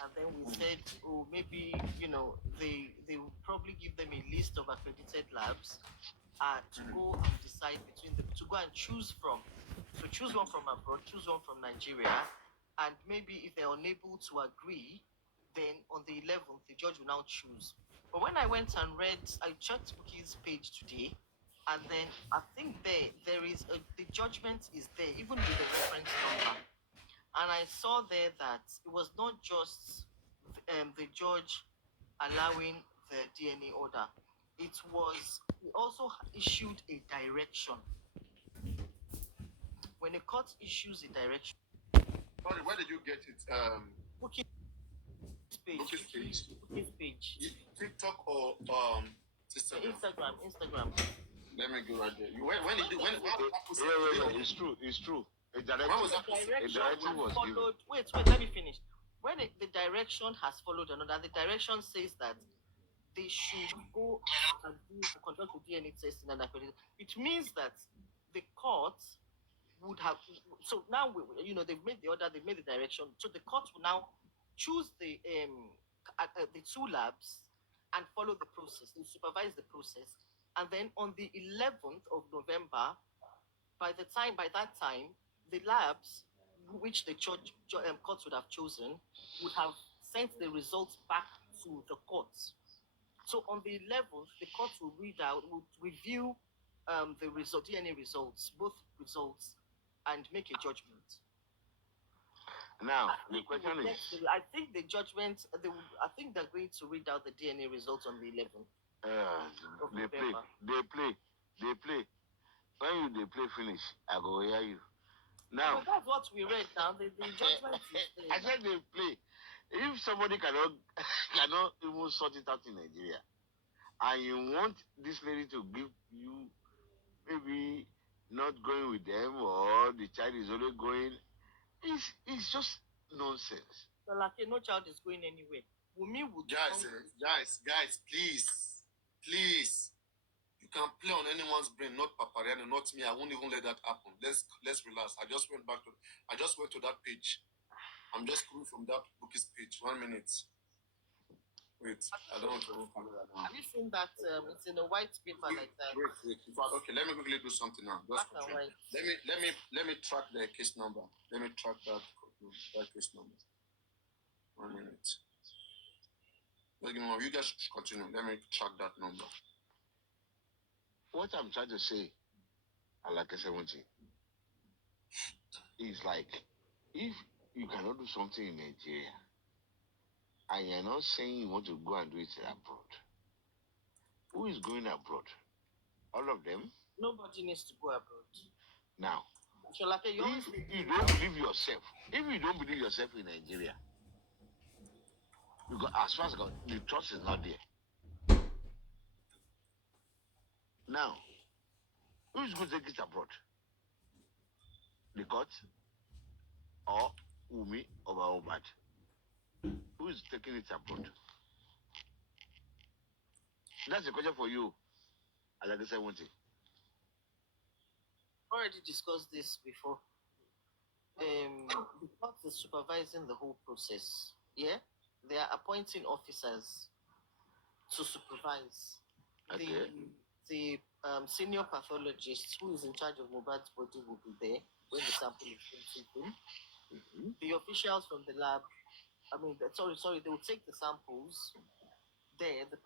And then we said, oh, maybe, they will probably give them a list of accredited labs to go and decide between them, to go and choose from. So choose one from abroad, choose one from Nigeria, and maybe if they're unable to agree, then on the 11th, the judge will now choose. But when I went and read, I checked Bookie's page today, and then I think there is the judgment is there, even with the reference number. And I saw there that it was not just the judge allowing the DNA order. It was, he also issued a direction. When a court issues a direction. Sorry, where did you get it? Bookie's page. Bookie's page. Bookie's page. TikTok or Instagram. Let me go right there. When did you, when Yeah, it's true. A direction, when was that? A direction was followed. Wait, let me finish. When the direction has followed another, the direction says that they should go and conduct the DNA testing and accredit. It means that the court would have. So now they've made the order, they've made the direction. So the court will now choose the two labs and follow the process. They supervise the process, and then on the 11th of November, by that time, the labs which the courts would have chosen would have sent the results back to the courts. So on the 11th, the court will review the DNA results, both results, and make a judgment. Now, the question is... I think the judgment, I think they're going to read out the DNA results on the 11th. They play. When they play finish, I go hear you. Now, that's what we read now. The judgment is there. I said they play. If somebody cannot even sort it out in Nigeria, and you want this lady to give you maybe not going with them, or the child is only going, it's just nonsense. So like no child is going anywhere. Guys, please. You can play on anyone's brain, not Papariano, not me. I won't even let that happen. Let's relax. I just went to that page. I'm just coming from that Bookie's page. 1 minute. Wait, I don't want to open that now. Have you seen that? It's in a white paper like that. Wait. Okay, let me quickly do something now. Let me track the case number. Let me track that case number. 1 minute. You guys continue. Let me track that number. What I'm trying to say, like I said, is like, if you cannot do something in Nigeria, and you're not saying you want to go and do it abroad, who is going abroad? All of them? Nobody needs to go abroad. Now, if you don't believe yourself, if you don't believe yourself in Nigeria, because as far as the trust is not there. Now, who is going to take it abroad? The court or Umi or Baobad? Who is taking it abroad? That's a question for you. I like to say one thing. Already discussed this before. The court is supervising the whole process. Yeah, they are appointing officers to supervise. Okay. The senior pathologist who is in charge of Mohbad's body will be there when the sample is being taken. Mm-hmm. The officials from the lab, they will take the samples there, the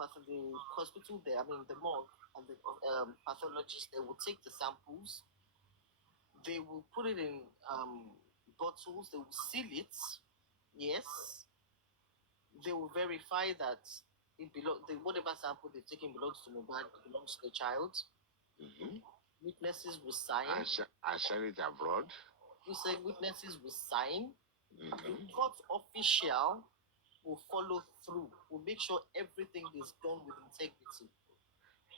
hospital there, the morgue and the pathologist, they will take the samples, they will put it in bottles, they will seal it, yes, they will verify that whatever sample they're taking belongs to Mohbad, belongs to the child. Mm-hmm. Witnesses will sign. I send it abroad. We say witnesses will sign. Mm-hmm. The court official will follow through. Will make sure everything is done with integrity.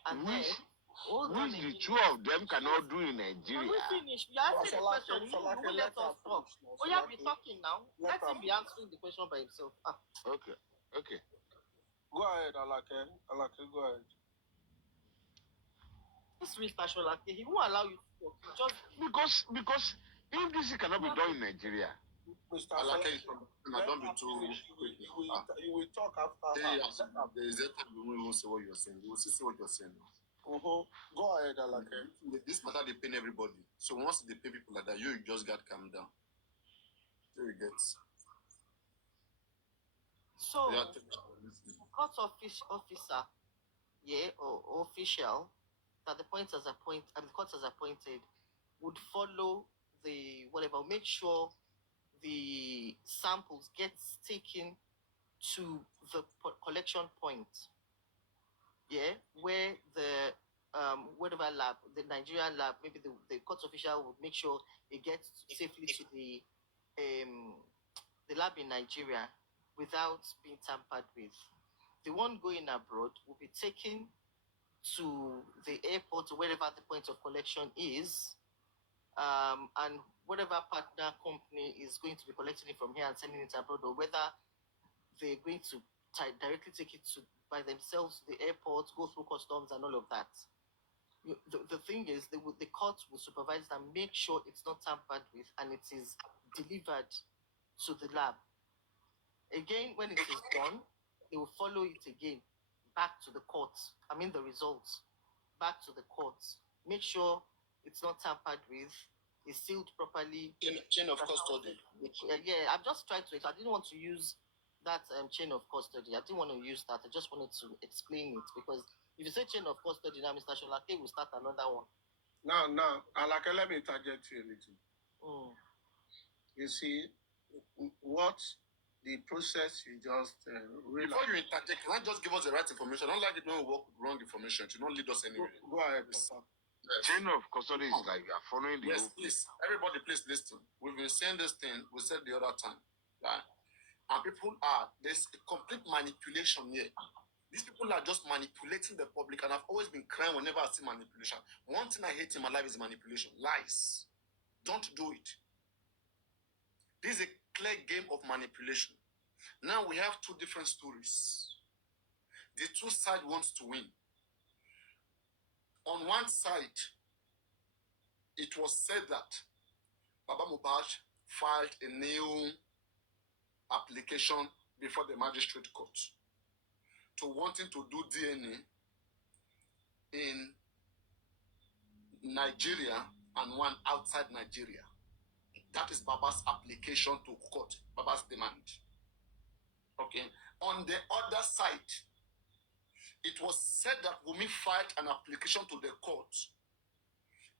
And then, which the two of them cannot do in Nigeria. We finish. You ask the question. You let us talk. Oh, yeah, be talking now. Let him be answering the question by himself. Okay. Go ahead, Alake, go ahead. This Mr. Sholake, he won't allow you to talk. Because if this cannot be done in Nigeria, Mr. I like Falake, it. let Don't be her too finish. quick. You will talk after Hey, her. yes, there is that time we won't even say what you're saying. We will still say what you're saying. Go ahead, Alake. This matter they pain everybody. So once they pay people like that, you just got calm down. There you get. So, Yeah, court officer, yeah, or official that the court has appointed would follow the whatever, make sure the samples gets taken to the collection point, yeah, where the whatever lab, the Nigerian lab, maybe the court official would make sure it gets safely to the lab in Nigeria without being tampered with. The one going abroad will be taken to the airport or wherever the point of collection is, and whatever partner company is going to be collecting it from here and sending it abroad, or whether they're going to directly take it to by themselves to the airport, go through customs and all of that. The thing is, the court will supervise and make sure it's not tampered with and it is delivered to the lab. Again, when it is done, they will follow it again back to the court. I mean, the results back to the courts. Make sure it's not tampered with, it's sealed properly. chain of custody. Yeah, I'm just trying to. I didn't want to use that chain of custody. I didn't want to use that. I just wanted to explain it because if you say chain of custody now, Mr. Sholake will start another one. Now, Alake, let me interject you a little. You see, what the process you just realized. Before you interject, can I just give us the right information? I don't like it when we work with wrong information. To not lead us anywhere. Go ahead, Papa. Chain of custody is like you are following the Yes, whole please. Everybody, please listen. We've been saying this thing. We said the other time, right? And there's a complete manipulation here. These people are just manipulating the public, and I've always been crying whenever I see manipulation. One thing I hate in my life is manipulation. Lies. Don't do it. This is a clear game of manipulation. Now we have two different stories. The two sides wants to win. On one side, it was said that Baba Mohbad filed a new application before the magistrate court to wanting to do DNA in Nigeria and one outside Nigeria. That is Baba's application to court, Baba's demand. Okay. On the other side, it was said that Wunmi filed an application to the court,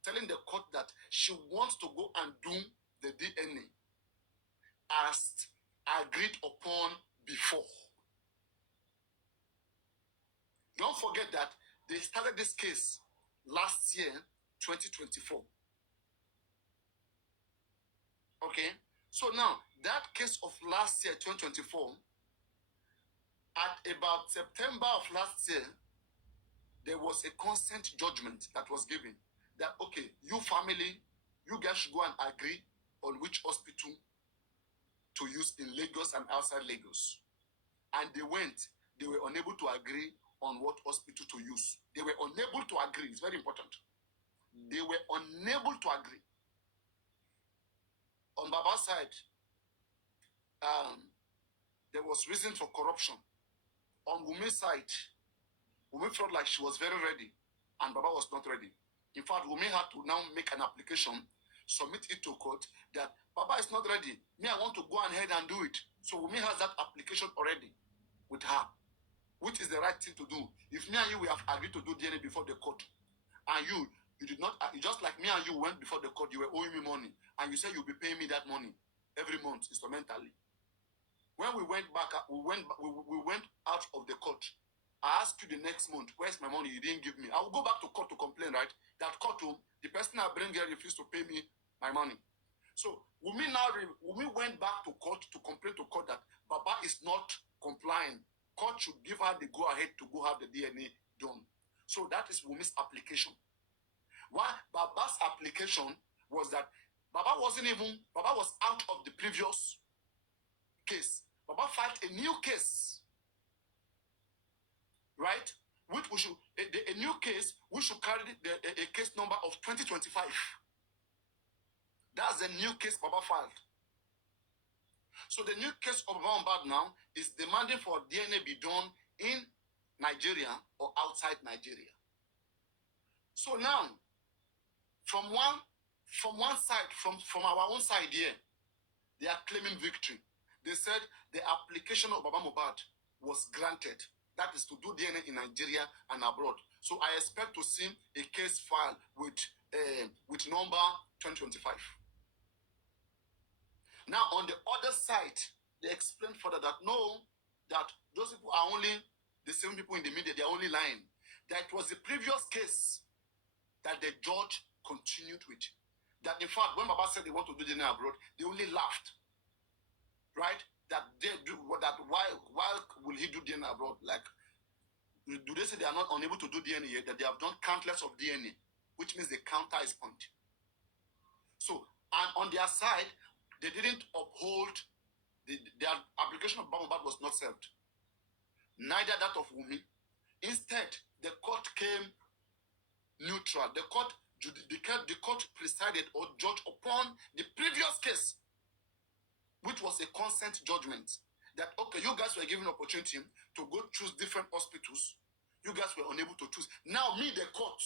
telling the court that she wants to go and do the DNA as agreed upon before. Don't forget that they started this case last year, 2024. Okay? So now, that case of last year, 2024, at about September of last year, there was a consent judgment that was given that, okay, you family, you guys should go and agree on which hospital to use in Lagos and outside Lagos. And they were unable to agree on what hospital to use. They were unable to agree. It's very important. They were unable to agree. On Baba's side, there was reason for corruption. On Wunmi's side, Wunmi felt like she was very ready and Baba was not ready. In fact, Wunmi had to now make an application, submit it to court that Baba is not ready. Me, I want to go ahead and do it. So Wunmi has that application already with her, which is the right thing to do. If me and you, we have agreed to do DNA before the court, and you did not, just like me and you went before the court, you were owing me money, and you said you'll be paying me that money every month instrumentally. When we went back, we went out of the court. I asked you the next month, where's my money? You didn't give me. I will go back to court to complain, right? That court room, the person I bring here refused to pay me my money. So Wunmi went back to court to complain to court that Baba is not complying. Court should give her the go ahead to go have the DNA done. So that is Wunmi's application. Why Baba's application was that Baba was out of the previous case. Baba filed a new case, right? Which we should a new case which should carry a case number of 2025. That's the new case Baba filed. So the new case of Baba now is demanding for DNA be done in Nigeria or outside Nigeria. So now, from one side, from our own side here, they are claiming victory. They said the application of Baba Mohbad was granted. That is to do DNA in Nigeria and abroad. So I expect to see a case filed with number 2025. Now on the other side, they explained further that no, that those people are only the same people in the media. They are only lying. That was the previous case that the judge continued with. That in fact, when Baba said they want to do DNA abroad, they only laughed. Right? That they do that. Why will he do DNA abroad? Like, do they say they are not unable to do DNA yet? That they have done countless of DNA, which means the counter is point. So, and on their side, they didn't uphold their application of Baba was not served. Neither that of Wumi. Instead, the court came neutral. The court presided or judged upon the previous case, which was a consent judgment. That, okay, you guys were given opportunity to go choose different hospitals. You guys were unable to choose. Now, me, the court,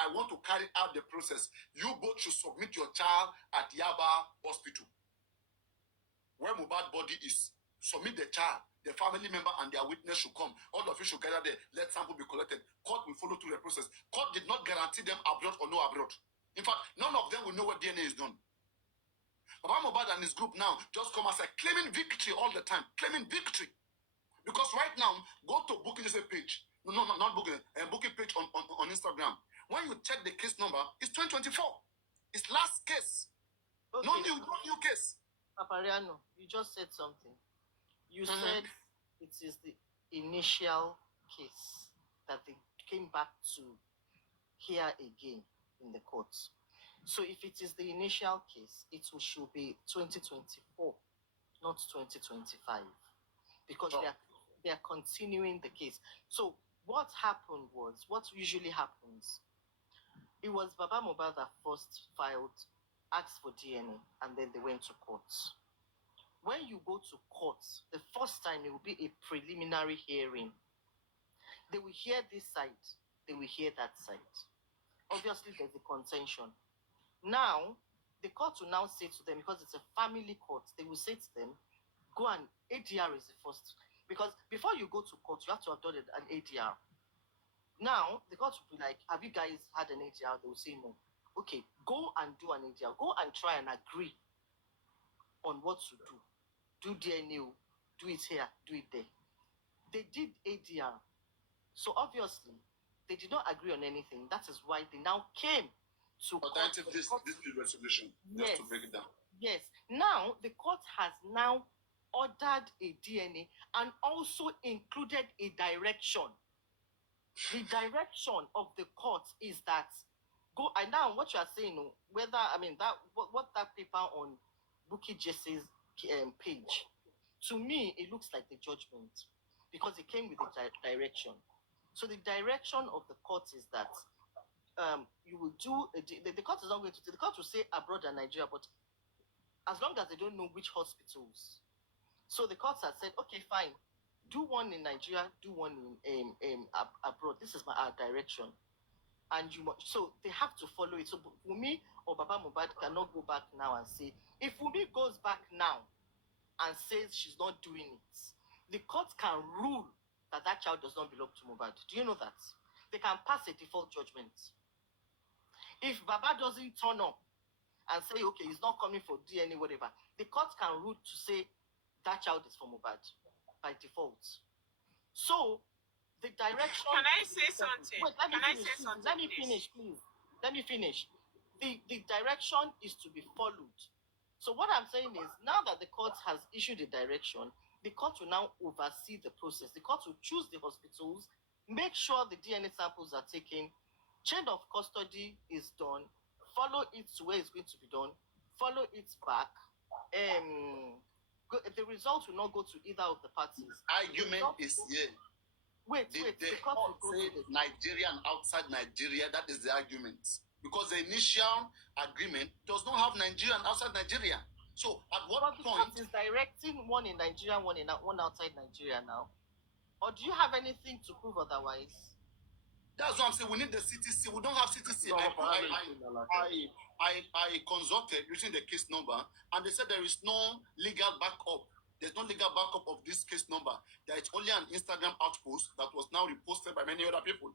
I want to carry out the process. You both should submit your child at Yaba Hospital, where Mohbad body is. Submit the child. The family member and their witness should come. All of you should gather there. Let sample be collected. Court will follow through the process. Court did not guarantee them abroad or no abroad. In fact, none of them will know what DNA is done. Baba Mohbad and his group now just come aside claiming victory all the time. Claiming victory. Because right now, go to Booking page. No, not Booking. Booking page on Instagram. When you check the case number, it's 2024. It's last case. Okay. No new case. Papariano, you just said something. You said it is the initial case that they came back to hear again in the courts. So if it is the initial case, it should be 2024, not 2025, because they are continuing the case. So what happened was, what usually happens, it was Baba Mohbad that first asked for DNA, and then they went to courts. When you go to court, the first time it will be a preliminary hearing. They will hear this side, they will hear that side. Obviously, there's a contention. Now, the court will now say to them, because it's a family court, they will say to them, go and ADR is the first. Because before you go to court, you have to have done an ADR. Now, the court will be like, have you guys had an ADR? They will say no. Okay, go and do an ADR. Go and try and agree on what to do. Do DNA, do it here, do it there. They did ADR. So obviously, they did not agree on anything. That is why they now came to this resolution. Yes. Just to break it down. Yes. Now, the court has now ordered a DNA and also included a direction. The direction of the court is that and now what you are saying, whether what that paper on Bukky Jesse's page, to me it looks like the judgment, because it came with a direction. So the direction of the court is that you will do the court is not going to, the court will say abroad and Nigeria, but as long as they don't know which hospitals. So the courts have said, okay, fine, do one in Nigeria, do one in abroad. This is our direction, and so they have to follow it. So Wumi or Baba Mohbad cannot go back now and say, if Wumi goes back now and says she's not doing it, the court can rule that child does not belong to Mohbad. Do you know that? They can pass a default judgment. If Baba doesn't turn up and say, okay, he's not coming for DNA, whatever, the court can rule to say that child is for Mohbad by default. So the direction. Can I say something? Wait, let me finish, please. Let me finish. The direction is to be followed. So what I'm saying is, now that the court has issued a direction, the court will now oversee the process. The court will choose the hospitals, make sure the DNA samples are taken, chain of custody is done, follow it to where it's going to be done, follow it back. The results will not go to either of the parties. Argument is here. Wait. The court will go to Nigeria and outside Nigeria. That is the argument. Because the initial agreement does not have Nigeria and outside Nigeria. So at what But the point? court is directing one in Nigeria, one outside Nigeria now. Or do you have anything to prove otherwise? That's what I'm saying. We need the CTC. We don't have CTC. No, I consulted using the case number, and they said there is no legal backup. There's no legal backup of this case number. There is only an Instagram outpost that was now reposted by many other people.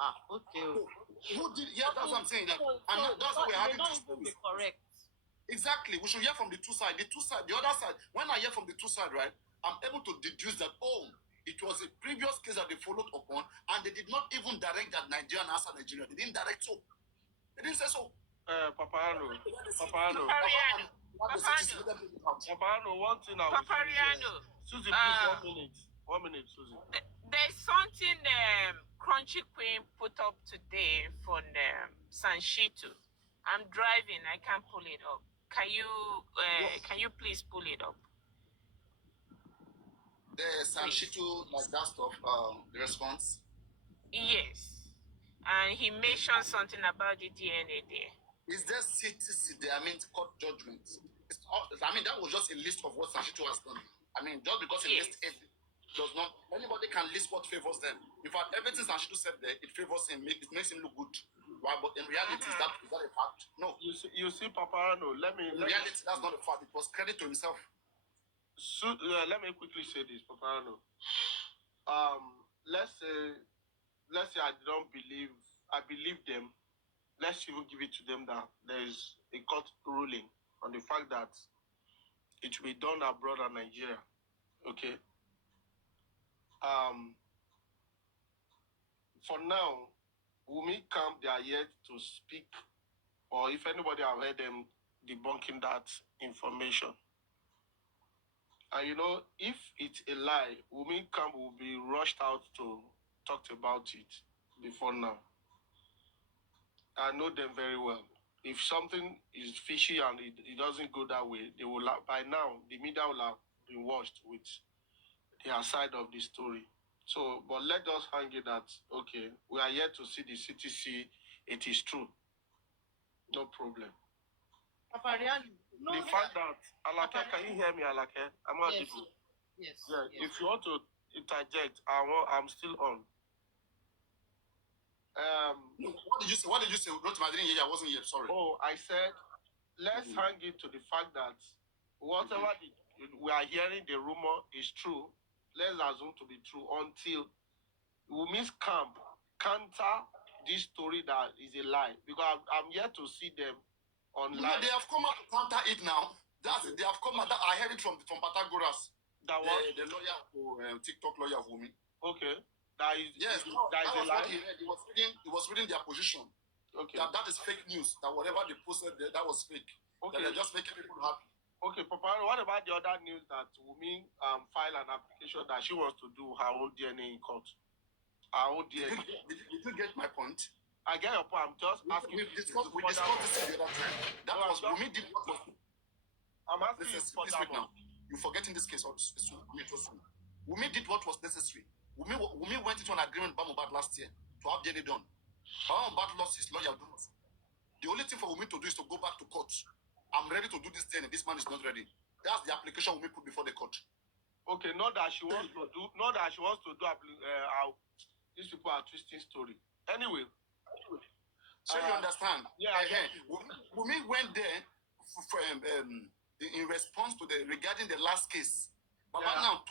Ah, okay. So, who did? Yeah, that's what I'm saying. That's what why we have not even be correct. Exactly. We should hear from the two sides. The other side. When I hear from the two sides, right, I'm able to deduce that, it was a previous case that they followed upon, and they did not even direct that Nigeria and outside Nigeria. They didn't direct so. They didn't say so. Papariano, Papariano, one thing I will Papariano. Susie, please, 1 minute, Susie. There's something Crunchy Queen put up today from Sanshitu. I'm driving, I can't pull it up. Can you please pull it up? The Sanshitu, like that stuff, the response. Yes. And he mentioned something about the DNA there. Is there CTC there? I mean, court judgment. That was just a list of what Sanshitu has done. I mean, just because he lists it does not. Anybody can list what favors them. In fact, everything Sanshitu said there, it favors him. It makes him look good. Right? But in reality, is that a fact? No. You see, Papariano. In reality, that's not a fact. It was credit to himself. So, let me quickly say this, Papariano. Let's say I believe them. Let's even give it to them that there is a court ruling on the fact that it will be done abroad in Nigeria. Okay. For now, Wumi camp, they are yet to speak, or if anybody have heard them debunking that information. And if it's a lie, Wumi camp will be rushed out to talk about it before now. I know them very well. If something is fishy and it doesn't go that way, they will by now the media will have been washed with their side of the story. So, but let us hang it that okay, we are yet to see the CTC. It is true. No problem. Papariano, the fact that Alake, can you hear me, Alake? I'm not people. Yes. If you want to interject, I'm still on. What did you say? What did you say? I didn't hear you. I wasn't here. Sorry. Oh, I said, let's hang it to the fact that whatever we are hearing, the rumor is true. Let's assume to be true until Wumi's camp counter this story that is a lie. Because I'm yet to see them online. No, they have come out to counter it now. That's it. They have come out. I heard it from Pythagoras. That was the lawyer for TikTok lawyer of Wumi. Okay. That is a lie. He was reading their position. Okay. That is fake news. That whatever they posted there, that was fake. Okay. That they're just making people happy. Okay, Papa, what about the other news that Wumi filed an application that she wants to do her own DNA in court? Her own DNA. Did you get my point? I get your point. I'm just asking. We discussed this the other time. That was Wumi did what was. I'm asking you for that now. You're forgetting this case. Wumi did what was necessary. Wumi went into an agreement with Bamobad last year to have DNA done. Bamobad lost his lawyer. The only thing for Wumi to do is to go back to court. I'm ready to do this DNA. This man is not ready. That's the application Wumi put before the court. Okay, not that she wants to do. These people are twisting story. Anyway. So you understand? Yeah. Wumi went there in response to regarding the last case. Baba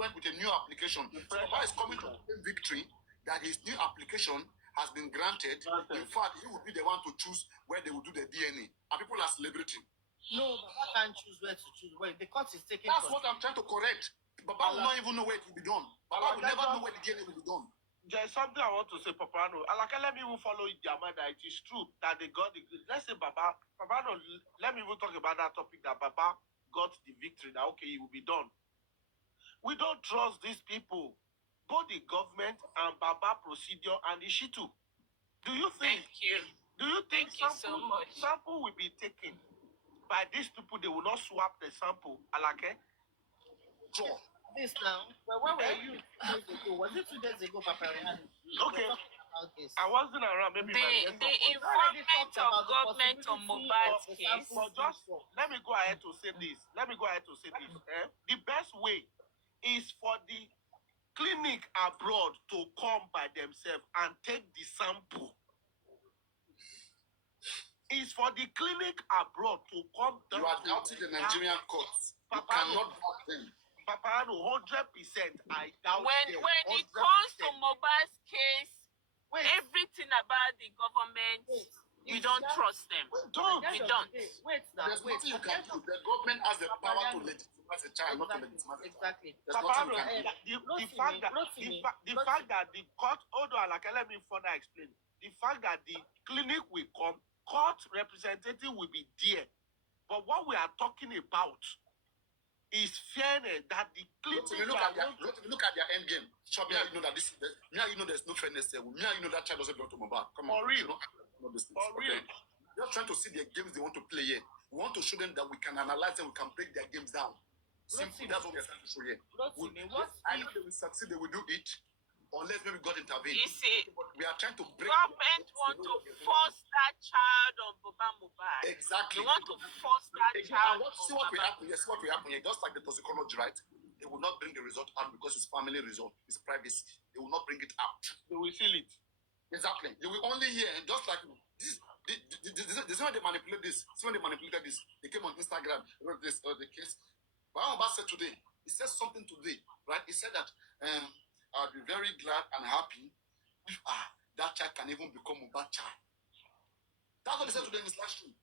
went with a new application. So Baba is coming to a victory that his new application has been granted. In fact, he would be the one to choose where they will do the DNA. And people are celebrating. No, Baba can't choose where to choose. Where the court is taking. That's what I'm trying to correct. Baba will not even know where it will be done. Baba will never know where the DNA will be done. There's something I want to say, Papariano. Alake, let me even follow Yama that it is true that they got the. Let's say Papariano, let me even talk about that topic that Baba got the victory. That okay, it will be done. We don't trust these people. Both the government and Baba procedure and the Shitu. Do you think? Thank you. Do you think so much. Sample will be taken by these people? They will not swap the sample. Alake? This now. Well, where were you 2 days ago? Was it 2 days ago, Papariano? Okay. about this. I wasn't around. Maybe The my network was. involvement talked about of the government on possibility Mohbad's of the case. samples But just being swapped. let me go ahead to say this. The best way is for the clinic abroad to come by themselves and take the sample. Is for the clinic abroad to come down. You are to doubting the Nigerian courts. You Papariano. cannot doubt them. Papariano, 100%. I doubt When them. it 100%. comes to Mohbad's case, Wait, everything about the government, wait. you Is don't that- trust them. Don't. At the end We of the don't. day, wait now, There's wait. nothing you At the can end do. of- The government has the power to Papariano. legitimize a child, not to Exactly, legitimize a child. exactly. There's nothing you Papariano, can do. the fact that the court, hold on, like, let me further explain. The fact that the clinic will come, court representative will be there. But what we are talking about is fairness, that the clinic Look at their end game. Sure, Yeah. you know that you know there's no fairness there. You know that child doesn't belong to Mohbad. Come on, For real. You know this thing. For real. Okay? Just trying to see their games they want to play here. We want to show them that we can analyze them, we can break their games down. Simple. That's what we're trying to show here. Rotimi, what I if know they will succeed, they will do it. Unless maybe God intervenes. You see, We are trying to break government want to force that child on Mohbad. Exactly. They want to force that Again, child and on see what will Mohbad. happen here. See what will happen here. Just like the toxicology, right? They will not bring the result out because it's family result, it's privacy. They will not bring it out. They will seal it. Exactly. You will only hear, just like this. This is when they manipulate this. See when they manipulated this. They came on Instagram, wrote this the case. But Obama said today, he said something today, right? He said that I'll be very glad and happy if that child can even become a bad child. That's what he said today in his last stream.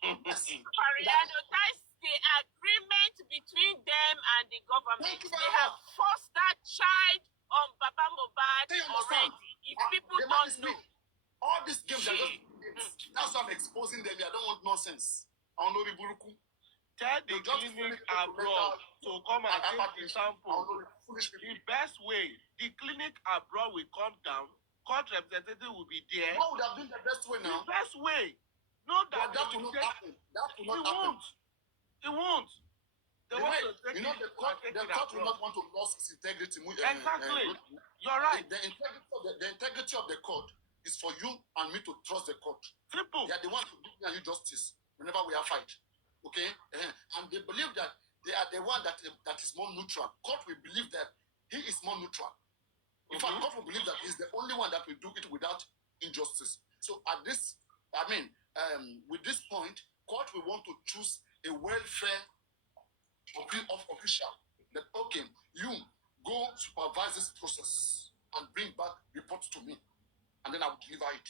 Papariano, that's the agreement between them and the government. Thank you They very have much. forced that child on Baba Mohbad Do you understand? already. If people The man is don't know, me. All these games are just that's why I'm exposing them. I don't want nonsense. I don't know the buruku. Tell the You just clinic finish the abroad to come and take the I don't sample. know the foolish The people. best way, the clinic abroad will come down, court representative will be there. What would have been the best way The now? best way. Not But that that they will will not take, happen. That will it not happen. won't. It won't. They The want way, to take you know, it the and court take will it abroad. not want to lose its integrity. Exactly. You're right. The integrity of the court is for you and me to trust the court. Simple. They are the ones who give me and you justice whenever we have fight. Okay? And they believe that they are the one that is more neutral. Court will believe that he is more neutral. In fact, court will believe that he's the only one that will do it without injustice. So at this, with this point, court will want to choose a welfare official. That okay, you go supervise this process and bring back reports to me, and then I will deliver it.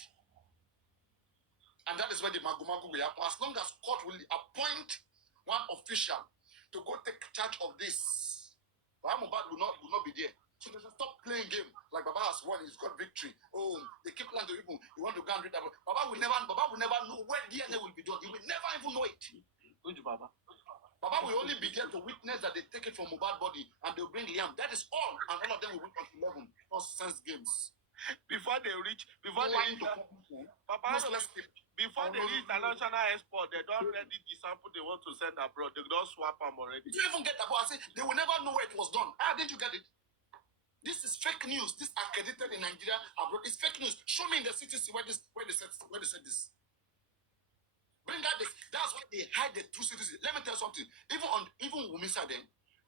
And that is where the magomago will happen. As long as court will appoint one official to go take charge of this, Mohbad will not be there. So they should stop playing game like Baba has won, he's got victory. Oh, they keep playing to people. You want to go and read that. Baba will never know where DNA will be done. He will never even know it. Good, Baba. Baba will only be there to witness that they take it from Mohbad body and they'll bring Liam. That is all. And all of them will win until 11. Nonsense games. Before they reach, before they reach international export, they don't ready the sample they want to send abroad. They don't swap them already. Did you even get that? I say they will never know where it was done. Didn't you get it? This is fake news. This accredited in Nigeria abroad. It's fake news. Show me in the cities where they said this. Bring out this. That's why they hide the true cities. Let me tell you something. Even Wumisa them,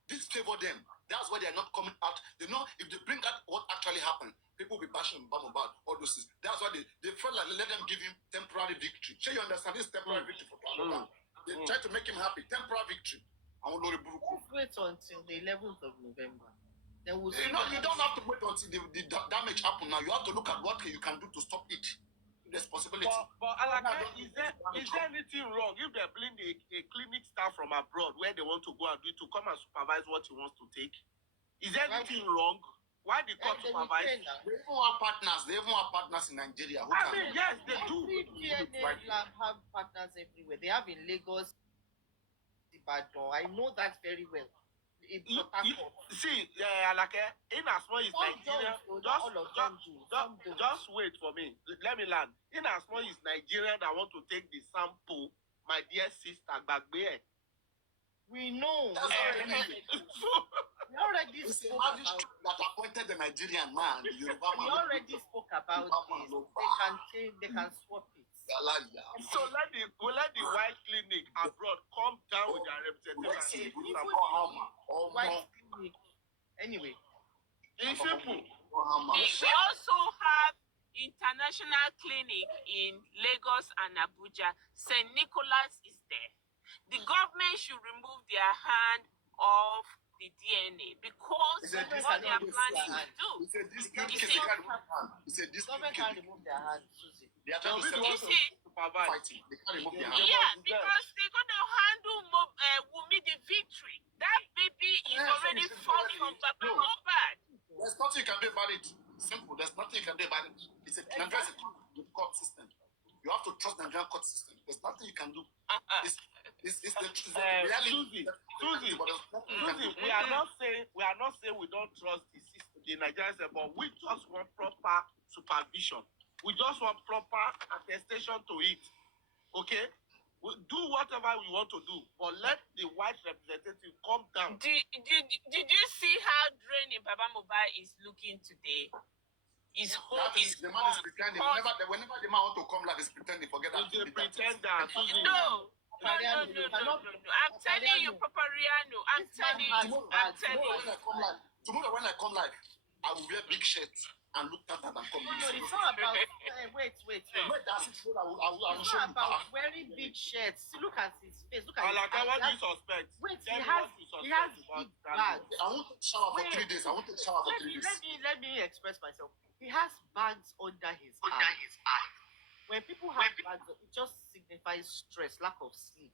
this favor them. That's why they are not coming out. They know if they bring out what actually happened, people will be bashing about all those things. That's why they felt like let them give him temporary victory. Sure, you understand this temporary victory for Baba. They try to make him happy. Temporary victory. Let's wait until the 11th of November. Then we'll see. You don't have to wait until the damage happen now. You have to look at what you can do to stop it. Responsibility. But Alaka, is there anything wrong if they bring a clinic staff from abroad where they want to go and do it to come and supervise what he wants to take? Is there anything wrong? Why the court supervise? They even have partners. They even have partners in Nigeria. Yes, they do. Every DNA lab have partners everywhere. They have in Lagos, Ibadan. I know that very well. See, Alake, in as much as Nigeria, just wait for me. Let me land. In as much as Nigeria that want to take the sample, my dear sister, Bagbe. We know. That's we already It's a spoke about magistrate that appointed the Nigerian man, the Yoruba we man. already spoke about this. They can change, they can swap it. So let the white clinic abroad come down with their representative. White clinic. Anyway, It's simple. We also have international clinic in Lagos and Abuja. St. Nicholas is there. The government should remove their hand off the DNA because what they are planning to do. It's a dispute case. It's a dispute government case. can't remove their hand, Susie. They are trying to You settle see, fighting. They can't remove their hand. yeah, because they're going to handle Wumi the victory. That baby is already fought from Papa Mohbad. There's nothing you can do about it. Simple. There's nothing you can do about it. It's a Nigeria is a court system. You have to trust the Nigerian court system. There's nothing you can do. It's the reality. Susie, we are not saying we don't trust the system, the Nigerian system, but we just want proper supervision. We just want proper attestation to it. Okay? We do whatever we want to do, but let the white representative come down. Did you see how draining Baba Mohbad is looking today? His hope is the man is pretending. Whenever the man want to come, like he's pretending. Forget that. He's a pretender. Susie. No. I'm telling you, Papariano. I'm telling you. Tomorrow when I come, like I will wear big shirts and look at that and come. No, it's not about. Wait. That's it. I will It's show not you. about wearing big shirts. See, look at his face. Look at his Alaka, what do you suspect? Wait, Tell he me has what you big bags. I won't take shower for 3 days. I won't take shower for 3 days. Let me express myself. He has bags under his eye. When people have bags, it just signifies stress, lack of sleep.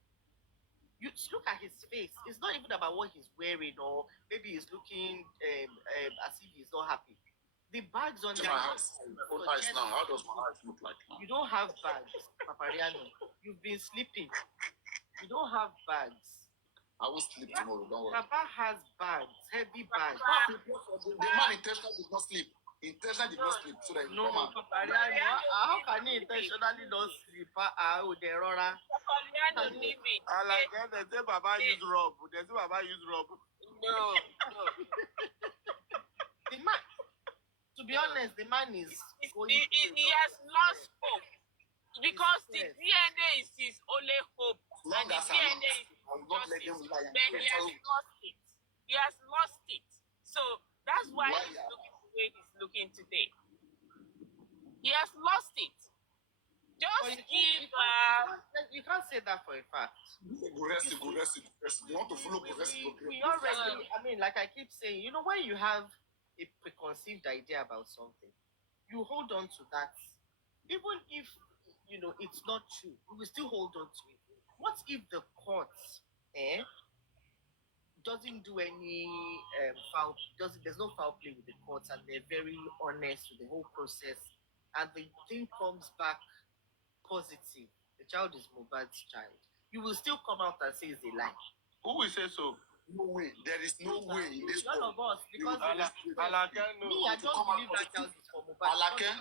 You look at his face. It's not even about what he's wearing, or maybe he's looking as if he's not happy. The bags under his eyes now. How does my eyes look like now? You don't have bags, Papariano. You've been sleeping. You don't have bags. I will sleep tomorrow. Don't worry. Papa has bags, heavy bags. The man intentionally did not sleep. Intentionally did not sleep. So that No, Papariano, how can he intentionally not sleep? Papariano leave it. Alaka, they say Baba use rub. They say Baba use rub. No. The man, to be honest, the man is going He has lost hope because the DNA is his only hope, and the DNA is justice. Then he has lost it. He has lost it. So that's why he's looking the way he's looking today. He has lost it. Just give. You can't say that for a fact. Progressive. You want to follow progressive. We already, I mean, like I keep saying, you know, when you have a preconceived idea about something, you hold on to that. Even if, you know, it's not true, you will still hold on to it. What if the courts doesn't do any there's no foul play with the courts, and they're very honest with the whole process, and the thing comes back positive, the child is Mohbad's child, you will still come out and say it's a lie? Who will say so? No way. There is no way in this None of us, because Alaka, no. me, I don't believe that child is for Mohbad. Alaka,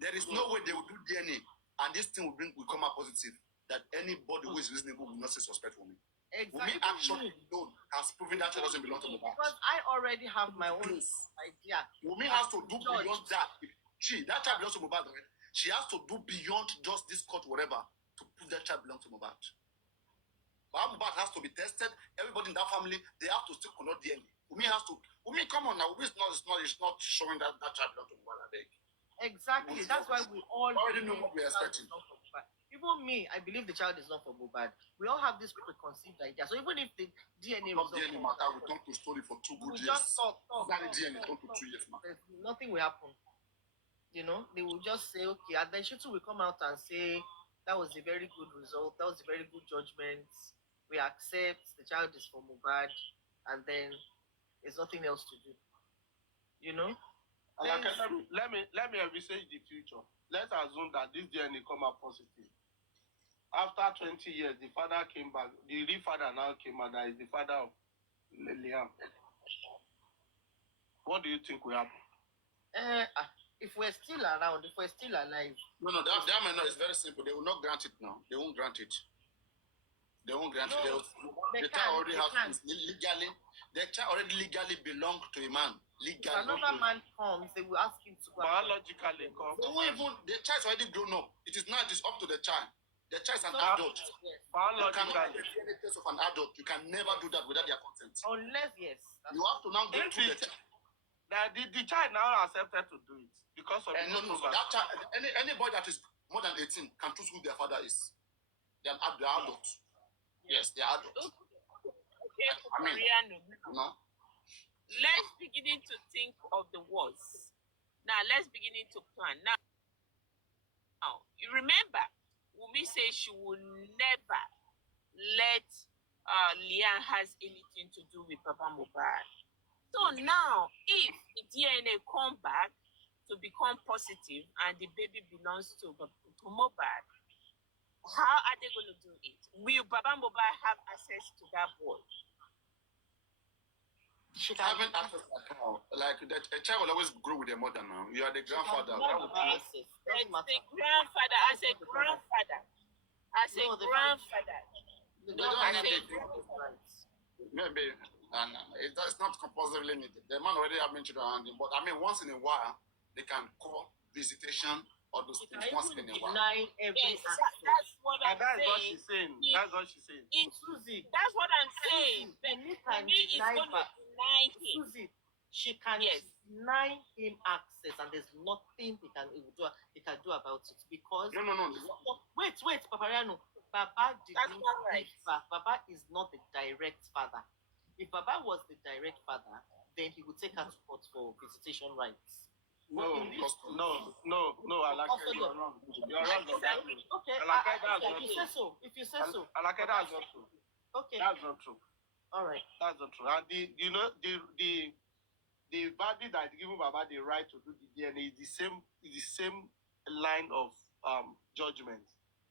there is no way they will do DNA and this thing will come out positive. That anybody who is reasonable will not say suspect for me. Exactly. Wumi actually alone has proven that child doesn't belong to Mohbad. Because I already have my own idea. Wumi has to do beyond that. That child belongs to Mohbad, right? She has to do beyond just this court, whatever, to prove that child belongs to Mohbad. But Mohbad has to be tested. Everybody in that family, they have to still conduct DNA. Wumi, come on now. Wumi is not showing that child belongs to Mohbad, I beg. Exactly. That's why we all already know what we're expecting. Even me, I believe the child is not for Mohbad. We all have this preconceived idea. So even if the DNA not DNA matter, we talk to story for 2 good years. Just talk. DNA talk to 2 years now. Nothing will happen. You know, they will just say, okay, and then Shitu will come out and say, that was a very good result, that was a very good judgment. We accept the child is for Mohbad, and then there's nothing else to do. You know? Let me envisage the future. Let's assume that this DNA come out positive. After 20 years, the father came back. The real father now came out. That is the father of Liam. What do you think will happen? If we're still around, if we're still alive. No, that may not. It's very simple. They will not grant it now. They won't grant it. They won't grant it. The child already has legally. the child already legally belongs to a man. If Legally. another man comes, they will ask him to go. Biologically, They won't even, the child is already grown up. It is not, it is up to the child. The child is an So, adult. yes. You cannot biologically. take any case of an adult. You can never do that without their consent. Unless, yes. You have to now go If through the it- child. The child now accepted to do it because of And no, the that child, anybody that is more than 18 can choose who their father is. They are adults. Yes, they are adults. Okay, I mean, Papariano. You know? Let's begin to think of the words. Now, let's begin to plan. Now, you remember, Wumi says she will never let Lian has anything to do with Papa Mohbad. So now, if the DNA come back to become positive and the baby belongs to Mohbad, how are they going to do it? Will Papa Mohbad have access to that boy? She can Having access like that, a child will always grow with their mother now. You are the grandfather. have Okay. access. As Doesn't a matter. grandfather, as a grandfather, No, the grandfather. The They don't grandfather need has it. rights. Maybe, and it's not compulsively needed. The man already have mentioned around him, but I mean, once in a while, they can call visitation or those She can things once even in a while. deny every Yes, access. that's what And I'm that's what saying. she's saying. He- That's what she's saying. Susie, That's what I'm saying. But Wumi can Wumi is deny going to back. deny him. Susie, she can Yes. deny him access, and there's nothing he can do about it because No. wait, Papariano. Baba did That's not not right. give back. Baba is not the direct father. If Baba was the direct father, then he would take her to court for visitation rights. No, But in this- Alake, you're wrong. You're wrong on that. Okay, Alake, that's if not you true. say so, if you say so, Alake, that's not true. okay, That's not true. all right. That's not true. And the verdict that given Baba the right to do the DNA is the same line of judgment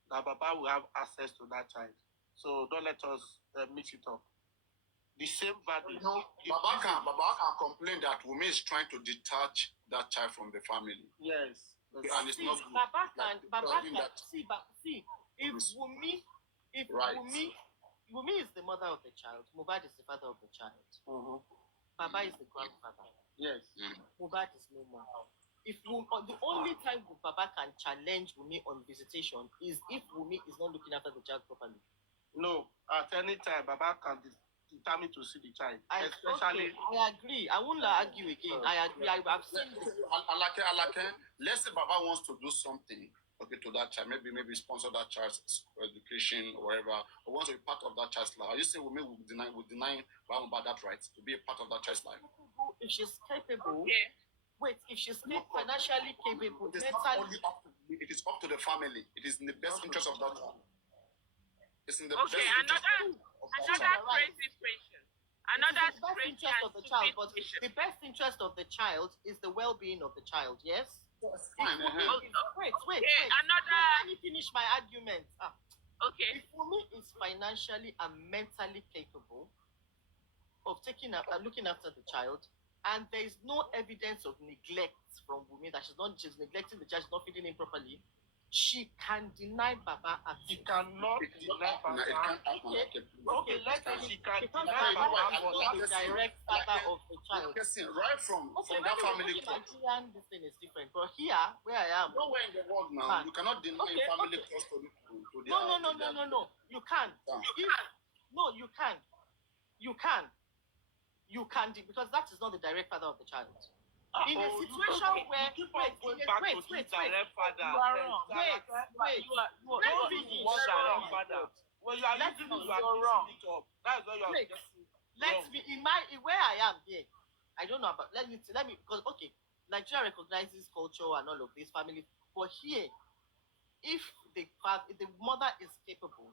that Baba will have access to that child. So don't let us mix it up. The same verdict. Baba can complain that Wumi is trying to detach that child from the family. Yes. And it's See, not good. Baba can that. see, if Right. Wumi is the mother of the child, Mohbad is the father of the child. Baba is the grandfather. Yes. Mohbad is no more. The only time Baba can challenge Wumi on visitation is if Wumi is not looking after the child properly. No, at any time, Baba can determine to see the child. I agree. I won't argue again. I agree. I've seen this. Alake, let's say Baba wants to do something, okay, to that child, maybe sponsor that child's education or whatever, or wants to be part of that child's life. Are you saying we deny Baba about that right to be a part of that child's life? If she's capable, Yeah. wait, if she's financially capable, It is not mentally, only up to me, it is up to the family. It is in the best interest of that child. It's in the Okay, best interest another crazy question. Another it's in the best crazy interest and of the child, stupid but question. the best interest of the child is the well-being of the child. Yes. Fine, Wait. Okay, another. Let me finish my argument. Okay. If Wumi is financially and mentally capable of looking after the child, and there is no evidence of neglect from Wumi that she's neglecting the child, she's not feeding him properly, she can deny Baba access. She cannot deny Baba. Okay, let's say she can because deny Baba Baba is not the direct father of the child. Right from that family court. Nigerian, this thing is different. But here, where I am, Nowhere in the world now, you cannot deny a family custody to their... No. You can. You can. You can, because that is not the direct father of the child. In a situation where you are wrong. wait, Let me when you are using it, you are mixing it up. That's why you are Wait. getting Let's be in my where I am here. I don't know about let me because okay, Nigeria recognizes culture and all of this family, but here, if the mother is capable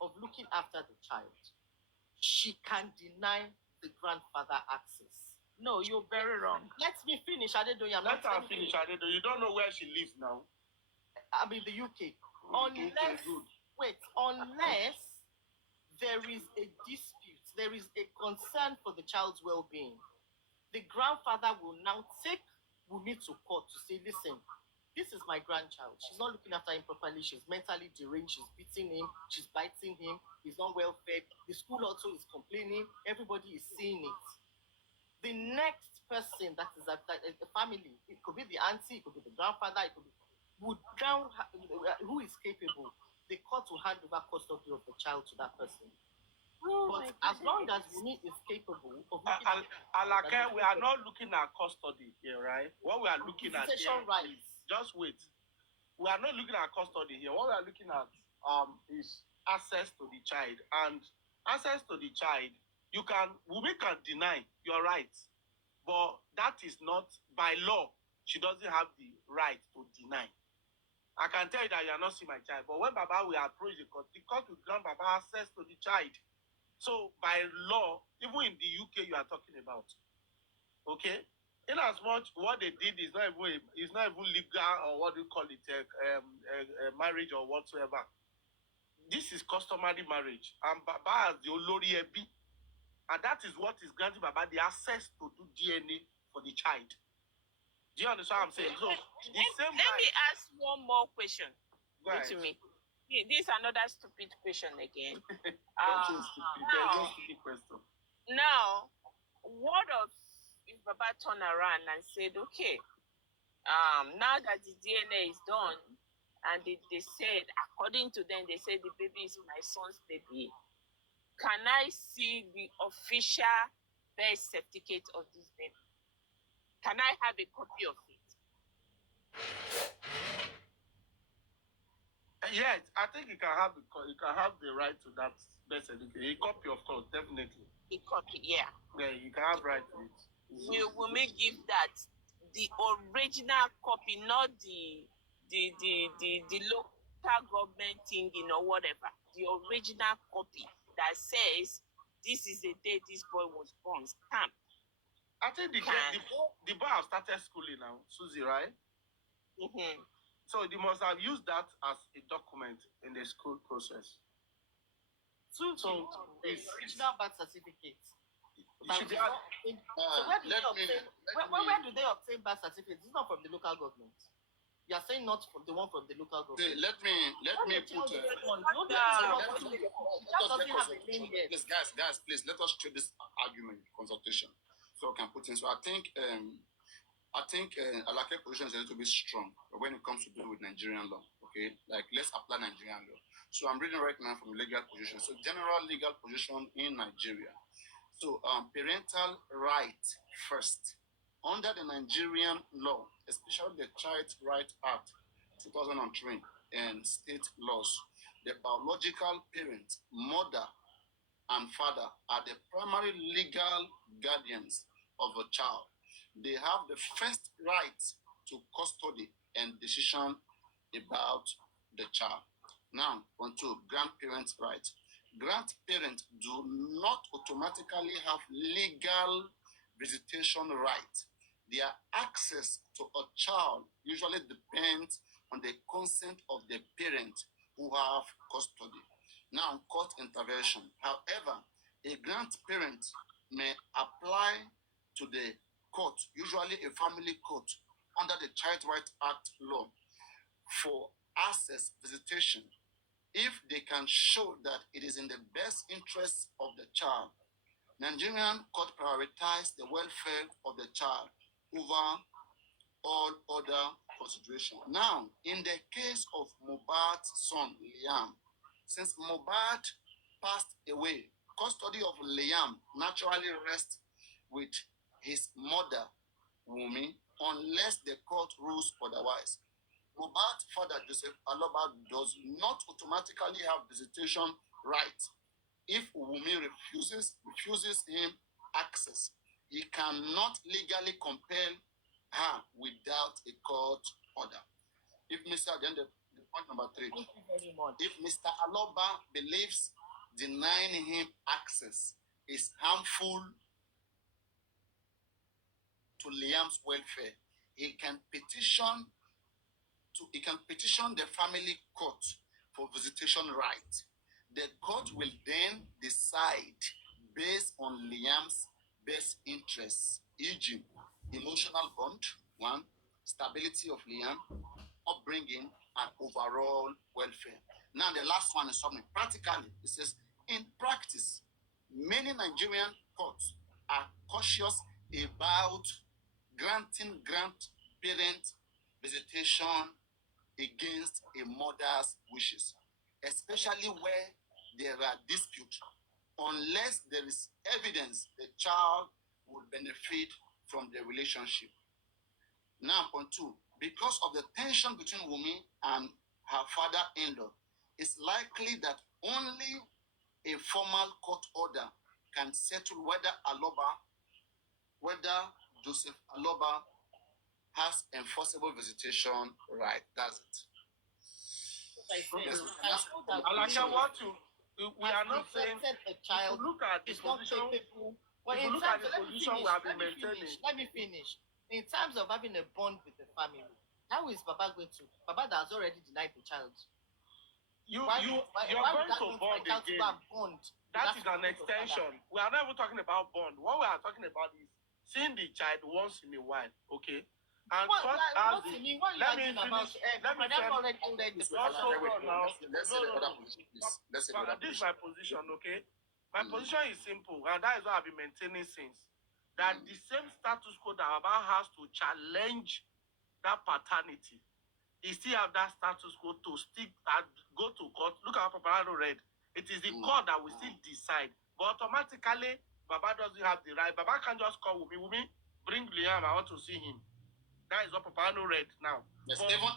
of looking after the child, she can deny the grandfather access. No, you're very wrong. Let me finish. Adedoye. Let her finish. Adedoye. You don't know where she lives now. I'm in the UK. Unless there is a dispute, there is a concern for the child's well-being, the grandfather will now take Wumi to court to say, listen, this is my grandchild. She's not looking after him properly. She's mentally deranged. She's beating him. She's biting him. He's not well fed. The school also is complaining. Everybody is seeing it. The next person that is at the family, it could be the auntie, it could be the grandfather, it could be would now who is capable. The court will hand over custody of the child to that person. But as long as Wunmi is capable of Alake, we are not looking at custody here, right? What we are looking at here rights. Just wait. We are not looking at custody here. What we are looking at is access to the child. And access to the child, Wunmi can deny your rights, but that is not by law. She doesn't have the right to deny. I can tell you that you are not seeing my child, but when Baba will approach the court will grant Baba access to the child. So by law, even in the UK, you are talking about, okay? In as much what they did is not even legal, or what do you call it, a marriage or whatsoever. This is customary marriage, and Baba has the Olori Ebi, and that is what is granting Baba the access to do DNA for the child. Do you understand what I'm saying? So let me ask one more question. To me. This is another stupid question again. Stupid question. Now, what if Baba turned around and said, okay, now that the DNA is done, and they said, according to them, they said the baby is my son's baby, can I see the official birth certificate of this baby? Can I have a copy of it? Yes, I think you can have the right to that birth certificate. A copy, of course, definitely. A copy, yeah. Yeah, you can have right to it. We may give that the original copy, not the local government thing, or whatever. The original copy that says this is the day this boy was born. Stamp. I think the boy have started schooling now, Susie, right? Mm-hmm. So they must have used that as a document in the school process. So it's original birth certificate. Where do they obtain birth certificates? It's not from the local government. You are saying not from the one from the local government. Let me put. Guys, please let us treat this argument consultation so we can put in. So I think Alake's position is a little bit strong when it comes to do with Nigerian law. Okay, like let's apply Nigerian law. So I'm reading right now from legal position. So general legal position in Nigeria. So parental right first. Under the Nigerian law, especially the Child Right Act 2003 and state laws, the biological parent, mother and father, are the primary legal guardians of a child. They have the first right to custody and decision about the child. Now, on to grandparents' rights. Grandparents do not automatically have legal visitation rights. Their access to a child usually depends on the consent of the parent who have custody. Now, court intervention. However, a grandparent may apply to the court, usually a family court, under the Child Right Act law, for access visitation if they can show that it is in the best interest of the child. Nigerian court prioritize the welfare of the child over all other considerations. Now, in the case of Mohbad's son, Liam, since Mohbad passed away, custody of Liam naturally rests with his mother, Wunmi, unless the court rules otherwise. Mohbad's father, Joseph Aloba, does not automatically have visitation rights. If Wunmi refuses him access, he cannot legally compel her without a court order. If Mr. Then the point number 3, if Mr. Aloba believes denying him access is harmful to Liam's welfare, he can petition the family court for visitation right. The court will then decide based on Liam's best interests, e.g., emotional bond, 1, stability of Liam, upbringing, and overall welfare. Now, the last one is something practically. It says, in practice, many Nigerian courts are cautious about granting grandparent visitation against a mother's wishes, especially where there are disputes, unless there is evidence the child would benefit from the relationship. Now, point two, because of the tension between Wumi and her father-in-law, it's likely that only a formal court order can settle whether Joseph Aloba has enforceable visitation right. That's it. Yes, Alaka, what we are not saying. A child Look at the is not position. capable. Well, If you in look at terms the of, position we have been maintaining. let me finish. In terms of having a bond with the family, how is Baba going to? Baba has already denied the child. You're why going would to bond again. Bond? That is an extension. We are not even talking about bond. What we are talking about is seeing the child once in a while, okay? And let me finish. Let's This is my position, okay? My position is simple, and that is what I've been maintaining since. That the same status quo that Baba has to challenge that paternity, he still have that status quo to stick and go to court. Look at what Papariano read. It is the court that will still decide. But automatically, Baba doesn't have the right. Baba can't just call Wumi, bring Liam, I want to see him. That is what Papariano read now. Yes, but even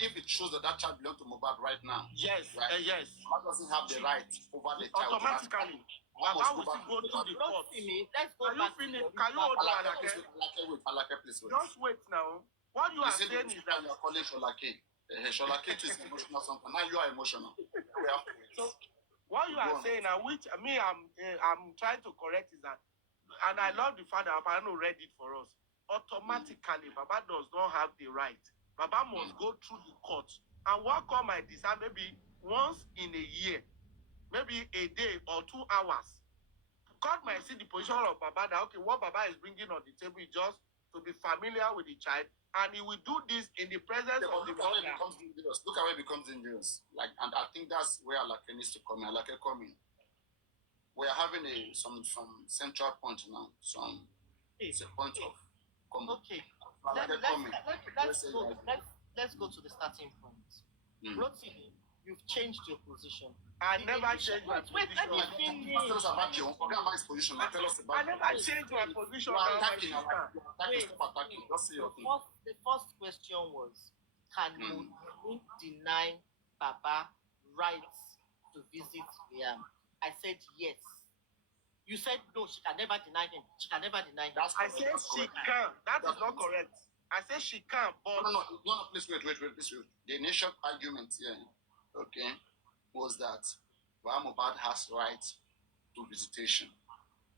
if it shows that child belongs to Mohbad right now. Yes, right? Yes. Baba doesn't have the right over the child. Automatically. Baba will still go to the court. Let's go back. Can you hold on, Alake? Please wait. Just wait now. What you are saying is that you are calling Sholake. Sholake is emotional something. Now you are emotional. We have to wait. So, what you are saying, and which I'm trying to correct is that, and I love the fact that Papariano read it for us. Automatically, Baba does not have the right. Baba must go through the court. And what come might decide maybe once in a year, maybe a day or 2 hours. God might see the position of Baba that, okay, what Baba is bringing on the table is just to be familiar with the child, and he will do this in the presence of the mother. Look at where it becomes dangerous. Like, and I think that's where Alake needs to come in. Alake, come in. We are having some central point now. It's a point of common. Okay. Let's go to the starting point. Rotimi, you've changed your position. I never changed my position. Let me finish. Tell us about your position. Tell us about I never changed my position. The first question was, can Wunmi deny Baba rights to visit Liam? I said yes. You said no, she can never deny him. She can never deny him. I said she can. That is not correct. I said she can, but no, please wait. The initial argument here, okay, was that Mohbad has right to visitation,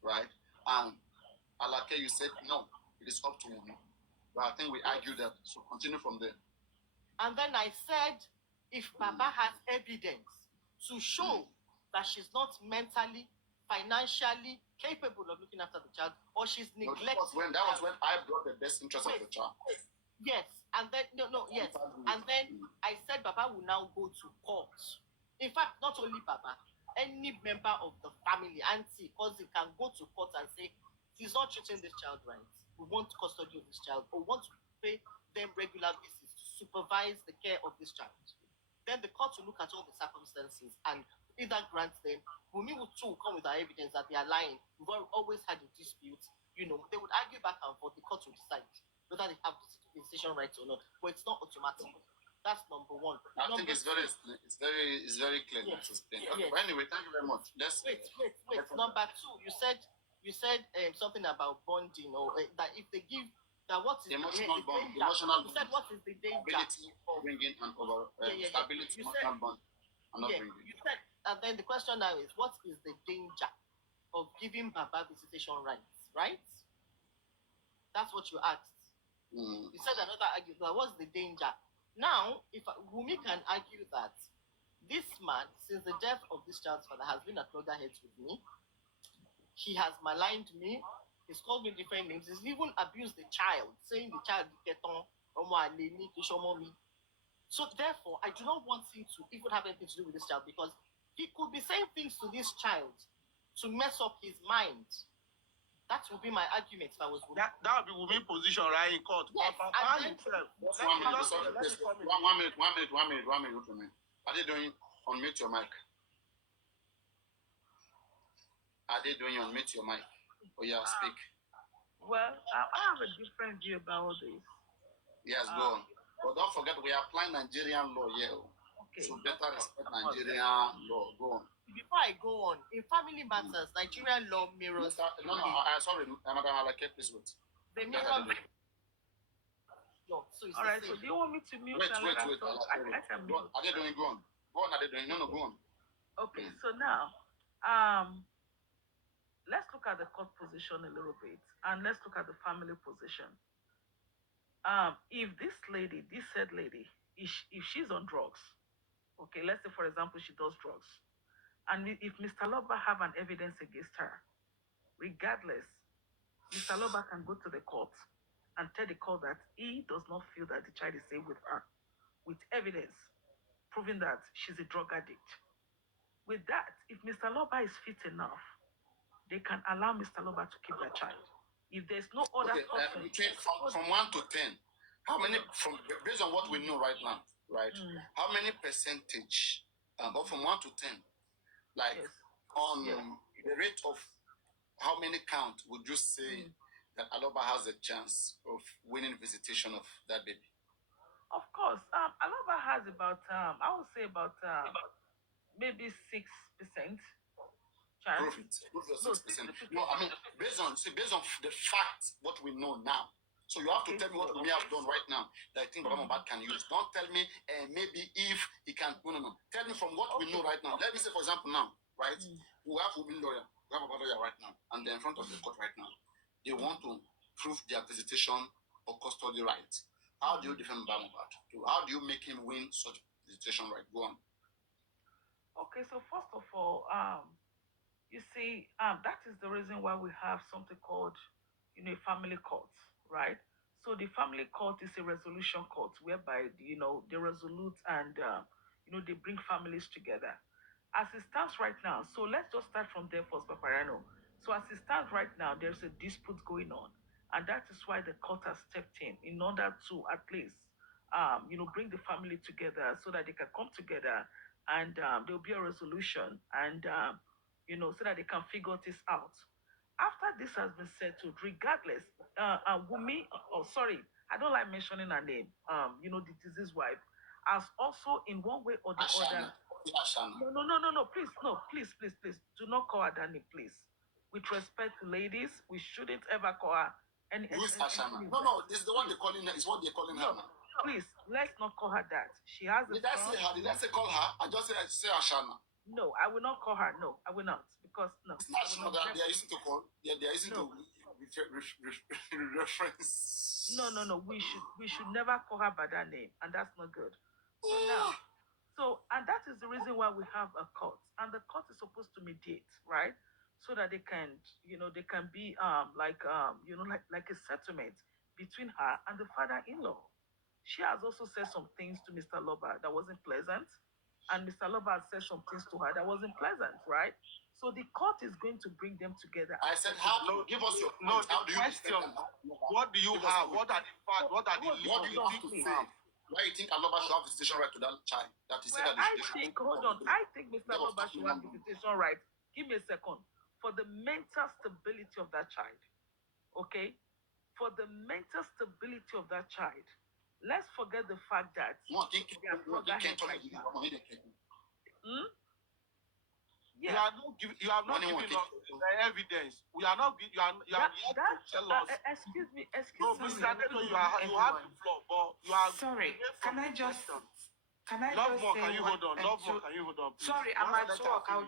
right? And Alake, you said no, it is up to Wunmi. But I think we argued that. So continue from there. And then I said, if Baba has evidence to show that she's not mentally, financially capable of looking after the child, or she's neglected. That was when I brought the best interest of the child. Yes, and then yes, and then I said Baba will now go to court. In fact, not only Baba, any member of the family, auntie, cousin, can go to court and say he's not treating this child right. We want custody of this child, or want to pay them regular visits to supervise the care of this child. Then the court will look at all the circumstances and either grant them. Wunmi will too come with our evidence that they are lying. We've always had a dispute. They would argue back and forth. The court will decide whether they have the decision rights or not. But it's not automatic. That's number one. I think it's very clear to explain. Okay, but anyway, thank you very much. Wait. Number two, you said something about bonding, or that if they give that what is emotional bond. You said what is the danger? Stability, bringing and over stability, emotional bond. You said, and then the question now is, what is the danger of giving Baba visitation rights? Right? That's what you asked. You said another argument. What's the danger? Now, if Wunmi can argue that this man, since the death of this child's father, has been at loggerheads with me, he has maligned me, he's called me different names, he's even abused the child, saying the child So therefore, I do not want him to even have anything to do with this child because he could be saying things to this child to mess up his mind. That would be my argument if I was Wumi. That would be Wumi's position, right, in court. Yes, But and Papa then- himself. Just Let 1 me minute. just Sorry, let me please. come in. 1 minute. 1 minute. Are they doing unmute your mic? Are they doing unmute your mic? Oh yeah, speak. Well, I have a different view about all this. Yes, go on. But don't forget, we are applying Nigerian law here. Okay. So better respect Nigerian law. Go on. Before I go on, in family matters, Nigerian law mirrors. No, sorry, Madam Alake, please wait. The mirror. No, so it's All the right. same. So do you want me to mute? Wait. and let her talk? I can Go on. mute. Are they doing? Go on. Go on. Are they doing? No, go on. Okay. So now, let's look at the court position a little bit, and let's look at the family position. If this said lady, if she's on drugs, okay, let's say for example she does drugs, and if Mr. Loba have an evidence against her, regardless, Mr. Loba can go to the court and tell the court that he does not feel that the child is safe with her, with evidence proving that she's a drug addict. With that, if Mr. Loba is fit enough, they can allow Mr. Loba to keep their child. If there's no other person, from 1 to 10, how many based on what we know right now, right? How many percentage, but from 1 to 10, like yes, on the rate of how many count would you say that Aloba has a chance of winning visitation of that baby? of course, Aloba has about I would say about maybe 6% chance. Prove it. Prove your 6%. No, I mean based on the fact what we know now. So you have to tell me what we have done right now that I think Baba Mohbad can use. Don't tell me maybe if he can. No. Tell me from what we know right now. Let me say, for example, now, right? We have a woman lawyer. We have a lawyer right now, and they're in front of the court right now. They want to prove their visitation or custody rights. How do you defend Baba Mohbad? How do you make him win such visitation right? Go on. Okay, so first of all, you see, that is the reason why we have something called, family court, right? So the family court is a resolution court whereby, they resolute and, they bring families together. As it stands right now, so let's just start from there first, Papariano. So as it stands right now, there's a dispute going on. And that is why the court has stepped in order to at least, bring the family together so that they can come together and there'll be a resolution and, so that they can figure this out. After this has been settled, regardless, Wumi, I don't like mentioning her name, the deceased wife, has also in one way or the other. No, please, do not call her that name, please. With respect to ladies, we shouldn't ever call her Who is Ashana? No, this is the one they're calling her. It's what they're calling her now. Please, let's not call her that. She has a Did I say her? Did I say call her? I just say Ashana. No, I will not call her. No, I will not. Because, no. It's not Ashana that they are using to call. They are using to reference. No. We should never call her by that name. And that's not good. And that is the reason why we have a court. And the court is supposed to mediate, right? So that they can, they can be like a settlement between her and the father-in-law. She has also said some things to Mr. Loba that wasn't pleasant, and Mr. Loba has said some things to her that wasn't pleasant, right? So the court is going to bring them together. I said, how do you give us your No, how do you question. What do you have? What are the facts? What are the what do you have to say? Why you think Aloba should have visitation right to that child? That he said that I think Mr. Loba should have visitation right. Give me a second. For the mental stability of that child. Okay? For the mental stability of that child. Let's forget the fact that you have not given us the evidence. You are yet to tell us. Excuse me. No, Mr. Adedo, you have the floor, but you are. Sorry, can I just Love more, say can you hold on? Love more, so, can you hold on, please? Sorry, I'm at work. I'll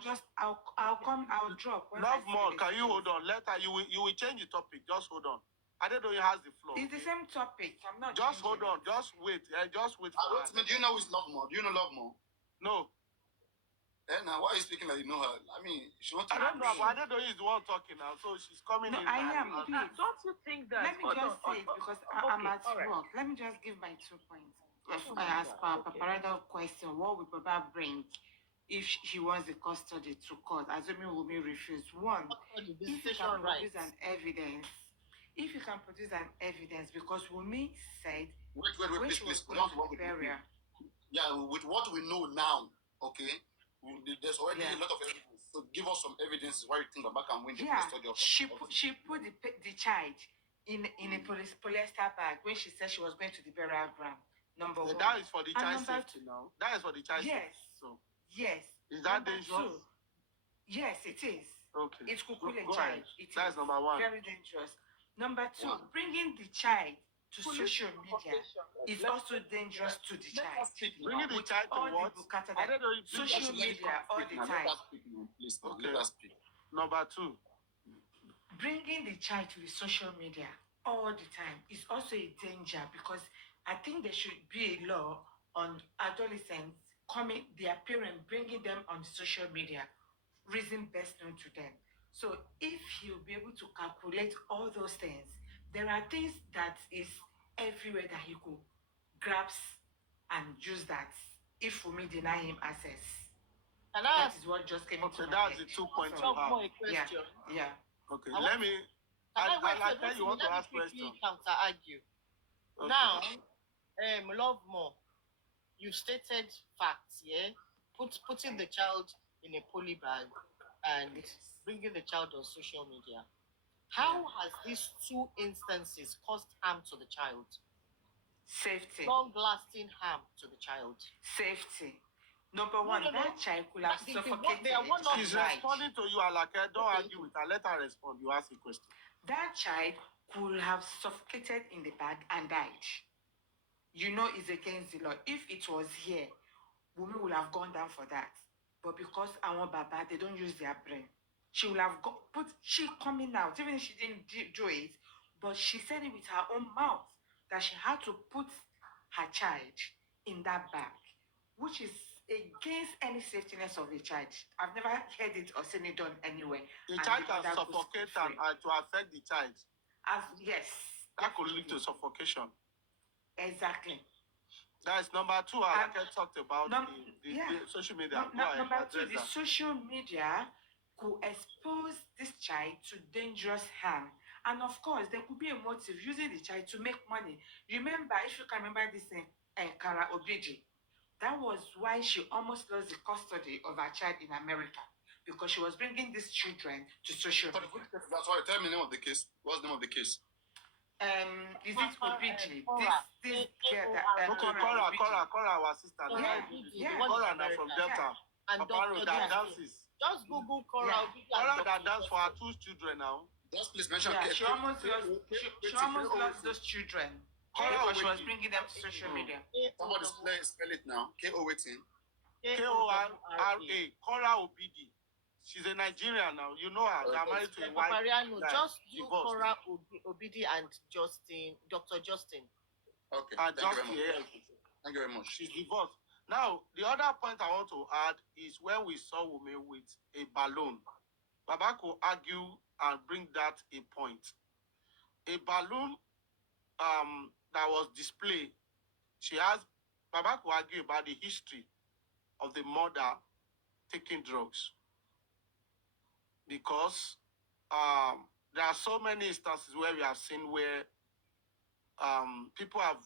drop. Love more, can you hold on? Later, you will change the topic. Just hold on. Adedo has the floor. It's the same topic. I'm not. Just hold on. Just wait. Just wait for her. Do you know who is Love More? Do you know Love More? No. Now, why are you speaking like you know her? I mean, she wants to. I don't know, but Adedo is the one talking now, so she's coming in. I am. Please. Don't you think that? Let me just say it because I'm at work. Let me just give my 2 points. as per Papariano question, what will Baba bring if he wants the custody to court, assuming Wumi refused? One, if you can produce an evidence, because Wumi said Wait, when please, she was please. We going don't want to to burial, Yeah, with what we know now, okay, there's already Yeah. a lot of evidence. So give us some evidence why you think Baba can win the yeah, custody of. she put the child in a polyester bag when she said she was going to the burial ground. Number one. That is for the And child number safety now. That is for the child Yes. safety. So Yes. is that Number dangerous? two, yes, it is. Okay. It's kukule Go child. ahead. It That's is number one. very dangerous. Number two, Wow. bringing the child to social media is also dangerous to the child. Bringing the With child to all the what? bukata I that don't know if social media all the Let time. us speak now, please. Okay. Let us speak. Number two. Bringing the child to the social media all the time is also a danger, because I think there should be a law on adolescents coming, their parents bringing them on social media, reason best known to them. So if he'll be able to calculate all those things, there are things that is everywhere that he could grasp and use that if we deny him access. And That is what just came into Okay, my that's head. the 2 points you talk have. more a question. Yeah. Okay, I let want- me. Can I wait? I tell you want to Let me ask quickly question. counter argue. Okay. Now, love more. You stated facts, yeah. Putting the child in a poly bag and bringing the child on social media. How has these two instances caused harm to the child? Safety. Long-lasting harm to the child. Safety. Number one, no. that child could have They suffocated. are one of She's Right. responding to you, Alake. Don't Okay. argue with her. Let her respond. You ask a question. That child could have suffocated in the bag and died. You know it's against the law. If it was here, Wumi would have gone down for that. But because our Baba, they don't use their brain. She would have but she coming out, even if she didn't do it, but she said it with her own mouth that she had to put her child in that bag, which is against any safetyness of a child. I've never heard it or seen it done anywhere. The And child the can mother goes suffocate free. and to affect the child. Yes. That could lead to suffocation. Exactly. That is number two. Alake talked about the social media. Go ahead, Number two, address the that. social media could expose this child to dangerous harm. And of course, there could be a motive using the child to make money. Remember, if you can remember this Kara Obiji, that was why she almost lost the custody of her child in America, because she was bringing these children to social media. That's why. Tell me the name of the case. What's the name of the case? Is it Obiji? This girl that Okay, Cora, our sister. Cora now from Delta. And Papariano that dances. Just Google Cora. Yeah. Cora that dance for her two children now. Just please mention. Yeah, she almost lost those children. Because she was bringing them to social media. Somebody spell it now. K-O-A-T. K-O-R-A. Cora Obidi. She's a Nigerian now. You know her. They're married to a white Papariano. guy. Just do Divorced. Cora Obidi and Dr. Justin. Okay. And Thank you just very much. here. Thank you very much. She's divorced. Now, the other point I want to add is when we saw Wumi with a balloon, Baba could argue and bring that a point. A balloon that was displayed, Baba could argue about the history of the mother taking drugs. Because there are so many instances where we have seen where people have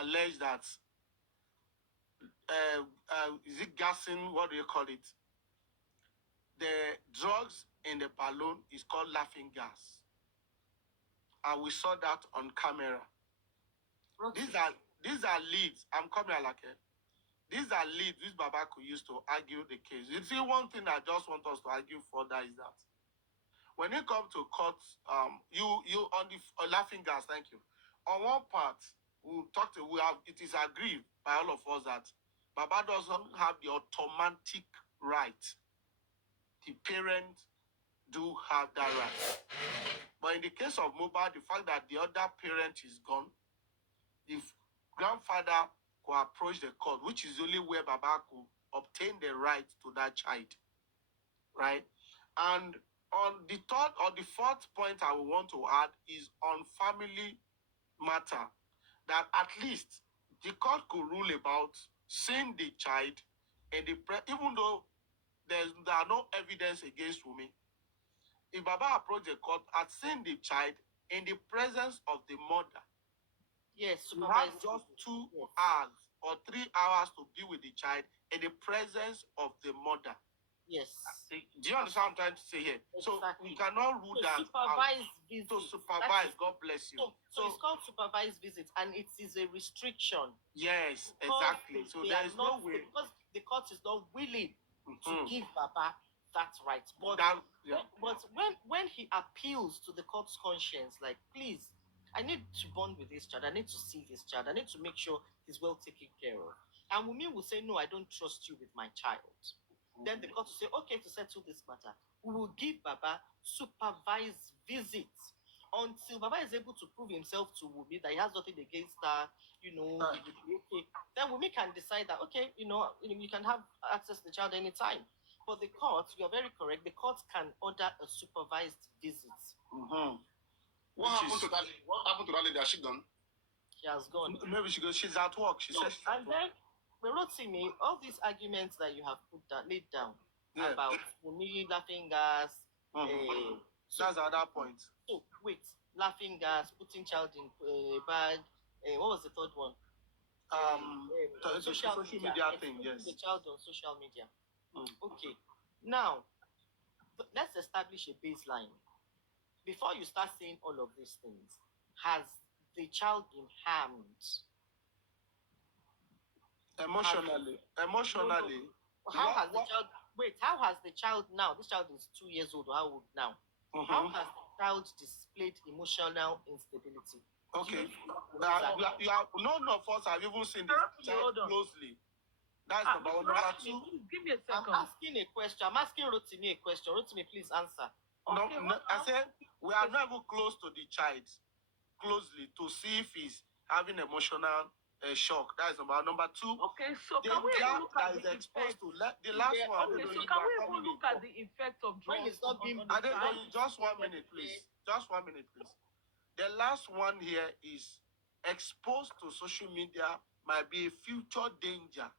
alleged that is it gassing? What do you call it? The drugs in the balloon is called laughing gas, and we saw that on camera. These are leads. I'm coming, Alake. These are leads which Baba could use to argue the case. You see, one thing I just want us to argue further is that when it comes to court, you on the laughing gas. Thank you. On one part, it is agreed by all of us that Baba doesn't have the automatic right. The parents do have that right. But in the case of Mohbad, the fact that the other parent is gone, the grandfather could approach the court, which is only where Baba could obtain the right to that child. Right? And on the third or the fourth point I would want to add is on family matter, that at least the court could rule about seeing the child and even though there are no evidence against Wumi. If Baba approached the court at seeing the child in the presence of the mother, Yes, you have supervised. just 2 Yes. hours or 3 hours to be with the child in the presence of the mother. Yes. Do you understand what I'm trying to say here? So Exactly. we cannot rule To that supervise out. visits. To supervise, That is- God bless you. So it's called supervised visits, and it is a restriction. Yes, Because exactly. So they there are is no not- way. because the court is not willing to Mhm. give Baba that right. But That- yeah. but when he appeals to the court's conscience, like, please, I need to bond with this child. I need to see this child. I need to make sure he's well taken care of. And Wumi will say, no, I don't trust you with my child. Then the court will say, okay, to settle this matter, we will give Baba supervised visits until Baba is able to prove himself to Wumi that he has nothing against her, he will be okay. Then Wumi can decide that, okay, you can have access to the child anytime. But the court, you're very correct, the court can order a supervised visit. Mhm. What happened to that? What happened to that lady? Has she gone? She has gone. Maybe she's at work. She says she's at And work. then, Rotimi, all these arguments that you have laid down Yeah. about Wumi, laughing gas, Mhm. That's another point. So wait, laughing gas, putting child in bag. What was the third one? Social media thing, yes. The child on social media. Mm. Okay, now let's establish a baseline. Before you start saying all of these things, has the child been harmed? Emotionally. How has the child? Wait, how has the child now? This child is 2 years old. How old now? Mhm. How has the child displayed emotional instability? Okay. You None of us have even seen this child closely. That's number one. Number two. Give me a I'm second. asking a question. I'm asking Rotimi a question. Rotimi, please answer. Okay, I said we are not even close to the child closely to see if he's having emotional shock. That is number two. Okay, so The can we gap look that at is the exposed effect? to the last one. Okay, so can we even look at the effect of When drugs it's not being- on the child? Just 1 minute, please. Just 1 minute, please. The last one here is exposed to social media might be a future danger.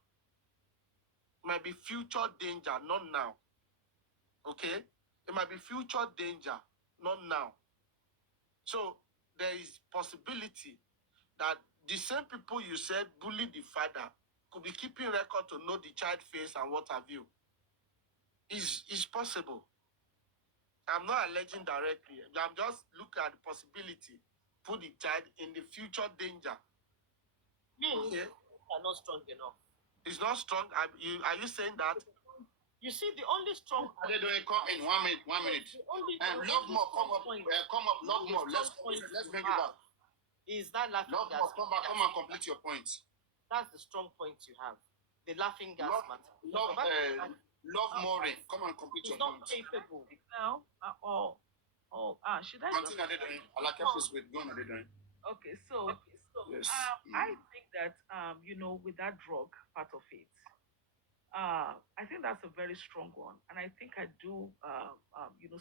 Might be future danger, not now. Okay? It might be future danger, not now. So there is possibility that the same people you said bully the father could be keeping record to know the child face and what have you. Is possible. I'm not alleging directly. I'm just looking at the possibility. Put the child in the future danger. Means Okay. you are not strong enough. It's not strong. Are you saying that? You see, the only strong Are they doing? Come in 1 minute. 1 minute. the only Love more. Come up. point- Come up. Love the more. only Let's strong point let's you bring it have back. is that laughing Love gas. more. Come back. Come and complete your point. That's the strong point you have. The laughing gas Love- matter. Love. Baba Love more. Come and complete is your not point. capable. Now, should I Continue. Are they doing? I like your face with gun. Are they doing? Okay, so Yes. I think that with that drug part of it, I think that's a very strong one, and I think I do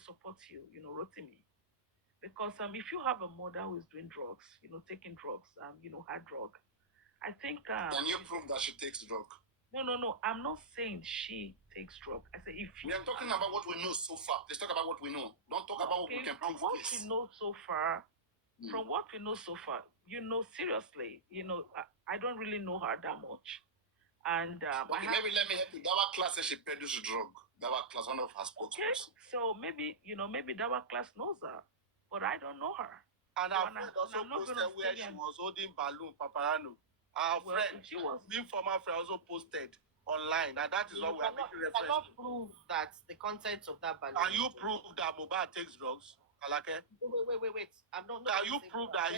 support you, Rotimi, because if you have a mother who is doing drugs, taking drugs, hard drug, I think Can you prove that she takes drug? No, I'm not saying she takes drug. I say if We are talking about what we know so far. Let's talk about what we know. Don't talk about what we can from prove. what Please. we know so far, Mm. from what we know so far, seriously, I don't really know her that much. And Okay, maybe let me help you. Dawa class says she peddles drug. Dawa class, one of her okay, spokespersons. so maybe that class knows her, but I don't know her. And So our I'm friend not- also I'm not posted gonna where say she I'm- was holding balloon, Papariano. Our Well, friend, she was. the former friend, also posted online, and that is what we are making You reference cannot to. prove that the contents of that balloon. Can you prove that Mohbad takes drugs, Alake? Wait. I'm not. Can you prove that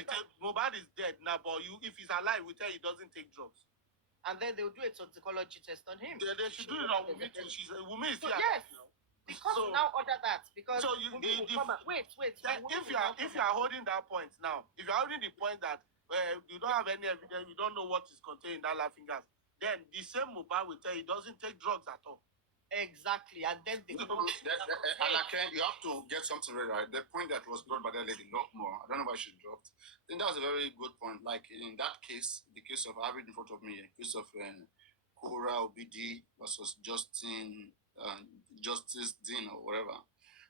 Mohbad is dead now, but if he's alive, we tell he doesn't take drugs? And then they'll do a toxicology test on him. They should do it on Wumi too. Wumi is So, here. yes, because So- now order that because So you- Wumi will the- come and- wait. Then Wumi if will you now are come and- holding that point now, if you are holding the point that you don't have any evidence, you don't know what is contained in that laughing gas, then the same Mohbad will tell you he doesn't take drugs at all. Exactly. And then they Alake, you have to get something right. The point that was brought by that lady, lot more. I don't know why she dropped. I think that was a very good point. Like in that case, the case of I have it in front of me, the case of Cora OBD versus Justice Dean or whatever.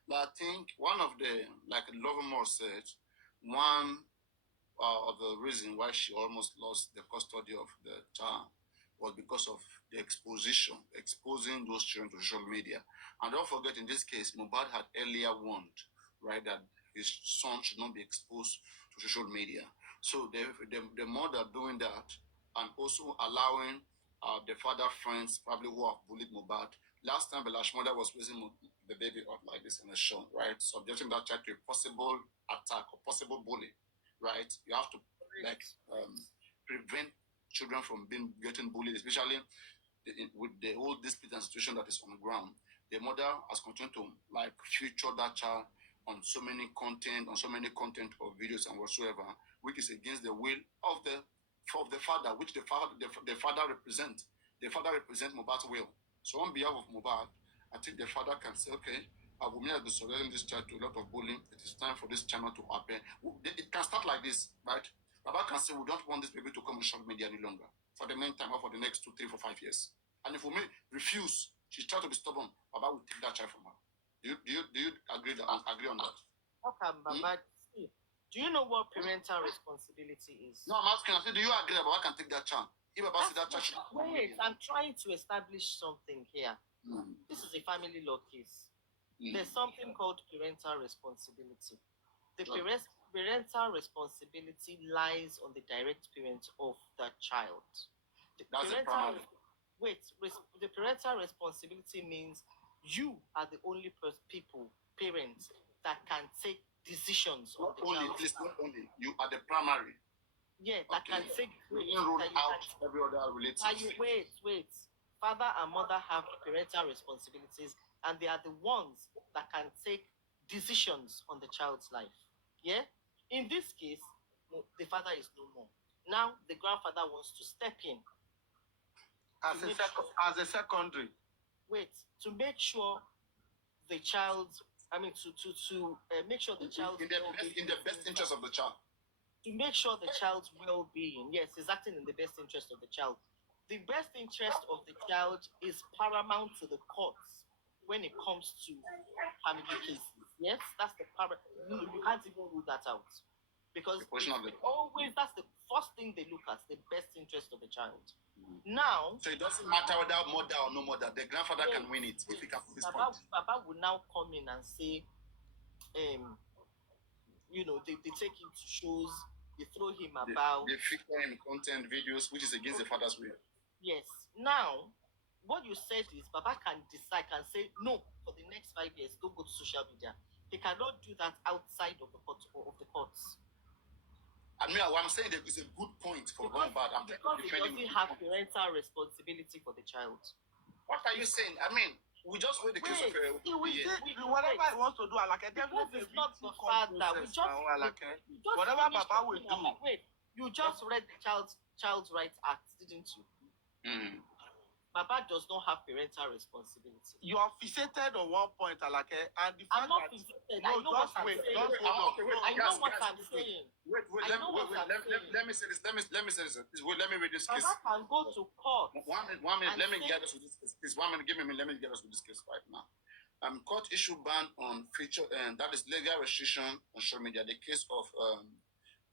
But I think one of the, like Lovemore said, one of the reason why she almost lost the custody of the child was because of the exposing those children to social media. And don't forget, in this case, Mubad had earlier warned, right, that his son should not be exposed to social media. So the mother doing that and also allowing the father friends probably who have bullied Mubad. Last time, Belash mother was raising the baby up like this in a show, right? Subjecting that child to a possible attack or possible bully, right? You have to like prevent children from getting bullied, especially with the whole dispute and situation that is on the ground. The mother has continued to like feature that child on so many content or videos and whatsoever, which is against the will of the father, which the father represent. The father represent Mubad's will. So on behalf of Mubad, I think the father can say, okay, I will be surrendering this child to a lot of bullying. It is time for this channel to appear. It can start like this, right? Baba can say, we don't want this baby to come on social media any longer for the meantime or for the next 2, 3, 4, 5 years. And if we refuse, she's trying to be stubborn, Baba will take that child from her. Do you agree on that? Okay, Baba. Do you know what parental responsibility is? No, I'm asking. I said, do you agree that Baba can take that child? If Baba see that child, wait, I'm trying to establish something here. This is a family law case. There's something called parental responsibility. The parental responsibility lies on the direct parent of the child. The parental responsibility means you are the only parents that can take decisions on the child. Not only. You are the primary. Yeah, that can take out every other relative. Wait. Father and mother have parental responsibilities, and they are the ones that can take decisions on the child's life. Yeah? In this case, the father is no more. Now, the grandfather wants to step in. As a secondary. Wait, to make sure the child, make sure the child... In the best interest of the child. To make sure the child's well-being, yes, is acting in the best interest of the child. The best interest of the child is paramount to the courts when it comes to family cases. Yes, that's the you can't even rule that out. Because that's the first thing they look at, the best interest of the child. Now, so it doesn't matter whether mother or no mother, the grandfather can win it if he can put his point. Baba will now come in and say, they take him to shows, they throw him about. They feature him content videos, which is against the father's will. Yes. Now, what you said is Baba can decide, can say, no, for the next 5 years, don't go to social media. He cannot do that outside of the courts. I mean, what I'm saying is a good point for Bombard. Because he doesn't have parental responsibility for the child. What are you saying? I mean, we just wait the case of whatever he wants to do, like definitely it's not the father. Whatever Papa will do. Wait, you just read the Child's Rights Act, didn't you? Papa does not have parental responsibility. You are fixated on one point, Alake, and the fact I'm not fixated. I know what I'm saying. I know what I'm saying. Let me say this. Let me read this case. Papa can go to court. 1 minute. Let me get us with this case. 1 minute. Let me get us with this case right now. Court issue ban on feature, and that is legal restriction on social media. The case of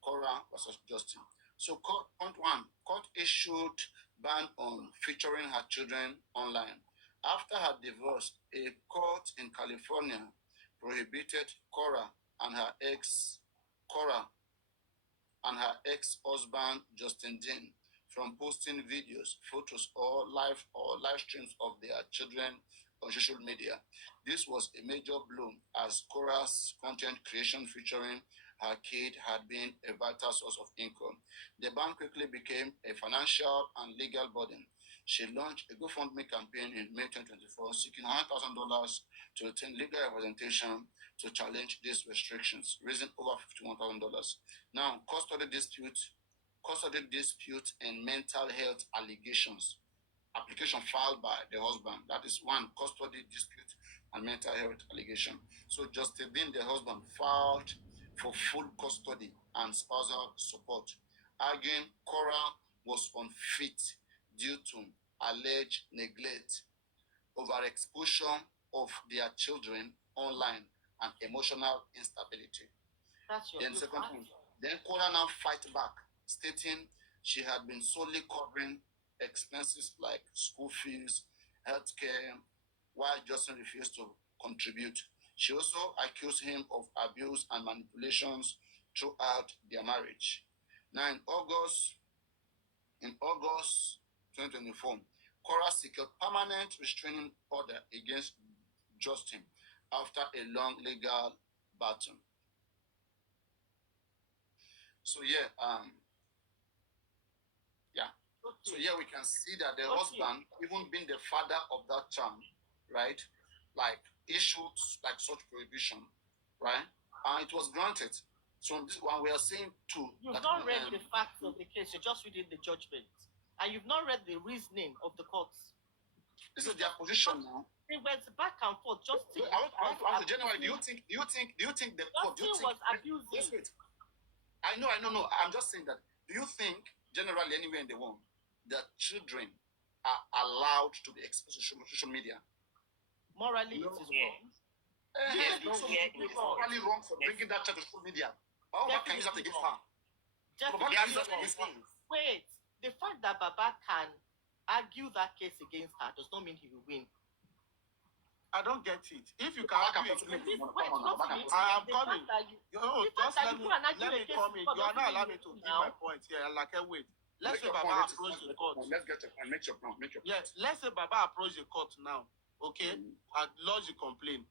Cora versus Justin. So, point 1, court issued ban on featuring her children online. After her divorce, a court in California prohibited Cora and her ex-husband Justin Dean from posting videos, photos, or live streams of their children on social media. This was a major blow as Cora's content creation featuring her kid had been a vital source of income. The ban quickly became a financial and legal burden. She launched a GoFundMe campaign in May 2024, seeking $100,000 to obtain legal representation to challenge these restrictions, raising over $51,000. Now, custody dispute and mental health allegations application filed by the husband. That is one, custody dispute and mental health allegation. So Justin Dean, the husband, filed for full custody and spousal support, arguing Cora was unfit due to alleged neglect, overexposure of their children online, and emotional instability. That's your Then good second part. point. Then Cora now fight back, stating she had been solely covering expenses like school fees, healthcare, while Justin refused to contribute. She also accused him of abuse and manipulations throughout their marriage. Now in August 2024, Cora secured permanent restraining order against Justin after a long legal battle. So yeah, so Okay. here we can see that the Okay. husband, even being the father of that child, right, like issued like such prohibition, right, and it was granted. So this one we are saying too. You've not read the facts of the case. You're just reading the judgment, and you've not read the reasoning of the courts. This is their position now. They went back and forth. Justin. I want to generally. Do you think the court? Justin was abusing. Yes, wait. I know. No. I'm just saying that. Do you think generally anywhere in the world that children are allowed to be exposed to social media? Morally, No. it is wrong. Yes, no, so yeah, it's morally wrong for bringing that child to social media. How can you use that against her? Definitely How can you use that against her? Wait, the fact that Baba can argue that case against her does not mean he will win. I don't get it. If you can argue it, Wait, I am coming. Just let me come in. You are not allowing me to give my point here. Like, wait. Let's say Baba approach the court. Let's get your point. Make your point. Yes, let's say Baba approach the court now. Okay, and lodge the complaint.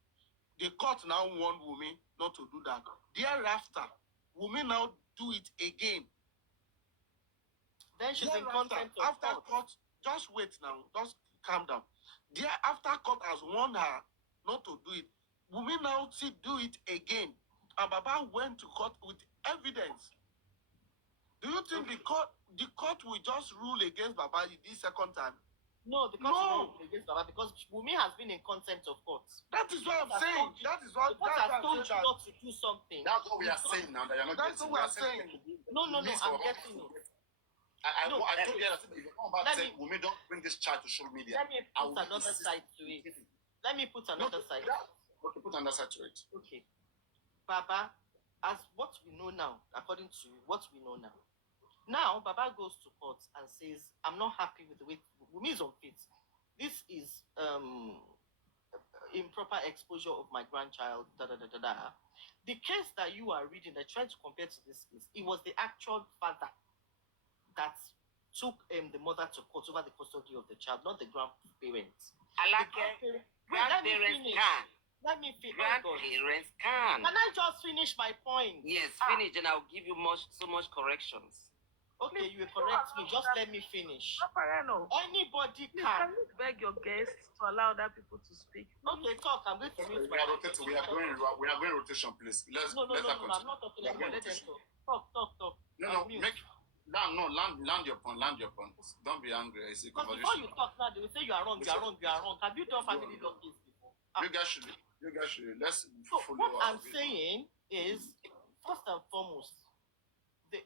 The court now warned Wumi not to do that. Thereafter, Wumi now do it again. Then she's in contempt of after court. Just wait now. Just calm down. After court has warned her not to do it, Wumi now do it again. And Baba went to court with evidence. Do you think the court will just rule against Baba this second time? No, the court will rule against Baba because Wumi has been in contempt of court. That is what I'm saying. That is what the court has told you not to do something. That's what we are saying now. That you're not That's what we are saying. No, I'm getting it. I told you that if you come back saying Wumi don't bring this child to social media. Let me put another side to it. Okay, put another side to it. Okay. Baba, as what we know now, according to what we know now, Baba goes to court and says, I'm not happy with the way Wumi is unfit. This is improper exposure of my grandchild. The case that you are reading, that trying to compare to this case, it was the actual father that took the mother to court over the custody of the child, not the grandparents. Grandparents can. Let me finish. Grandparents can. Can I just finish my point? Yes, finish, and I'll give you so much corrections. Okay, you will correct me. Just let me finish. Papariano, Anybody can can. you beg your guests to allow other people to speak? Okay, talk. I'm going to mute We are rotating. We are going rotation, please. No, I'm not talking anymore. Let them talk. Talk. Land your point. Don't be angry. It's a Because before you talk now, they will say you are wrong. Have you done family law case before? You guys should. Let's So follow what I'm saying is, first and foremost,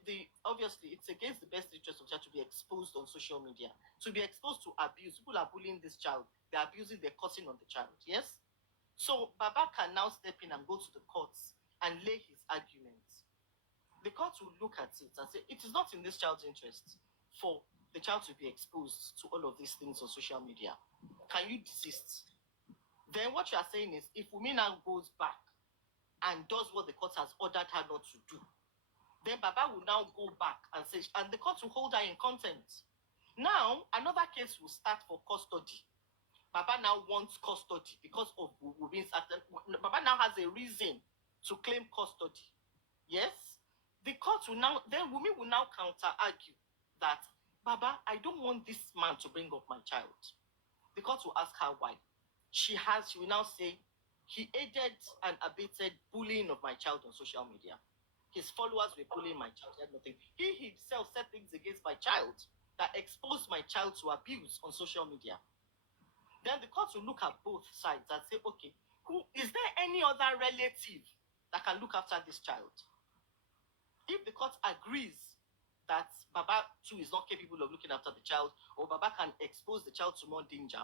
the obviously it's against the best interest of child to be exposed on social media, to be exposed to abuse. People are bullying this child. They're abusing, they're cursing on the child. Yes. So Baba can now step in and go to the courts and lay his arguments. The court will look at it and say it is not in this child's interest for the child to be exposed to all of these things on social media. Can you desist? Then what you are saying is, if Wumi now goes back and does what the court has ordered her not to do, then Baba will now go back and say, and the court will hold her in contempt. Now, another case will start for custody. Baba now wants custody because of Wumi's act. Baba now has a reason to claim custody. Yes? The court will now, then Wumi will now counter argue that, Baba, I don't want this man to bring up my child. The court will ask her why. She will now say, he aided and abetted bullying of my child on social media. His followers were bullying my child. He had nothing. He himself said things against my child. that exposed my child to abuse on social media. Then the court will look at both sides and say, okay, is there any other relative that can look after this child? If the court agrees that Baba too is not capable of looking after the child, or Baba can expose the child to more danger,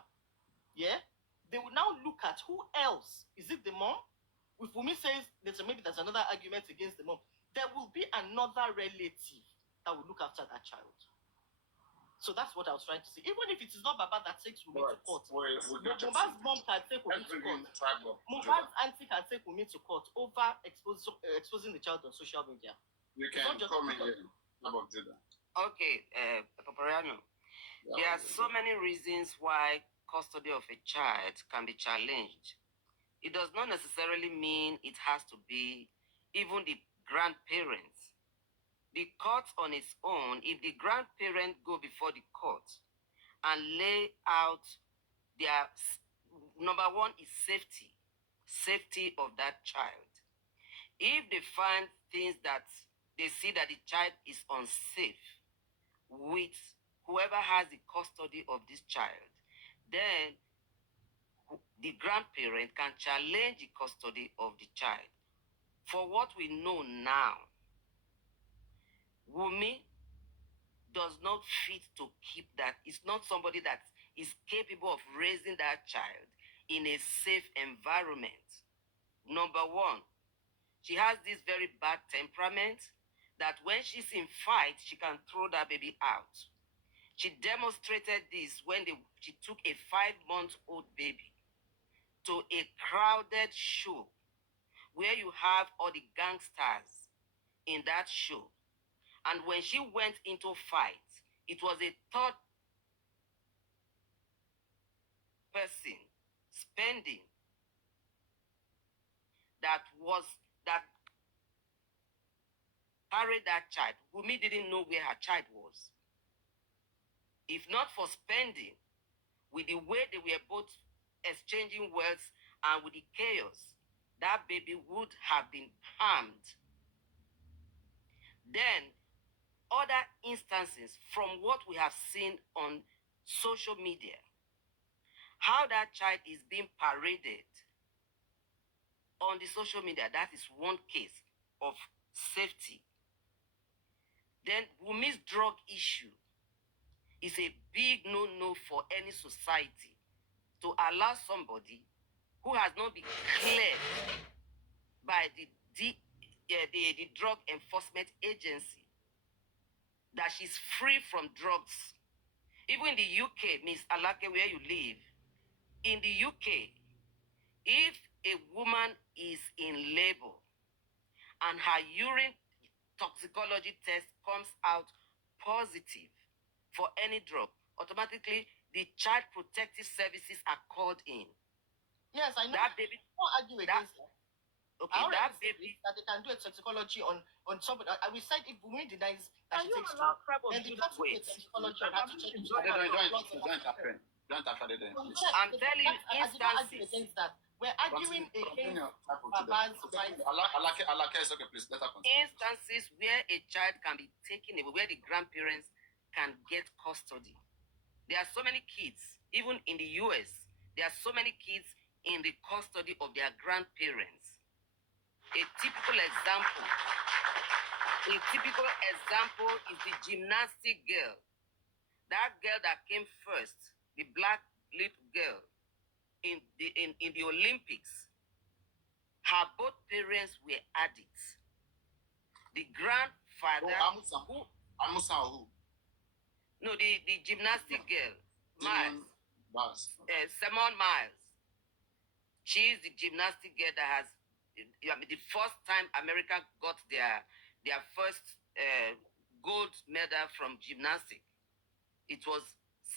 yeah, they will now look at who else. Is it the mom? If Wumi says maybe there's another argument against the mom, there will be another relative that will look after that child. So that's what I was trying to say. Even if it is not Baba that takes Wumi to court, Mohbad's mom can take Wumi to court. Mohbad's auntie can take Wumi to court over exposing the child on social media. You can come in here. Okay, Papariano. There are so many reasons why custody of a child can be challenged. It does not necessarily mean it has to be even the grandparents. The court on its own, if the grandparents go before the court and lay out their, number one is safety of that child. If they find things that they see that the child is unsafe with whoever has the custody of this child, then the grandparent can challenge the custody of the child. For what we know now, Wumi does not fit to keep that. It's not somebody that is capable of raising that child in a safe environment. Number one, she has this very bad temperament that when she's in fight, she can throw that baby out. She demonstrated this when she took a 5-month-old baby to a crowded show where you have all the gangsters in that show. And when she went into fight, it was a third person spending that carried that child. Wumi didn't know where her child was. If not for spending, with the way they were both exchanging words and with the chaos, that baby would have been harmed. Then, other instances from what we have seen on social media, how that child is being paraded on the social media, that is one case of safety. Then Wumi's drug issue is a big no-no for any society to allow somebody who has not been cleared by the Drug Enforcement Agency that she's free from drugs. Even in the UK, Miss Alake, where you live, in the UK, if a woman is in labor and her urine toxicology test comes out positive for any drug, automatically the Child Protective Services are called in. Yes, I know. That baby, I won't argue against that. okay, I that already said baby, that they can do a toxicology on somebody. We said if Wumi denies that Can she you takes allow drugs, Trevor then to the do that? court will do a Wait. toxicology and have to check his Don't Don't interfere there. I'm telling you I did not argue instances. against that. We're arguing against Baba's right. Alake is okay, please. Let her continue. Instances where a child can be taken away, where the grandparents can get custody. There are so many kids, even in the US, there are so many kids in the custody of their grandparents. A typical example is the gymnastic girl. That girl that came first, the black little girl in the Olympics. Her both parents were addicts. The grandfather Amusa who? No, the gymnastic girl, Miles. Simone Miles. She is the gymnastic girl that has, the first time America got their first gold medal from gymnastics. It was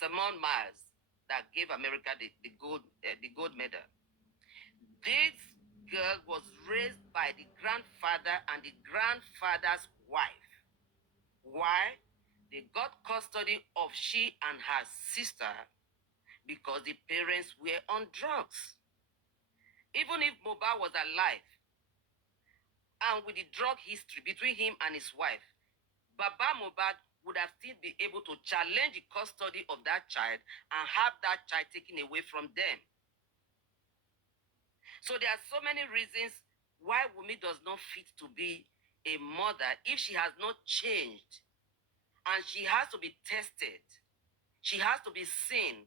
Simone Miles that gave America the gold medal. This girl was raised by the grandfather and the grandfather's wife. Why? They got custody of she and her sister because the parents were on drugs. Even if Mohbad was alive, and with the drug history between him and his wife, Baba Mohbad would have still been able to challenge the custody of that child and have that child taken away from them. So there are so many reasons why Wumi does not fit to be a mother if she has not changed. And she has to be tested. She has to be seen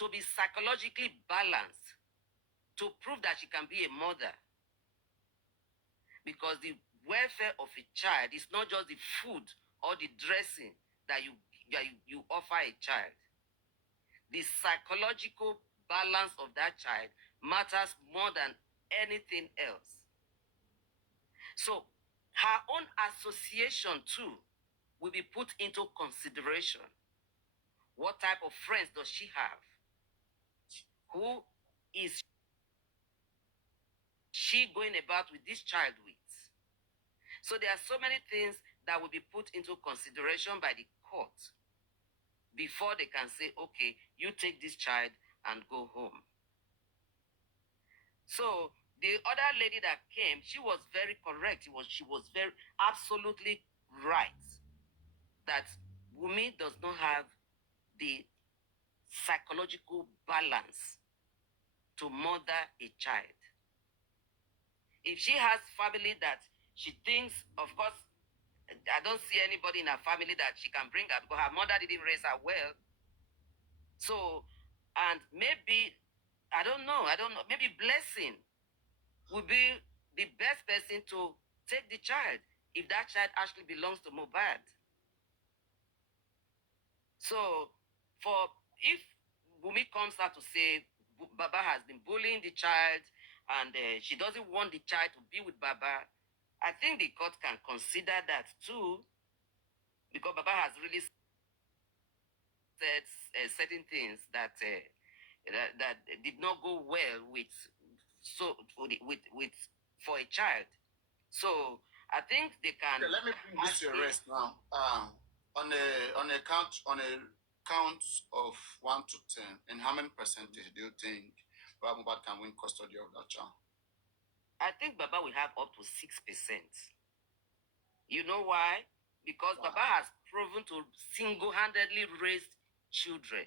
to be psychologically balanced to prove that she can be a mother. Because the welfare of a child is not just the food or the dressing that you offer a child. The psychological balance of that child matters more than anything else. So her own association too will be put into consideration. What type of friends does she have? Who is she going about with this child with? So there are so many things that will be put into consideration by the court before they can say, okay, you take this child and go home. So the other lady that came, she was very correct. She was very absolutely right that Wumi does not have the psychological balance to mother a child. If she has family that she thinks, of course, I don't see anybody in her family that she can bring her because her mother didn't raise her well. So, and maybe, I don't know, maybe Blessing would be the best person to take the child if that child actually belongs to Mohbad. So, if Wumi comes out to say Baba has been bullying the child and she doesn't want the child to be with Baba, I think the court can consider that too, because Baba has really said certain things that did not go well with for a child. So I think they can. Okay, let me bring this to a rest now. On a count of 1 to 10, and how many percentage do you think Baba Mohbad can win custody of that child? I think Baba will have up to 6%. You know why? Because Wow. Baba has proven to single-handedly raise children.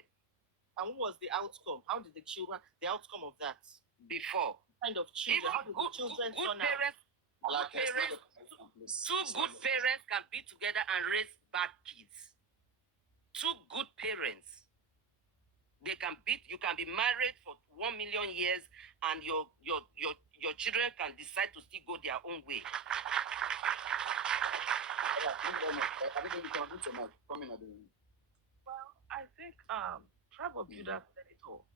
And what was the outcome? How did the outcome of that? Before. What kind of children? Even How did the children good turn parents, out? two good parents can be together and raise bad kids. Two good parents. You can be married for 1 million years and your children can decide to still go their own way. Well, I think Tribe of Judah said it all.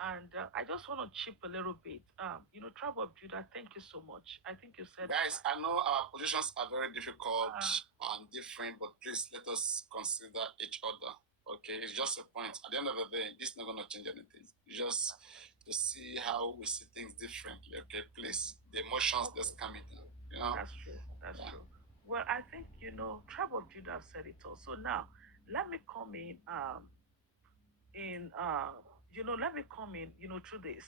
And I just want to chip a little bit. Tribe of Judah, thank you so much. I think you said, Guys, I know our positions are very difficult and different, but please let us consider each other. Okay, it's just a point. At the end of the day, this is not going to change anything. It's just to see how we see things differently. Okay, please. The emotions just coming down. That's true. That's true. Well, I think Tribe of Judah said it all. So now let me come let me come in, through this,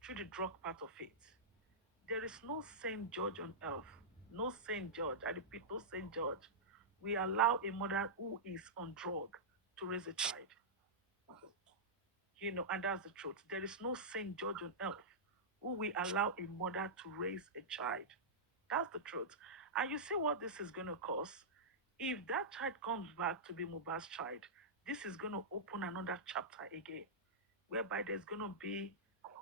through the drug part of it. There is no saint judge on earth. No saint judge. I repeat, no saint judge. We allow a mother who is on drug to raise a child. And that's the truth. There is no saint judge on earth who will allow a mother to raise a child. That's the truth. And you see what this is going to cause? If that child comes back to be Mohbad's child, this is going to open another chapter again, whereby there's going to be.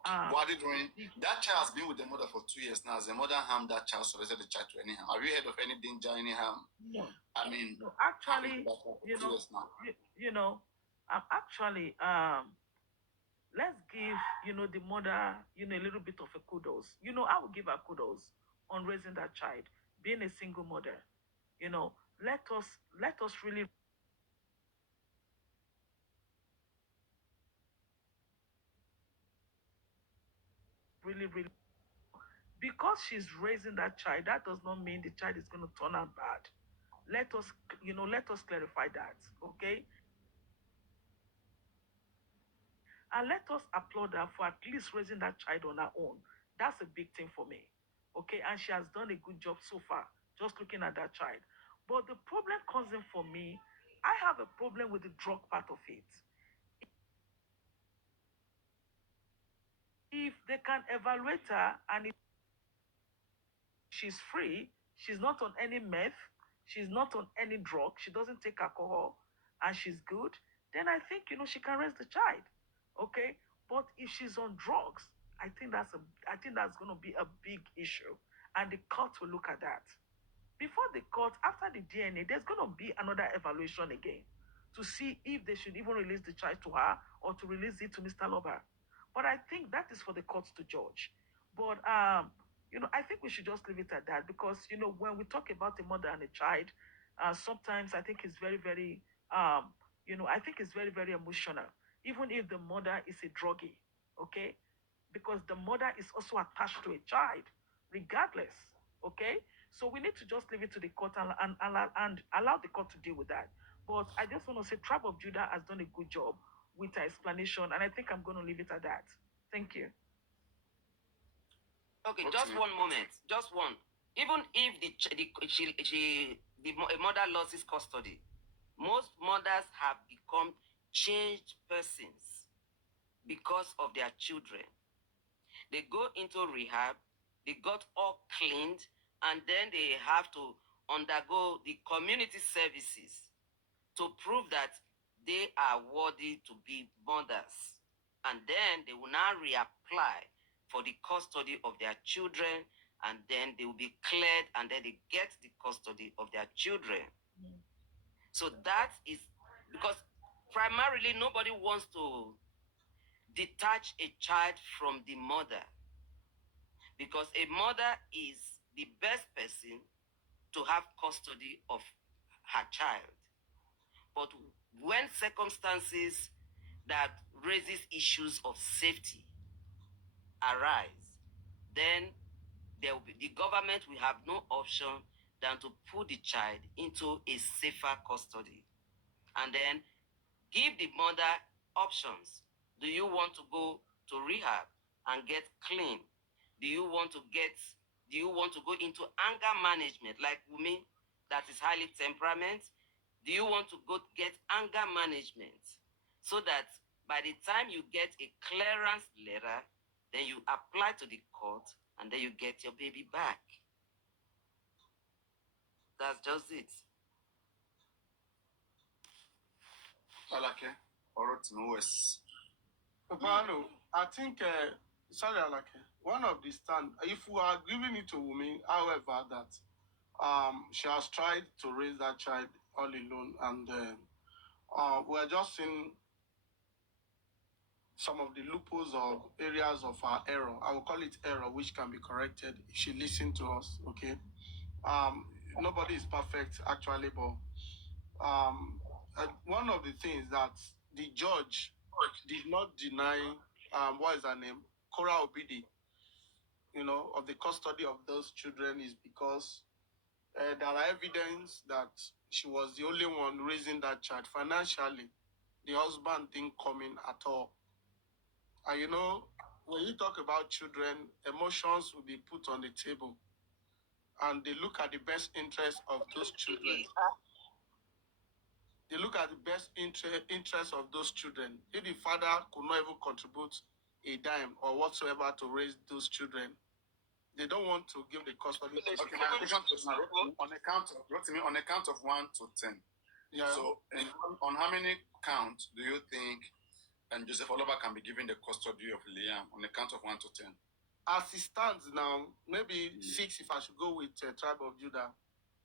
That child has been with the mother for 2 years now. As the mother harmed that child, surrendered the child to any harm. Have you heard of any danger, any harm? No. I mean, no, actually, I'm actually let's give the mother a little bit of a kudos. I will give her kudos on raising that child, being a single mother. Let us really really, because she's raising that child, that does not mean the child is going to turn out bad. Let us clarify that, okay? And let us applaud her for at least raising that child on her own. That's a big thing for me. Okay, and she has done a good job so far, just looking at that child. But the problem comes in for me I have a problem with the drug part of it. If they can evaluate her and if she's free, she's not on any meth, she's not on any drug, she doesn't take alcohol, and she's good, then I think she can raise the child. Okay? But if she's on drugs, I think that's gonna be a big issue. And the court will look at that. Before the court, after the DNA, there's going to be another evaluation again to see if they should even release the child to her or to release it to Mr. Lover. But I think that is for the courts to judge. But I think we should just leave it at that because when we talk about a mother and a child, sometimes I think it's very, very I think it's very, very emotional. Even if the mother is a druggie, okay, because the mother is also attached to a child, regardless. Okay, so we need to just leave it to the court and allow the court to deal with that. But I just want to say, Tribe of Judah has done a good job with her explanation, and I think I'm going to leave it at that. Thank you. Okay, just one moment, just one. Even if a mother loses custody, most mothers have become changed persons because of their children. They go into rehab, they got all cleaned, and then they have to undergo the community services to prove that they are worthy to be mothers. And then they will now reapply for the custody of their children, and then they will be cleared, and then they get the custody of their children. So that is because primarily nobody wants to detach a child from the mother, because a mother is the best person to have custody of her child. But when circumstances that raises issues of safety arise, then the government will have no option than to put the child into a safer custody and then give the mother options. Do you want to go to rehab and get clean? Do you want to go into anger management like Wumi, that is highly temperament? Do you want to go get anger management so that by the time you get a clearance letter, then you apply to the court and then you get your baby back? That's just it. Alake, or West. Papariano, I think, sorry, Alake, one of the stand, if we are giving it to women, however, that she has tried to raise that child all alone, and we're just seeing some of the loopholes or areas of our error. I will call it error, which can be corrected if she listens to us. Okay. Nobody is perfect, actually, but one of the things that the judge did not deny, what is her name, Cora Obidi, of the custody of those children is because there are evidence that she was the only one raising that child financially. The husband didn't come in at all. And when you talk about children, emotions will be put on the table, and they look at the best interest of those children. They look at the best interest of those children. If the father could not even contribute a dime or whatsoever to raise those children, they don't want to give the custody. Okay, my question is now on a count of 1 to 10. Yeah. So, on how many counts do you think Joseph Oliver can be given the custody of Liam on a count of 1 to 10? As it stands now, maybe 6 if I should go with Tribe of Judah.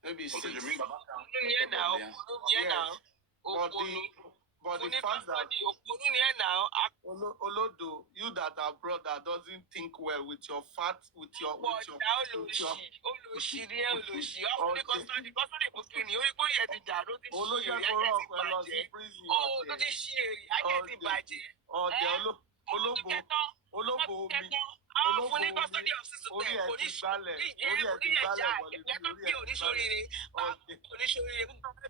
Maybe 6. You mean Baba Yeah, now. Yes. But the fact that Olodo, you that are brother doesn't think well with your fat, with your Àwọn fún ní custody of sísun orí tẹ̀ ẹ̀ ti gbálẹ̀ oníṣẹ́ orí ẹ̀ ti gbálẹ̀ oníyẹ̀já wọlé ẹ̀yẹ́ tó orí bí ẹ̀ ti oníṣoríire gbálẹ̀ oníṣoríire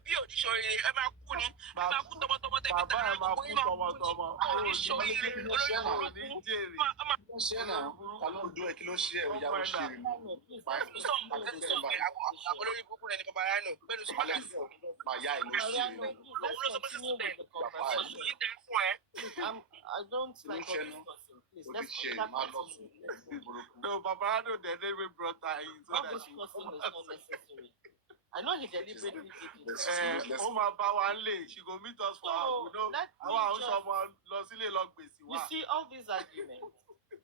bí oníṣoríire ẹ máa kú ni ẹ máa kú tọmọtọmọ tẹbí bàbá tààrà ẹ̀ máa gbogbo kú yín máa kú ni tọmọtọmọ oníṣoríire olórí ò burúkú ní jèrè kí ló ṣe é náà ta ló ń dún ẹ kí ló ṣe é ìyá ló ṣe é olórí burúkú rẹ ní Papariano bẹ́ẹ̀ni sọ padà sí máa yá ẹ ló ṣe é Let's continue with the conversation. I don't like all this gossip. Please, let's continue. no Papariano dey name brought her in so All that this she gossip is not necessary. I know he deliberately did it. ó máa bá wa lé she go meet us for house you know let me àwọn àwọn just- sọmọ lọ sílé lọ gbèsè You wa. see, all these arguments,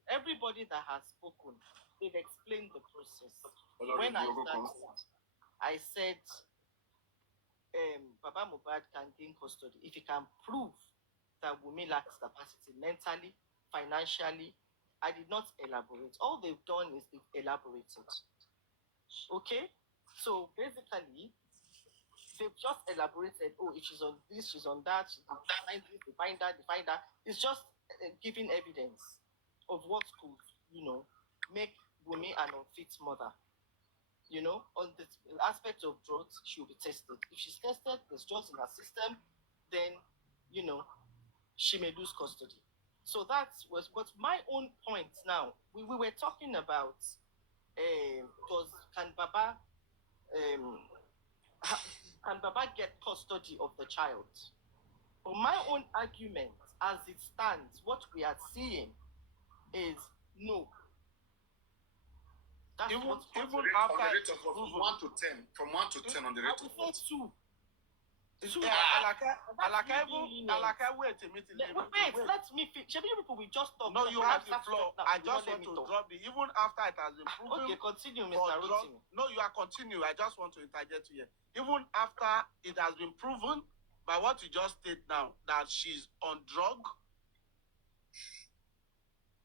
everybody that has spoken, they've explained the process. When I started, I said, Baba Mohbad can gain custody if he can prove that Wunmi lacks capacity mentally, financially. I did not elaborate. All they've done is they've elaborated. Okay? So basically, they've just elaborated, oh, if she's on this, she's on that, she's on that, they find that, they find that. It's just giving evidence of what could, make Wunmi an unfit mother. On the aspect of drugs, she'll be tested. If she's tested, there's drugs in her system, then, she may lose custody. So that was, but my own point now, we were talking about, can Baba get custody of the child? But my own argument, as it stands, what we are seeing is no. That's Even what's after from 1 to 10 on the I rate would of say two. Alaka wait a minute. Wait, let me finish. People will just talk. No, you have the floor. I just want want to drop the even after it has been proven. Okay, continue, for Mr. drug- Rotimi. No, you are continue. I just want to interject here. Even after it has been proven by what you just stated now that she's on drug.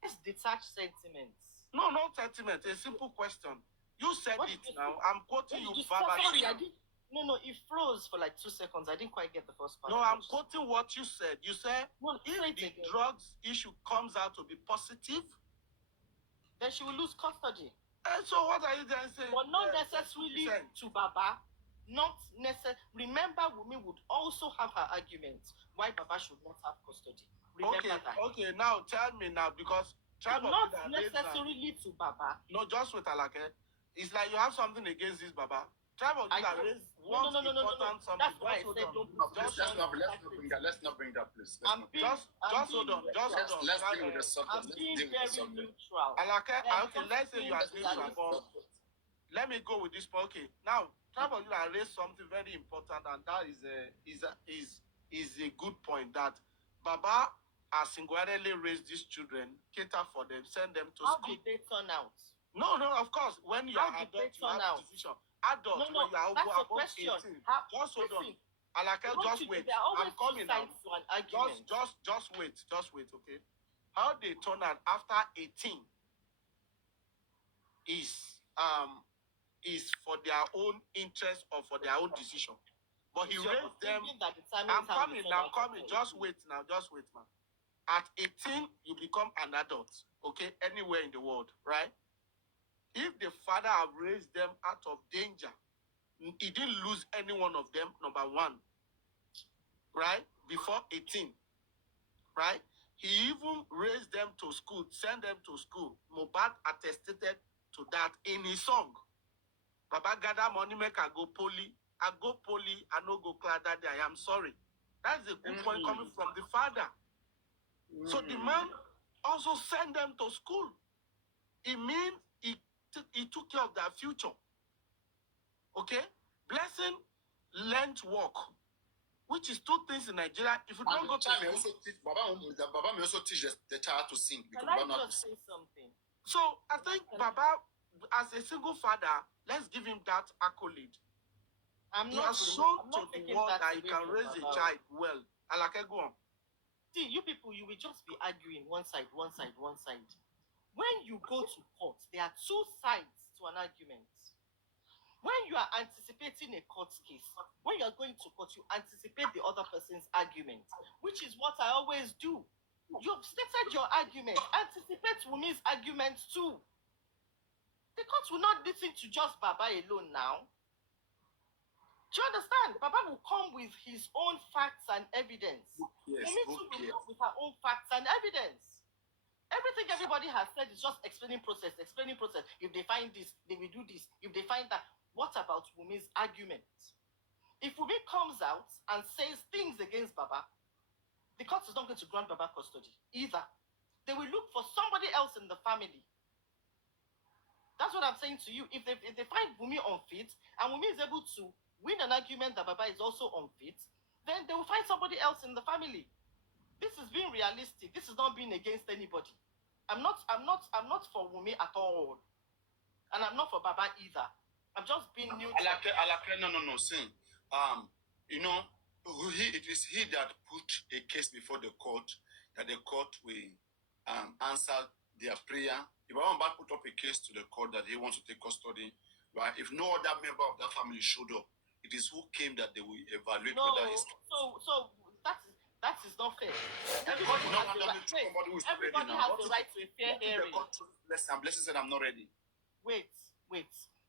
Let's detach sentiments. No sentiment. A simple question. You said What it did you now. say? I'm quoting you Sorry, verbatim. I did. No, it froze for like 2 seconds. I didn't quite get the first part. No, I'm quoting what you said. You said No, if say it the again. drugs issue comes out to be positive, Then she will lose custody. and so what are you then saying? But not necessarily 50%. to Baba. Not necessarily. Remember, Wunmi would also have her arguments why Baba should not have custody. Remember that. Okay, now tell me now because tribal Not people that raise that- necessarily to Baba. No, just with Alake. It's like you have something against this Baba. Tribal I that don't- raise No, one no. important something. That's why I Just hold said on. don't No, put please, let's not bring that, please. Just hold on. Let's deal with the subject. I'm Let's being deal with the very subject. neutral. Alake, Yeah, okay, just let's say you are being neutral, but realistic. let me go with this point. Okay, now tribal you have raised something very important, and that is a good point that Baba has singularly raised these children, cater for them, send them to How school. did they turn out? No, of course. When you How are did they adult, you turn have out? decision. Adult, No, when you are that's a above question. 18. How, Just hold on. listen, Alake, just Rotimi, wait. there are always I'm coming two now. sides to an argument. Just wait, okay? How they turn out after 18 is for their own interest or for their own decision. But he It's your raised them. opinion that determines I'm how you coming, turn I'm out coming. after Just 18. wait now, man. At 18, you become an adult, okay? Anywhere in the world, right? If the father have raised them out of danger, he didn't lose any one of them, number one, right? Before 18, right? He even raised them to school, sent them to school. Mohbad attested to that in his song. Baba gather money, make I go poly. I go poly, I no go clad that day. I am sorry. That's a good point coming from the father. So the man also sent them to school. It means he took care of their future. Okay? Blessing learned work, which is two things in Nigeria. If you don't go to school, Baba may also teach the child to sing. Can Because I Baba not just say something? so I think Baba, as a single father, let's give him that accolade. He has shown to the world that he can raise a child well. Alake, go on. See, you people, you will just be arguing one side. When you go to court, there are two sides to an argument. When you are anticipating a court case, when you are going to court, you anticipate the other person's argument, which is what I always do. You've stated your argument. Anticipate Wumi's argument too. The court will not listen to just Baba alone now. Do you understand? Baba will come with his own facts and evidence. Yes, Wumi too will come with her own facts and evidence. Everything everybody has said is just explaining process, explaining process. If they find this, they will do this. If they find that, what about Wumi's argument? If Wumi comes out and says things against Baba, the court is not going to grant Baba custody either. They will look for somebody else in the family. That's what I'm saying to you. If they find Wumi unfit and Wumi is able to win an argument that Baba is also unfit, then they will find somebody else in the family. This is being realistic. This is not being against anybody. I'm not for Wumi at all. And I'm not for Baba either. I'm just being neutral. Alake, no, sing. You know, it is he that put a case before the court that the court will answer their prayer. If Baba put up a case to the court that he wants to take custody, right? If no other member of that family showed up, it is who came that they will evaluate whether he's. So that is not fair. Everybody has the right to a fair hearing. Blessing said, I'm not ready. Wait.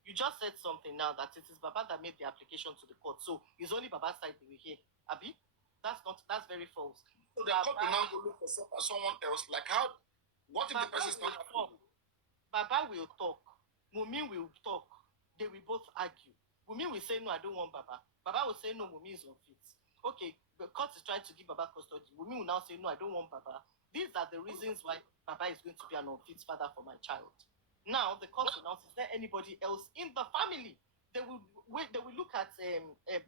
You just said something now that it is Baba that made the application to the court. So it's only Baba's side they will hear. Abi? That's very false. So the court will now go look for someone else. Like how? What if the person is not happy? Baba will talk. Wumi will talk. They will both argue. Wumi will say, no, I don't want Baba. Baba will say, no, Wumi is unfit. Okay, the court is trying to give Baba custody. Wumi will now say, no, I don't want Baba. These are the reasons why Baba is going to be an unfit father for my child. Now, the court will now say, is there anybody else in the family? They will look at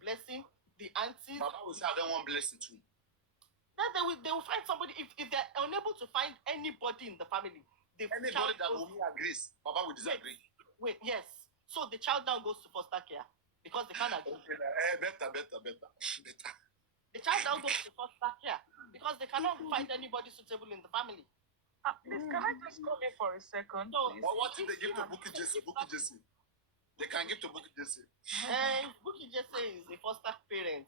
Blessing, the aunties. Baba will say, I don't want Blessing too. Then they will find somebody. If they're unable to find anybody in the family, anybody that Wumi agrees, Baba will disagree. Wait, yes. So the child now goes to foster care because they can't agree. Better. The child now goes to foster care because they cannot find anybody suitable in the family. Please, can I just come in for a second? So, what if they give to Bukky Jesse? They can give to Bukky Jesse. Bukky Jesse is the foster parent.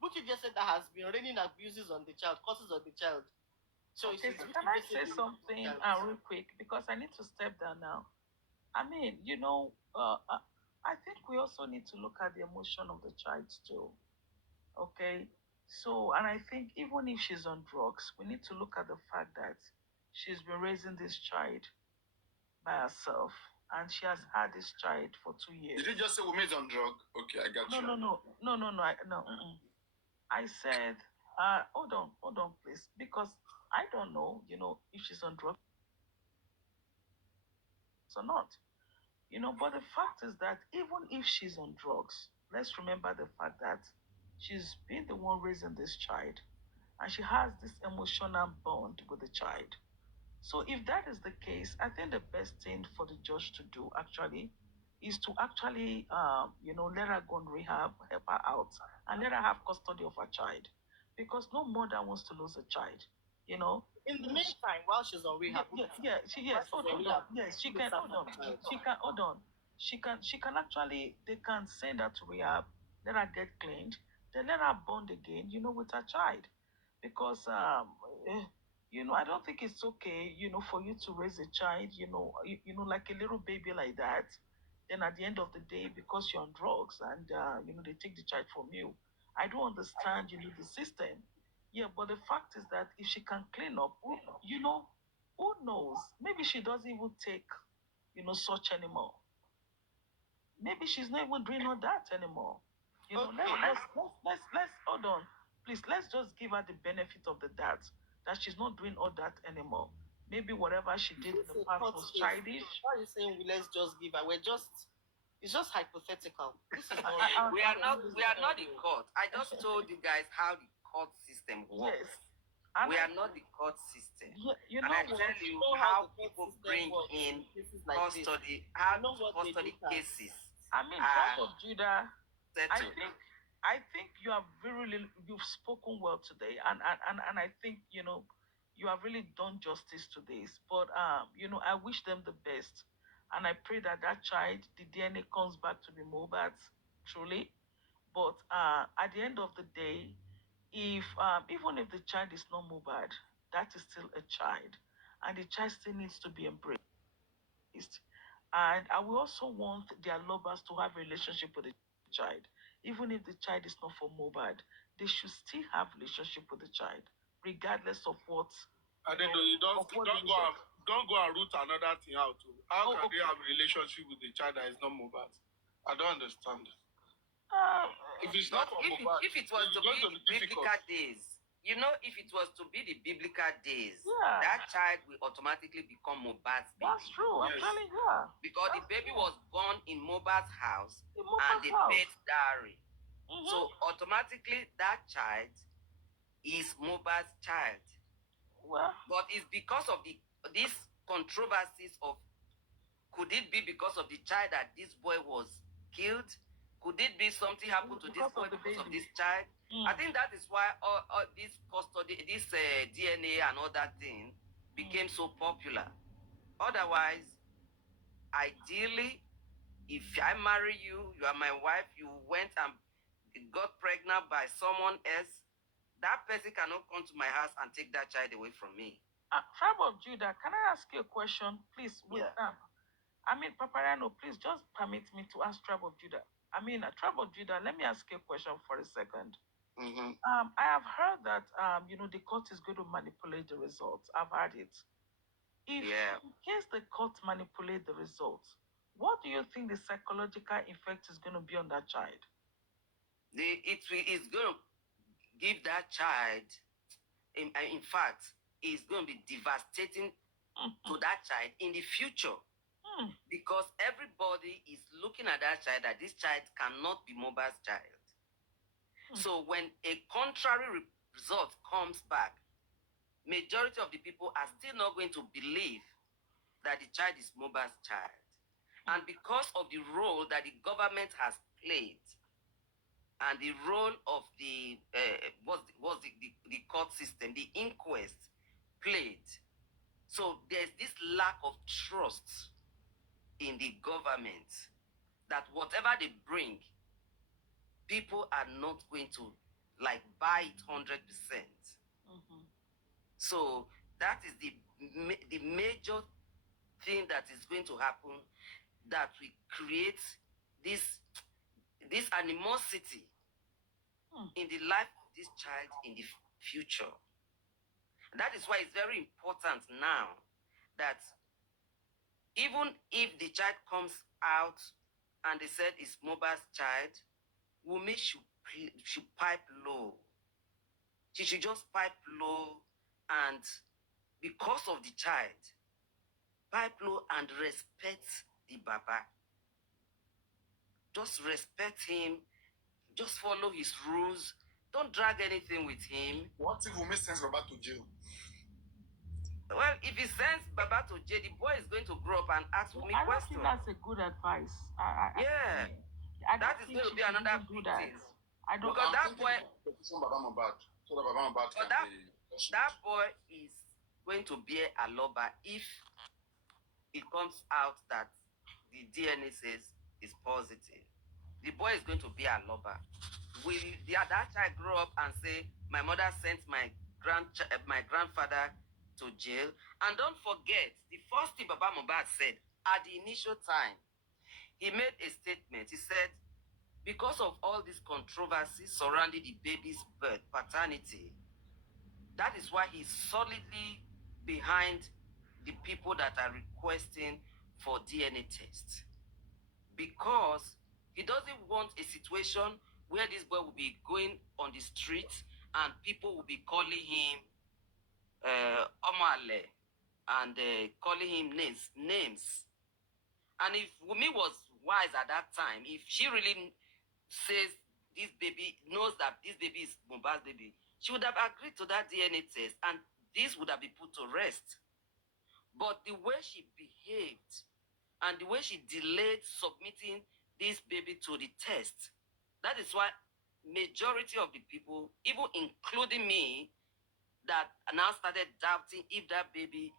Bukky Jesse that has been raining abuses on the child, causes on the child. So okay, so can I say something real quick? Because I need to step down now. I mean, I think we also need to look at the emotion of the child too. Okay? So, and I think even if she's on drugs, we need to look at the fact that she's been raising this child by herself and she has had this child for 2 years. Did you just say Wumi is on drug? Okay, I got you. No. I said, hold on, please, because I don't know, if she's on drugs or not. But the fact is that even if she's on drugs, let's remember the fact that she's been the one raising this child and she has this emotional bond with the child. So if that is the case, I think the best thing for the judge to do actually is to actually, let her go on rehab, help her out, and let her have custody of her child, because no mother wants to lose a child. In the meantime, while she's on rehab, she can hold on. She can actually, they can send her to rehab, let her get cleaned, then let her bond again, with her child, because I don't think it's okay, for you to raise a child, like a little baby like that. Then at the end of the day, because you're on drugs and they take the child from you, I don't understand, the system. Yeah, but the fact is that if she can clean up, who knows? Maybe she doesn't even take, such anymore. Maybe she's not even doing all that anymore. Let's hold on, please. Let's just give her the benefit of the doubt that she's not doing all that anymore. Maybe whatever she did in the past was childish. Why are you saying let's just give her? It's just hypothetical. This is not we are not the court. I just told you guys how the court system works. Yes. We are not the court system. Yeah, and I tell you how people bring in custody, how custody cases. I mean, Prophet Judah, I think you've spoken well today, and I think you have really done justice to this. But I wish them the best, and I pray that child, the DNA comes back to be Mohbad's truly. But at the end of the day, if even if the child is not Mohbad, that is still a child, and the child still needs to be embraced. And I will also want their lovers to have a relationship with the child, even if the child is not from Mobad. They should still have relationship with the child, regardless of what. I don't know. You don't of what don't the go result. and don't go and root another thing out. How Oh, can they okay. have a relationship with a child that is not mobile? I don't understand. Uh, If it's But not from if mobile, if it was it's to going be to be biblical difficult. days, you know, if it was to be the biblical days, Yeah. that child will automatically become Mobad's baby. That's true. I'm Yes. telling you. Because the That's baby true. was born in Mobad's house In and Mobad's they house. paid dowry. Mhm. So automatically that child is Mobad's child. Well, But it's because of these controversies of, could it be because of the child that this boy was killed? Could it be something happened to this because boy of the because of baby. this child? Mm. I think that is why all this custody, this DNA and all that thing became so popular. Otherwise, ideally, if I marry you, you are my wife, you went and got pregnant by someone else, that person cannot come to my house and take that child away from me. Tribe of Judah, can I ask you a question, please? Yeah. I mean, Papariano, please just permit me to ask Tribe of Judah. Tribe of Judah, let me ask you a question for a second. Mm-hmm. I have heard that the court is going to manipulate the results. I've heard it. If in case the court manipulate the results, what do you think the psychological effect is going to be on that child? It's going to give that child, in fact, it's going to be devastating to that child in the future. Because everybody is looking at that child, that this child cannot be Moba's child. So when a contrary result comes back, majority of the people are still not going to believe that the child is Moba's child. And because of the role that the government has played, and the role of the the court system, the inquest played, so there's this lack of trust in the government that whatever they bring, people are not going to like buy it 100%. So that is the major thing that is going to happen, that we create this animosity in the life of this child in the future. That is why it's very important now that even if the child comes out and they said it's Moba's child, Wumi should pipe low. She should just pipe low, and because of the child, pipe low and respect the Baba. Just respect him. Just follow his rules. Don't drag anything with him. What if Wumi sends Baba to jail? Well, if he sends Baba to jail, the boy is going to grow up and ask me I don't questions. think that's a good advice. That is going to be another big thing. I don't. Because that boy, Baba Mohbad, so that Baba Mohbad can be that boy is going to be a lover if it comes out that the DNA says is positive. The boy is going to be a lover. Will that child grow up and say, my mother sent my grandfather to jail? And don't forget, the first thing Baba Mohbad said at the initial time, he made a statement. He said, because of all these controversies surrounding the baby's birth, paternity, that is why he's solidly behind the people that are requesting for DNA tests. Because he doesn't want a situation where this boy will be going on the streets and people will be calling him Omale and calling him names. And if Wumi was wise at that time, if she really says this baby, knows that this baby is Mohbad's baby, she would have agreed to that DNA test and this would have been put to rest. But the way she behaved and the way she delayed submitting this baby to the test, that is why majority of the people, even including me, that now started doubting if that baby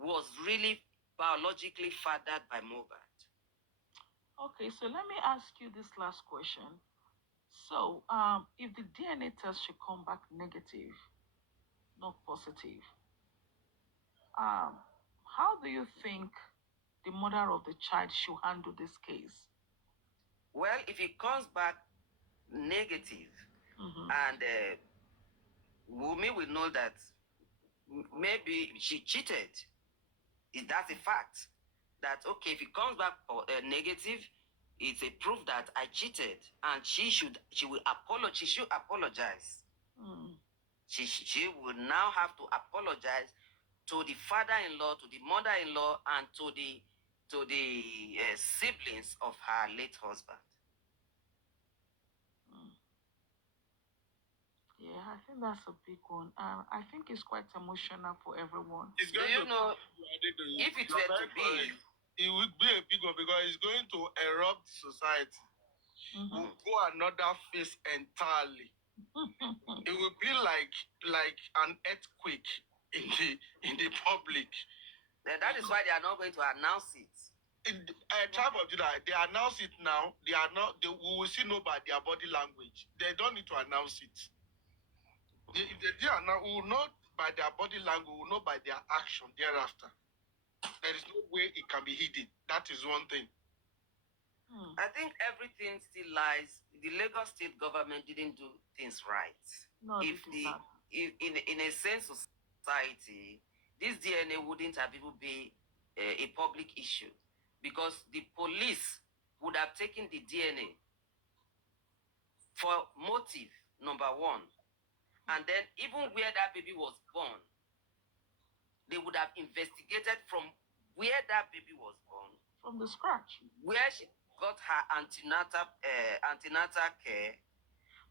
was really biologically fathered by Mohbad. Okay, so let me ask you this last question. So, if the DNA test should come back negative, not positive. How do you think the mother of the child should handle this case? Well, if it comes back negative, Mm-hmm. and Wumi will know that maybe she cheated. That's a fact. That okay, if it comes back negative, it's a proof that I cheated, and she will apologize. She should apologize. Mm. She will now have to apologize to the father-in-law, to the mother-in-law, and to the siblings of her late husband. Yeah, I think that's a big one. I think it's quite emotional for everyone. It's Do going you to know if if it were to be? it would be a big one because it's going to erupt society. Mm-hmm. Will go another phase entirely. It will be like an earthquake in the public. And that is why they are not going to announce it. Tribe of Judah, they announce it now. They are not. We will see know by their body language. They don't need to announce it. If they announce, we will know by their body language. We will know by their action thereafter. There is no way it can be hidden. That is one thing. I think everything still lies. The Lagos state government didn't do things right. No, If in a sense society, this DNA wouldn't have even been a public issue, because the police would have taken the DNA for motive number one, and then even where that baby was born, they would have investigated from where that baby was born, from the scratch, where she got her antenatal care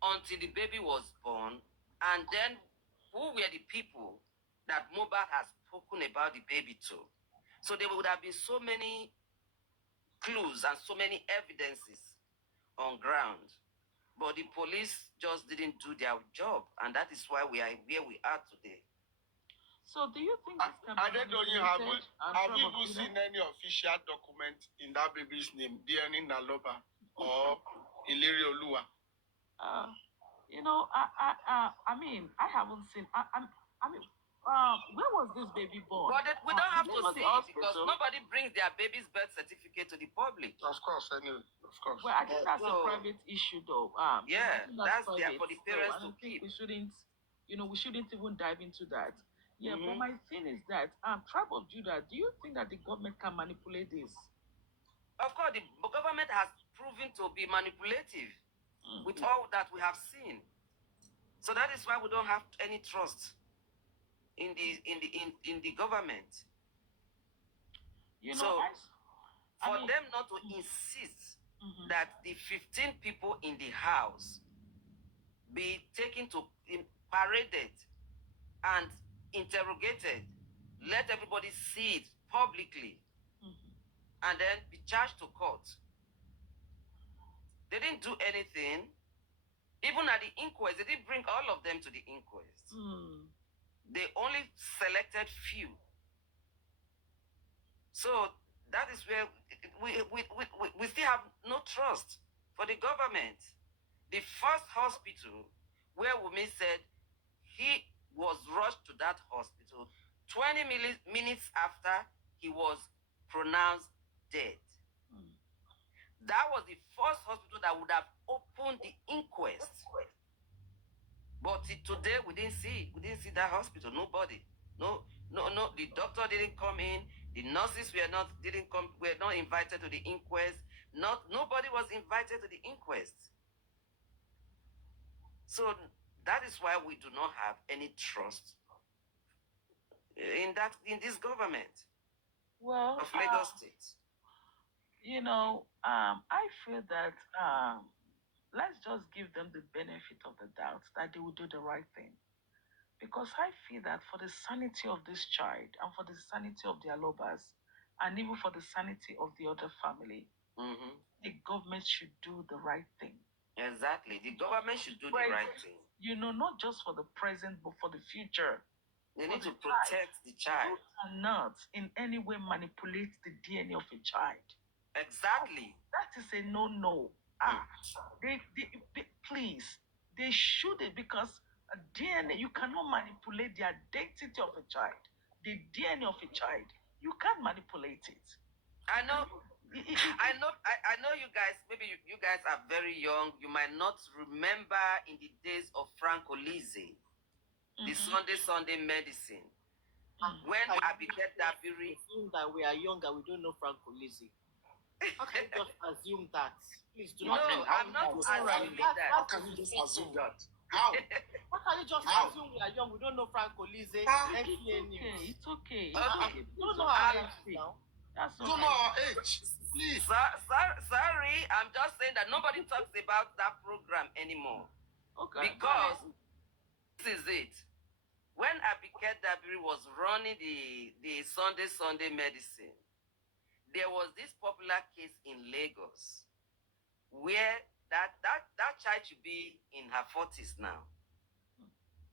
until the baby was born, and then who were the people that Mobile has spoken about the baby to. So there would have been so many clues and so many evidences on ground, but the police just didn't do their job, and that is why we are where we are today. So do you think this can be I don't know. Have you even seen seen any official document in that baby's name, DNA Naloba or Iliri Olua? I mean, I haven't seen. Where was this baby born? But we don't have to see it because hospital? nobody brings their baby's birth certificate to the public. Of course, anyway, of course. Well, I think that's a private issue, though. Yeah, that's there private, for the parents so to keep. We shouldn't, we shouldn't even dive into that. Yeah, but my thing is that, Tribe of Judah, do you think that the government can manipulate this? Of course, the government has proven to be manipulative with all that we have seen. So that is why we don't have any trust in the government. For them not to insist that the 15 people in the house be taken to paraded and interrogated, let everybody see it publicly, and then be charged to court. They didn't do anything. Even at the inquest, they didn't bring all of them to the inquest. They only selected few. So that is where we still have no trust for the government. The first hospital where Wumi said he was rushed to that hospital 20 minutes after he was pronounced dead. That was the first hospital that would have opened the inquest. But today we didn't see that hospital. Nobody. No. The doctor didn't come in. The nurses were not invited to the inquest. Nobody was invited to the inquest. So that is why we do not have any trust in this government of Lagos State. I feel that let's just give them the benefit of the doubt that they will do the right thing. Because I feel that for the sanity of this child and for the sanity of their lovers and even for the sanity of the other family, the government should do the right thing. Exactly. The government should do the right thing. Not just for the present, but for the future. They need to protect the child. You cannot in any way manipulate the DNA of a child. Exactly. That is a no-no. Please, they shouldn't, because DNA, you cannot manipulate the identity of a child. The DNA of a child, you can't manipulate it. I know. I know you guys, maybe you guys are very young. You might not remember in the days of Frank Olise, the Sunday medicine. When Abigail Dabiri. Assume that we are young and we don't know Frank Olise. How can you just assume that? Please do not. No, I'm not assuming that. How can you just assume that? How? How can you just How? assume we are young? We don't know Frank Olise. NTA News. It's okay. Okay. You don't know our age now. That's You don't know our age. Please. Sorry, I'm just saying that nobody talks about that program anymore. Okay. Because this is it. When Abigail Dabiri was running the Sunday medicine, there was this popular case in Lagos where that child should be in her 40s now,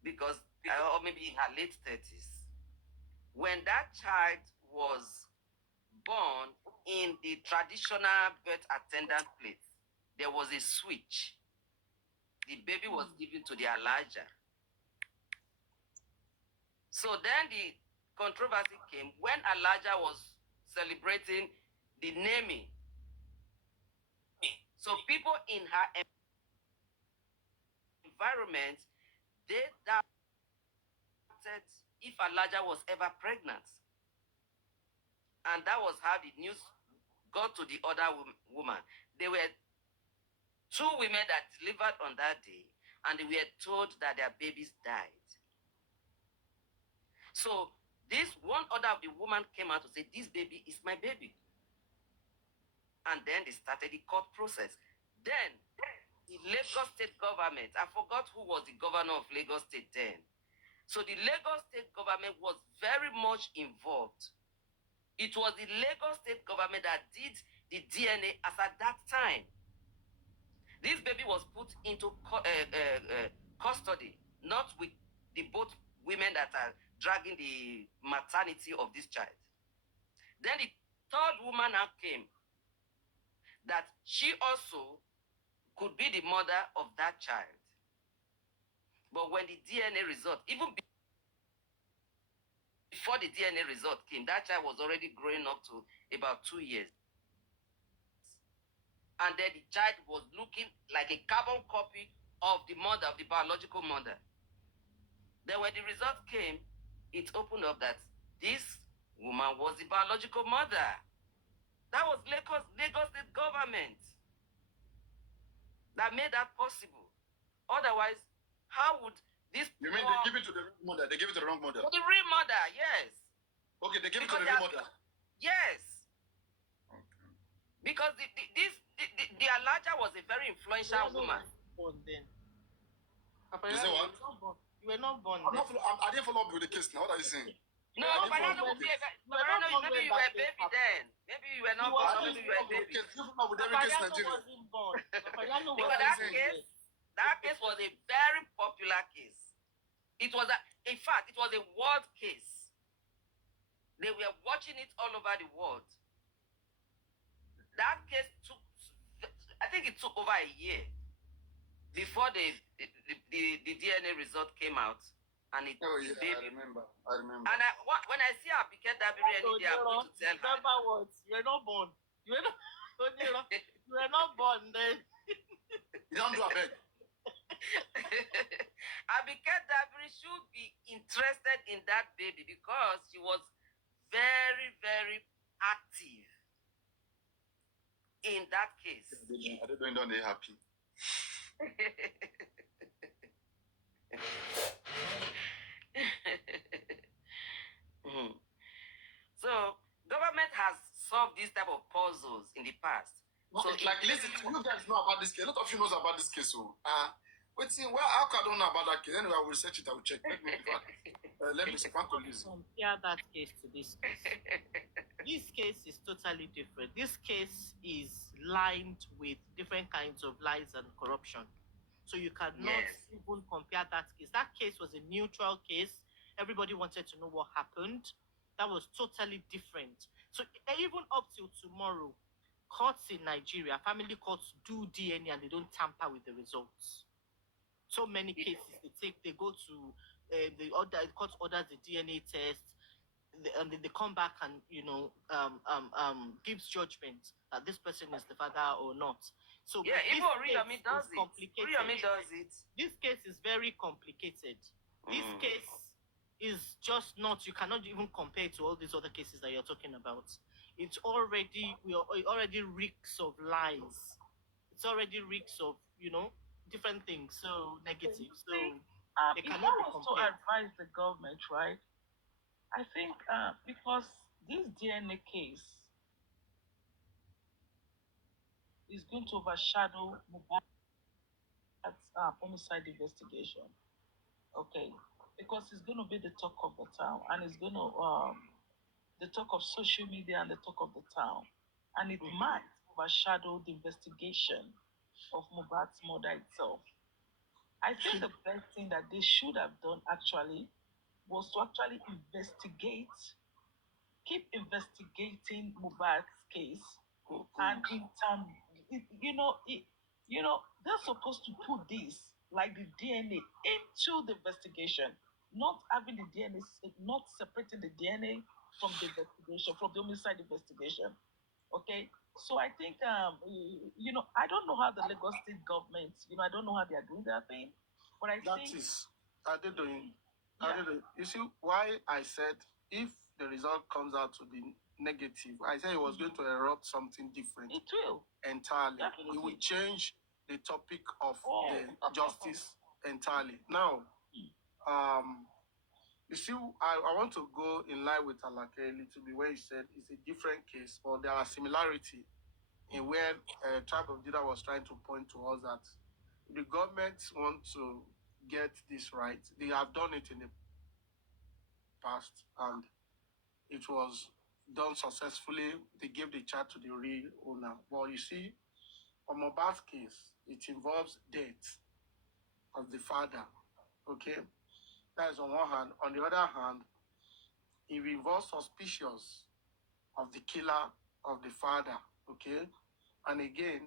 because or maybe in her late 30s. When that child was born in the traditional birth attendant place, there was a switch. The baby was given to the Elijah. So then the controversy came when Elijah was celebrating the naming. So people in her environment, they doubted if Elijah was ever pregnant. And that was how the news got to the other woman. There were 2 women that delivered on that day, and they were told that their babies died. So this one other of the woman came out to say, this baby is my baby. And then they started the court process. Then the Lagos state government, I forgot who was the governor of Lagos state then. So the Lagos state government was very much involved. It was the Lagos state government that did the DNA as at that time. This baby was put into custody, not with the both women that are dragging the maternity of this child. Then the 3rd woman now came, that she also could be the mother of that child. But when the DNA result, even before the DNA result came, that child was already growing up to about 2 years. And then the child was looking like a carbon copy of the mother, of the biological mother. Then when the result came, it opened up that this woman was the biological mother. That was Lagos state government that made that possible. Otherwise, how would this... You mean they give it to the wrong mother? They give it to the wrong mother? The real mother, yes. Okay, they give Because it to the real mother? Yes. Okay. Because the Elijah was a very influential woman. Born then. You say what? You were not born I then. didn't follow up with the case now. What are you saying? No, Papariano would be maybe you were a baby then. Maybe you were not born, maybe you were a baby. Papariano wasn't born. Papariano was Because that case was a very popular case. It was in fact, it was a world case. They were watching it all over the world. That case I think it took over a year before the DNA result came out. And it, Oh yeah, baby. I remember. And when I see Abigail Dabiri any day, I'm going to tell her. Remember what? You were not born. You were not, you were not born then. You don't do a beg. Abigail Dabiri should be interested in that baby because she was very, very active in that case. I don't know they're happy. So government has solved this type of puzzles in the past. No, So it's like, listen, you guys know about this case. A lot of you knows about this case. So, how can I don't know about that case? Anyway, I will research it. I will check. Let me compare that case to this case. This case is totally different. This case is lined with different kinds of lies and corruption. So you cannot even compare that case. That case was a neutral case. Everybody wanted to know what happened. That was totally different. So even up till tomorrow, courts in Nigeria, family courts do DNA and they don't tamper with the results. So so many cases they go to the court orders the DNA test, and then they come back and gives judgment that this person is the father or not. So Yeah, this even case Oriyomi is does it. complicated. Oriyomi does it. This case is very complicated. This case is just not, you cannot even compare it to all these other cases that you're talking about. It already reeks of lies. It's already reeks of, different things, so negative. So they If I cannot be was to compared. advise the government, right, I think because this DNA case is going to overshadow Mohbad's homicide investigation, okay, because it's going to be the talk of the town, and it's going to the talk of social media and the talk of the town, and it might overshadow the investigation of Mohbad's murder itself. I think the best thing that they should have done actually was to actually keep investigating Mohbad's case, and in term, they're supposed to put this like the DNA into the investigation, not having the DNA, not separating the DNA from the investigation, from the homicide investigation. Okay, so I think I don't know how the Lagos State government, I don't know how they are doing their thing, but I That think is, are they doing? yeah, You see why I said if the result comes out to be negative, I said it was going to erupt something different it will entirely. definitely. It will change the topic of Oh. the justice entirely. Now, you see, I want to go in line with Alake a little bit where he said it's a different case, but there are similarity in where Tribe of Judah was trying to point to us that the government want to get this right. They have done it in the past and it was done successfully. They gave the child to the real owner. But you see, on Mohbad's case, it involves death of the father. Okay? That is on one hand. On the other hand, it involves suspicious of the killer of the father. Okay? And again,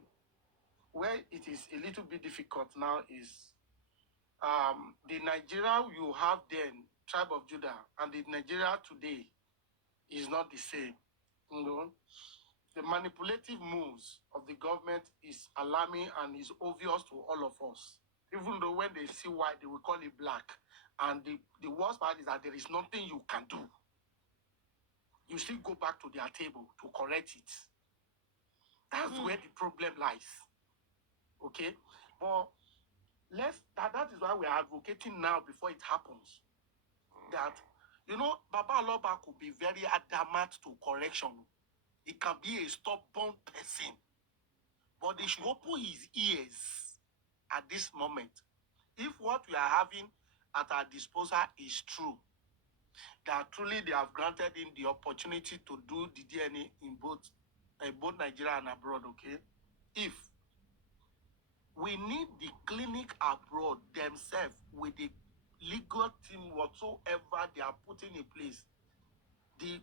where it is a little bit difficult now is the Nigeria you have then, Tribe of Judah, and the Nigeria today is not the same. You know, the manipulative moves of the government is alarming and is obvious to all of us. Even though when they see white, they will call it black. And the worst part is that there is nothing you can do. You still go back to their table to correct it. That's where the problem lies. Okay? But that is why we are advocating now before it happens. That, Baba Aloba could be very adamant to correction. He can be a stubborn person. But they should open his ears at this moment. If what we are having at our disposal is true, that truly they have granted him the opportunity to do the DNA in both Nigeria and abroad, okay? If we need the clinic abroad themselves with the legal team whatsoever they are putting in place, the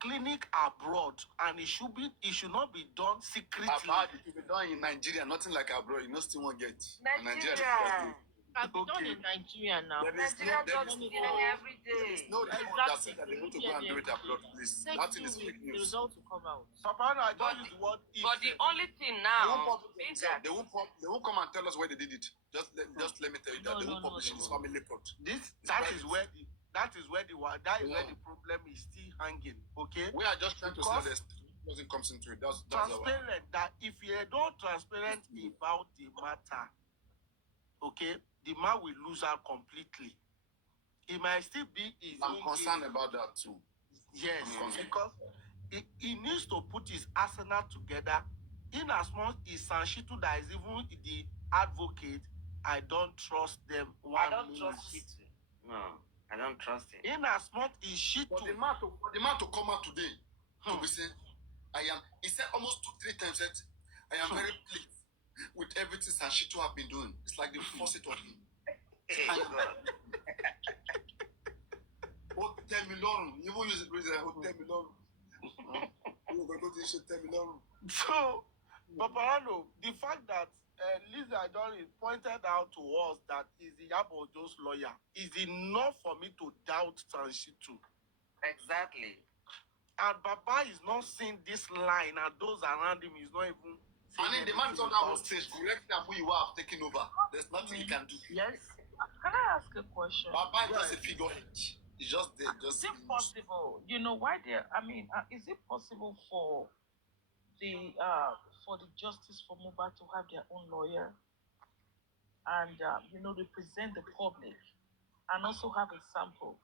clinic abroad, and it should not be done secretly. It will be done in Nigeria, nothing like abroad. You know, still won't get. Nigeria. I've been done in Nigeria now. Nigeria does DNA every day. No report that said that they want to go and do it abroad, please. That is fake The news. result will come out. Papariano, I don't use the word if. But the only thing now is that They won't come and tell us where they did it. Just let me tell you that they won't publish it. It's family report. That is where the problem is still hanging. Okay. We are just trying to say that doesn't come into it. That's transparent. That if you are not transparent about the matter, okay, the man will lose out completely. It might still be his I'm concerned about that too. Yes, because he needs to put his arsenal together. In as much as Sanshitu that is even the advocate, I don't trust them. I don't trust Shitu. No, I don't trust him. In as much as Shitu, for the man to come out today to be saying, he said almost 2-3 times that I am very pleased with everything Sanshitu have been doing. It's like the faucet of him. Oh, tell me, Lauren. You won't use it, oh, tell me, Lauren. You go to tell me, Lauren. So, Papariano, the fact that Lizzie Anjorin pointed out to us that is Iyabo Ojo's lawyer is enough for me to doubt Sanshitu. Exactly. And Baba is not seeing this line, and those around him is not even. I mean, the man is on that whole stage. Correct that who you are taking over. There's nothing he can do. Yes. Can I ask a question? Baba is just a figurehead. He's just there. Just Is it possible? You know why there? I mean, is it possible for the justice for Mohbad to have their own lawyer and represent the public and also have a sample?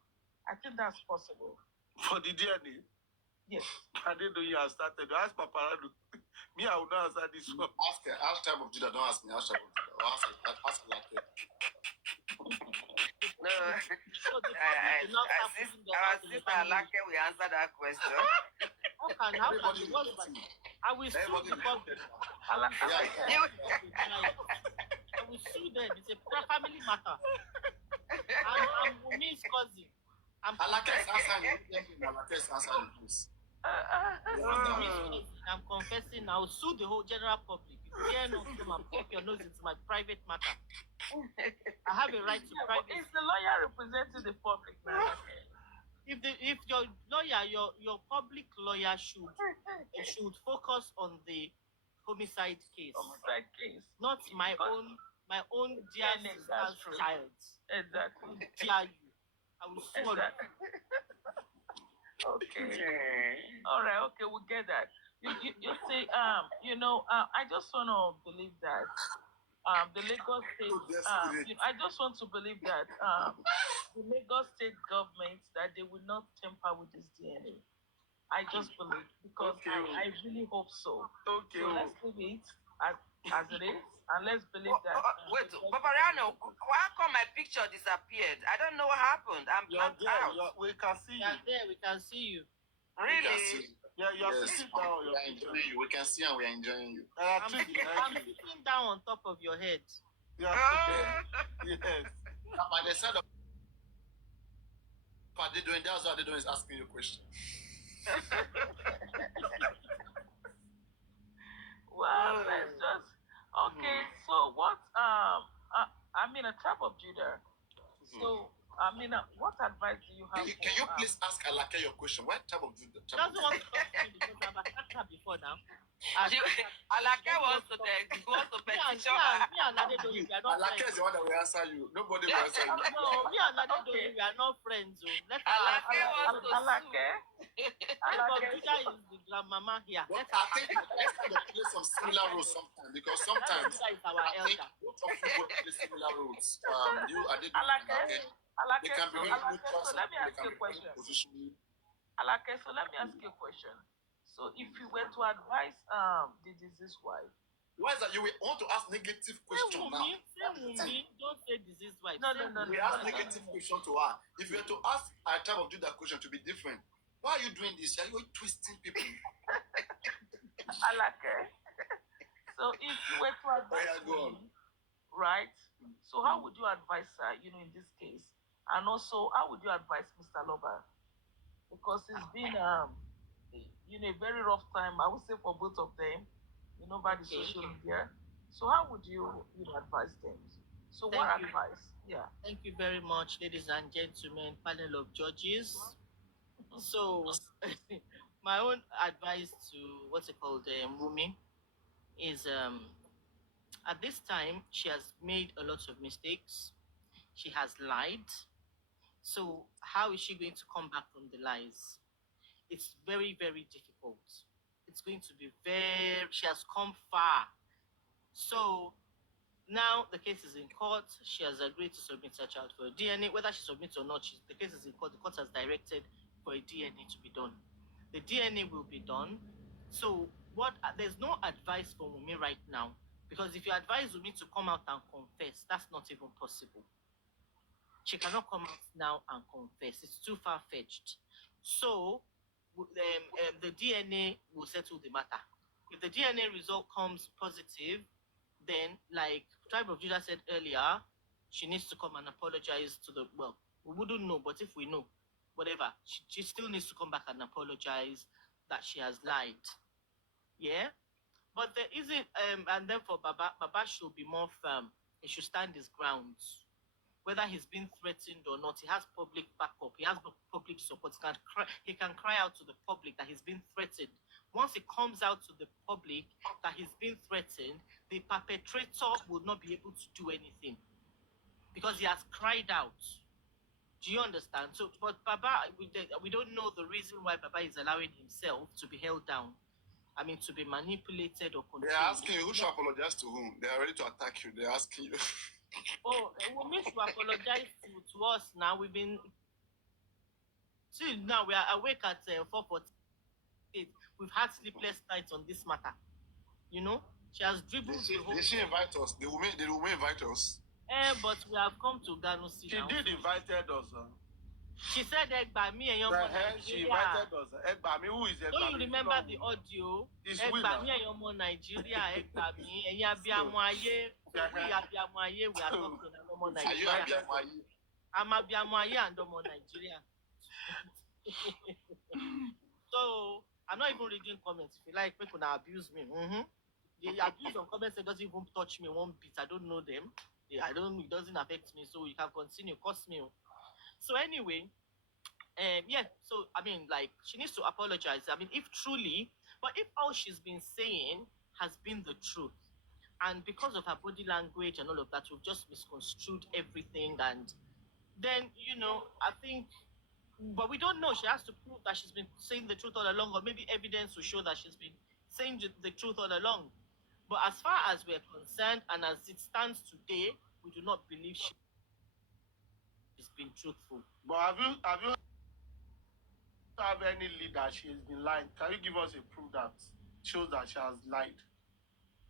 I think that's possible. For the DNA? Yes. I didn't know you had started. Ask Papariano. Me, I will not answer this one. Ask Tribe of Judah. Don't ask me. Ask Tribe of Judah. Or ask like that. No, our sister Alake will answer that question. How can I will sue the public. I will sue them. It's a family matter. I'm Wumi's cousin. Alake's answering. Alake's answering, please. I'm confessing. I will sue the whole general public. If you dare not come and poke your nose into my private matter, I have a right to privacy. Is the lawyer representing the public now? If your lawyer, your public lawyer should focus on the homicide case. Homicide case. Not my own dear sister's child. Exactly. Dear you. I will sue you. Okay. All right. Okay, we get that. You say I just want to believe that the Lagos State I just want to believe that the Lagos State government that they will not tamper with this DNA. I just believe because I really hope so. Okay. So let's leave it as it is, and let's believe that. Wait, Papariano, how come my picture disappeared? I don't know what happened. I'm blanked out. We can see you. We can see you. Really? Yeah, you're sitting down. We are enjoying you. We can see and we are enjoying you. I'm sitting down on top of your head. Yeah. Yes. By the side of what they're doing, that's what they're doing is asking you a question. Well, let's just okay. So what? I mean, a tribe of Judah. So I mean, what advice do you have? Can you please ask Alake your question? What type of Judah? She doesn't want to talk to me because I've attacked her before now. Alake wants to petition her. Me and Adedoli, we are not Alake friends. is the one that will answer you. Nobody will answer you. No, me and Adedoli, we are not friends. Let her Alake wants to Alake. Tribe of Judah is the grandmama here. But I think let's kind of play some similar roles sometimes because sometimes Judah is our I think elder. both of you both play similar roles. You Adedoli, Alake. they can be very Alake, neutral. so let me They ask can you a be very question. positionally. Alake, so let me ask you a question. So if you were to advise the deceased wife, Why is that you will want to ask negative question now? Wumi, don't say disease wife. No. We ask negative question to her. If you were to ask a type of Judah question to be different, why are you doing this? Are you twisting people? Alake. So if you were to advise Go on. me, right? So how would you advise her, in this case? And also, how would you advise Mr. Lover? Because it's been a very rough time, I would say, for both of them, by the social media. So how would you advise them? So what Thank you. advice? Yeah. Thank you very much, ladies and gentlemen, panel of judges. So, my own advice to Wumi is at this time she has made a lot of mistakes. She has lied. So, how is she going to come back from the lies? It's very, very difficult. It's going to be she has come far. So, now the case is in court. She has agreed to submit her child for a DNA. Whether she submits or not, the case is in court. The court has directed for a DNA to be done. The DNA will be done. So there's no advice for Wumi right now, because if you advise Wumi to come out and confess, that's not even possible. She cannot come out now and confess. It's too far-fetched. So the DNA will settle the matter. If the DNA result comes positive, then, like Tribe of Judah said earlier, she needs to come and apologize to we wouldn't know, but if we know, whatever, she still needs to come back and apologize that she has lied. Yeah? But there isn't, and then for Baba should be more firm. He should stand his grounds. Whether he's been threatened or not, he has public backup. He has public support. He can cry out to the public that he's been threatened. Once it comes out to the public that he's been threatened, the perpetrator will not be able to do anything because he has cried out. Do you understand? So, but Baba, we don't know the reason why Baba is allowing himself to be held down. I mean, to be manipulated or controlled. They're asking you who should apologize to whom. They are ready to attack you. They're asking you. Oh, we need to apologize to us now. We've been. See, now we are awake at 4:48. We've had sleepless nights on this matter. You know, she has dribbled the whole. Did she invite us? Did women invite us? But we have come to Gano City. She did invited us. She said Egbami and Yomo Nigeria. She invited us. Egbami, who is Egbami? Don't you remember the audio? It's Egbami and Yomo Nigeria, Egbami, and Yabiamo Aye. We Yabiamo Aye, we are talking about Yomo Are you Nigeria. Abiamo Aye? I'm Abiamo Aye and Yomo Nigeria. So, I'm not even reading comments. If you like, people can abuse me. The abuse on comments doesn't even touch me one bit. I don't know them. It doesn't affect me. So you can continue. Cost me. So anyway, so I mean, like, she needs to apologize. I mean, if all she's been saying has been the truth, and because of her body language and all of that, we've just misconstrued everything, and then I think, but we don't know. She has to prove that she's been saying the truth all along, or maybe evidence will show that she's been saying the truth all along. But as far as we're concerned, and as it stands today, we do not believe she's been truthful. But have you have any lead that she has been lying? Can you give us a proof that shows that she has lied?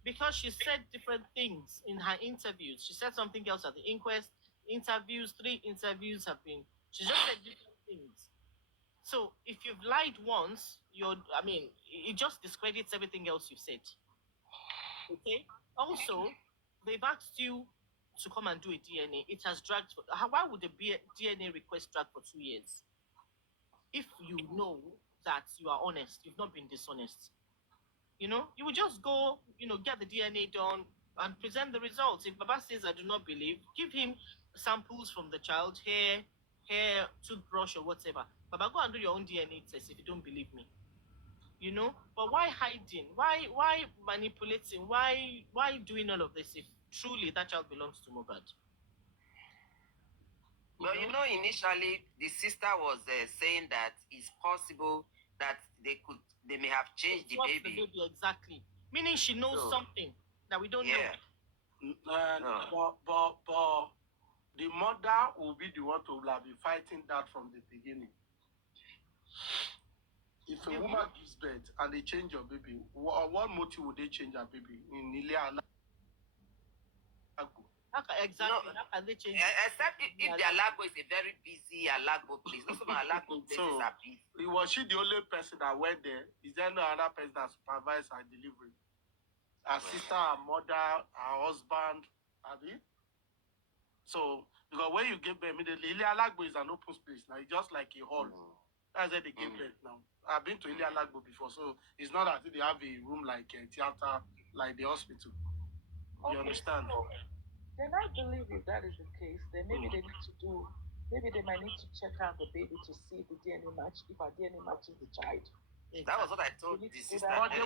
Because she said different things in her interviews. She said something else at the inquest. Interviews, 3 interviews have been. She just said different things. So if you've lied once, it just discredits everything else you've said. Okay. Also, they've asked you to come and do a DNA. It has dragged. Why would the DNA request drag for 2 years? If you know that you are honest, you've not been dishonest. You would just go, get the DNA done and present the results. If Baba says, I do not believe, give him samples from the child, hair, toothbrush, or whatever. Baba, go and do your own DNA test if you don't believe me. But why hiding? Why manipulating? Why doing all of this if truly that child belongs to Mohbad? Well, initially the sister was saying that it's possible that they may have changed the baby. Exactly. Meaning she knows something that we don't know. But the mother will be the one to have been fighting that from the beginning. If a woman gives birth and they change your baby, what motive would they change her baby? In Ilia Exactly. No, how can they change except if the Alago is a very busy Alago place. Most of my Alago places are busy. Was she the only person that went there? Is there no other person that supervised her delivery? Her sister, her mother, her husband, Abby? So, because when you give birth immediately, Ilia Alago is an open space now. It's just like a hall. That's where they give birth now. I've been to Ilia Alago before, so it's not as if they have a room like a theater, like the hospital. You understand? Then I believe if that is the case, then maybe they might need to check out the baby to see if the DNA match, if her DNA matches the child. That was what I told the sister. But they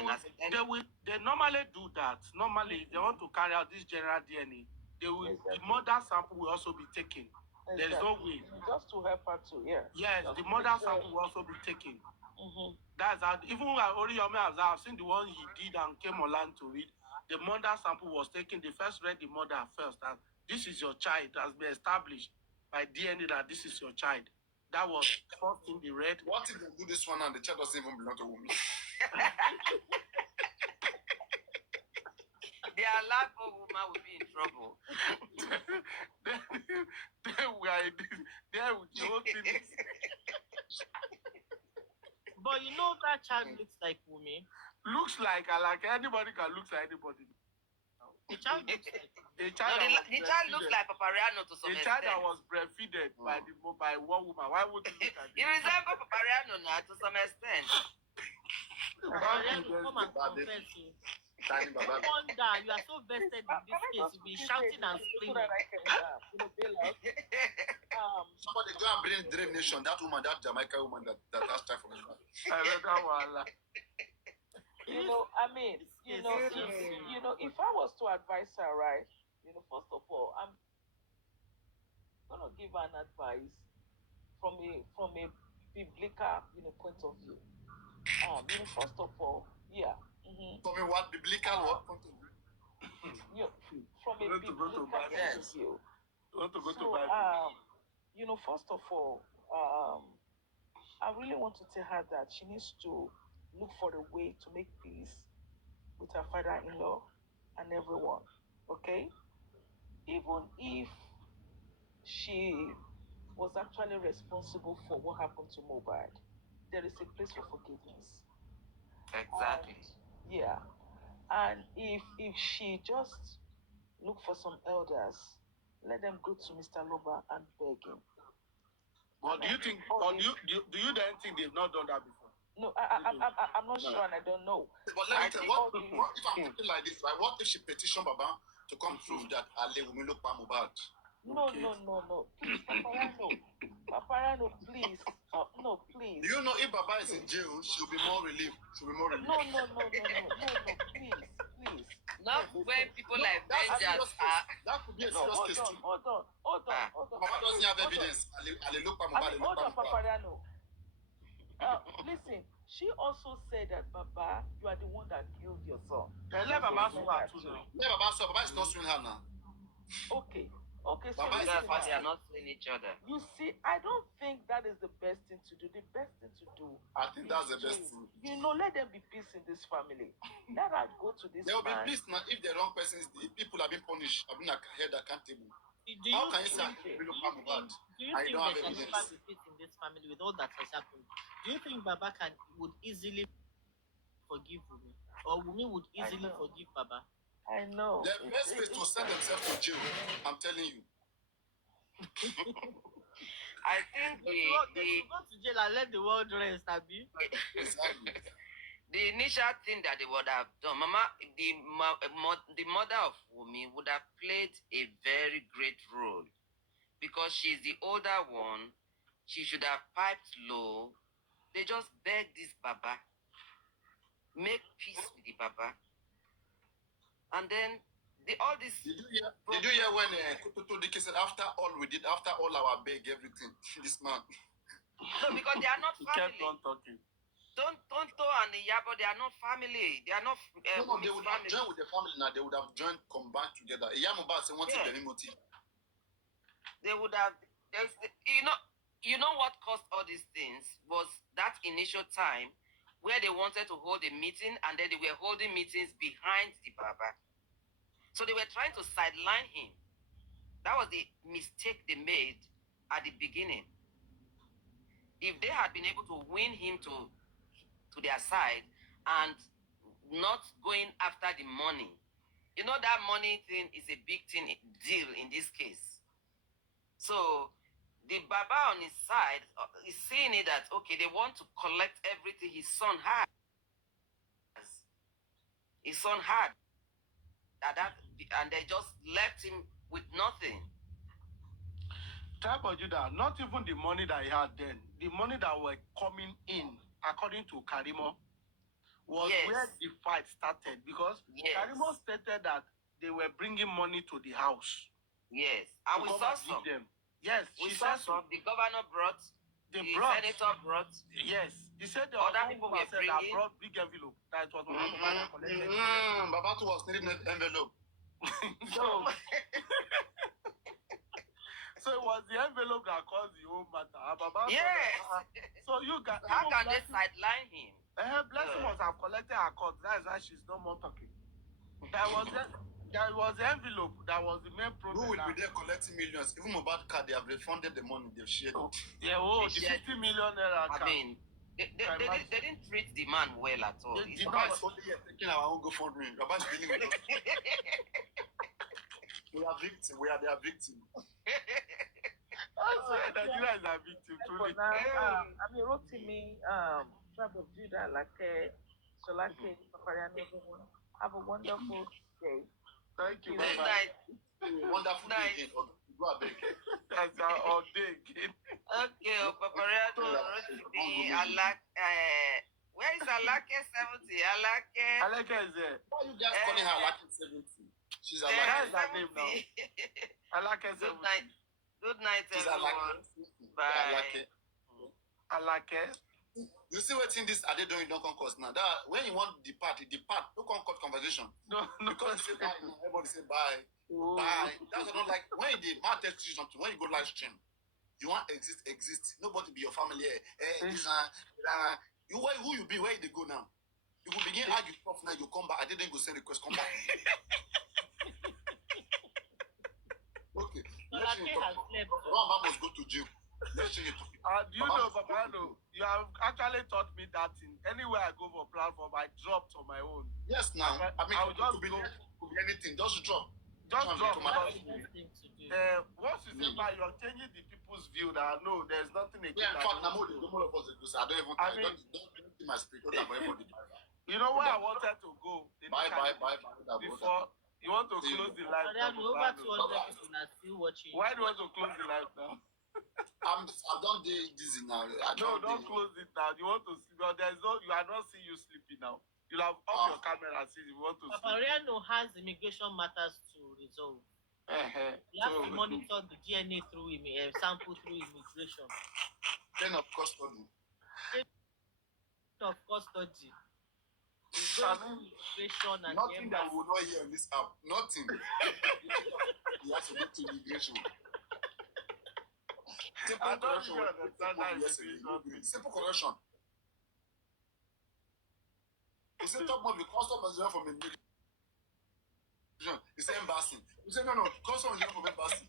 normally do that. Normally, if they want to carry out this general DNA, the mother sample will also be taken. Exactly. There's no way. Just to help her to, Yes, the mother sample will also be taken. That's how, even Oriyomi, I've seen the one he did and came online to read. The mother sample was taken. They first read the mother first, and this is your child. It has been established by DNA that this is your child. That was first thing they read. What if they do this one and the child doesn't even belong to a woman? The Alago woman will be in trouble. Then we are in this. There with the whole thing. But that child looks like Wumi. Looks like anybody can look like anybody. The child looks like the child looks like Papariano to some extent. The child that was breastfeeded by one woman. Why would you look at it? He resembles Papariano now to some extent. Papariano, come and confess. Tiny No Baba. wonder you are so vested in this case. You'll be shouting and so screaming. that I can, bail out. Somebody go and bring Dream Nation. That woman, that Jamaica woman that has time for me. I mean, if I was to advise her, right, first of all, I'm gonna give her an advice from a biblical, point of view. First of all, yeah. Tell me what biblical what point of view? From a biblical point of view. Want to go to So, Bible? first of all, I really want to tell her that she needs to look for a way to make peace with her father-in-law and everyone. Okay? Even if she was actually responsible for what happened to Mobile, there is a place for forgiveness. Exactly. And, yeah. And if she just look for some elders, let them go to Mr. Loba and beg him. Or do you think, or do you then think they've not done that before? No, I'm not sure, and I don't know. But let me tell you, what if I'm thinking like this, right? What if she petitioned Baba to come prove that Ale Wumilo Pamubad? No. Please, Papariano, please. No, please. Do you know if Baba is in jail, she'll be more relieved. No, please. Not when people like vengeance are. That could be a serious case too. Hold on. Baba doesn't have evidence. Ale look Pamubad, Hold on, Papariano. Listen, she also said that, Baba, you are the one that killed your son. Let Baba sue her too now. Yeah, Baba is not suing her now. Okay, so Baba is That's why listen they are not seeing each other. You see, I don't think that is the best thing to do. The best thing to do, I think that's the best thing. let there be peace in this family. Let her go to this There will be man. peace now if the wrong person is, if people have been punished, have been held accountable. Do How can you say think look Pamubad? do you I think don't have there can evidence. never be peace in this family with all that has happened? Do you think Baba would easily forgive Wumi? Or Wumi would easily forgive Baba? I know. The best way to send themselves to jail, I'm telling you. I think They should go to jail and let the world rest, Abi. Exactly. the initial thing that they would have done, the mother of Wumi would have played a very great role because she's the older one. She should have piped low. They just beg this Baba, make peace with the Baba, and then all this. Did you hear when Kututu Dike said, after all we did, after all our beg, everything, this man? No, because they are not He family. kept on talking. Tonto and Yabo, they are not family. They are not. No, they would have joined with the family now. They would have joined, combined together. Yamuba said, "What's the motive?" They would have. You know what caused all these things was that initial time where they wanted to hold a meeting, and then they were holding meetings behind the Baba. So they were trying to sideline him. That was the mistake they made at the beginning. If they had been able to win him to their side and not going after the money, that money thing is a big deal in this case. So the Baba on his side is seeing it that, okay, they want to collect everything his son had. His son had. And they just left him with nothing. Type of Judah, not even the money that he had then, the money that were coming in, according to Karimo, was where the fight started. Because Karimo stated that they were bringing money to the house. Yes, and we saw some. Them. Yes, we saw some. The governor brought. The senator brought. Yes, he said the other people were bringing. That brought big envelope. That was collected. Babatu was needing an envelope. So it was the envelope that caused the whole matter. Yes. So you got. How can they sideline him? Blessing must have collected her court. That's why she's no more talking. There was the envelope that was the main problem. Who will be there collecting millions? Even Mobad card, they have refunded the money they've shared. Yeah, the 50 million naira. I mean, they didn't treat the man well at all. Baba is only here taking our own GoFundMe. Baba is dealing with us. We are victims. We are their victims. Nigeria is a victim, truly. Rotimi, Tribe of Judah, like Solake, Papariano, everyone. Have a wonderful day. Thank you. Good Bye-bye. night. Wonderful Nice. day again. Okay, go abeg. That's all day again. Okay, Papariano, Rotimi, Alak, where is Alake 70? Alake Aleke is there. Why you guys calling her like 70? She's a like That's her name now. 70. Alake Good 70. night. Good night, she's a everyone. like Bye. Alake. You see what in this are they doing don't concourse now? That when you want to depart, you depart. No concord conversation. No. Because you say bye now, everybody say bye. Oh. Bye. That's what I don't like. When the man text you something, when you go live stream, you want exist. Nobody be your family. This you who you be, where they go now? You will begin argue stuff now, you come back. I didn't go send request, come back. Okay. Let's Alake has slept. One man must go to jail. Let's change it. Do you know, Papariano, you have actually taught me that thing. Anywhere I go for platform, I dropped on my own. Yes, now. I mean, I'll just could be go. could be anything. Just drop. Just drop. That's Because, the best thing to do. once you say bye, you're changing the people's view that no, there's nothing against Yeah, in that. fact, I'm only more of us do. So I don't even. I I mean- don't see my spirit. I'm everybody. You know where I wanted to go? Bye. Before you want to close the live. Papariano, over Papariano. 200 people are still watching. Why do you want to close the live now? I don't do dizzy now. No, don't close it now. You want to see, but there's no. You are not seeing you sleeping now. You'll have off your camera and see if you want to sleep. Papariano has immigration matters to resolve. You have to monitor the DNA through sample through immigration. Chain of custody. Of custody. You go to immigration and Nothing that embassy. we will not hear on this app. Nothing. You have to go to immigration. Simple I don't correction. even understand that immigration. Simple correction. You say top movie, custom is from immigration. You say embassy. You say no, custom is from embassy.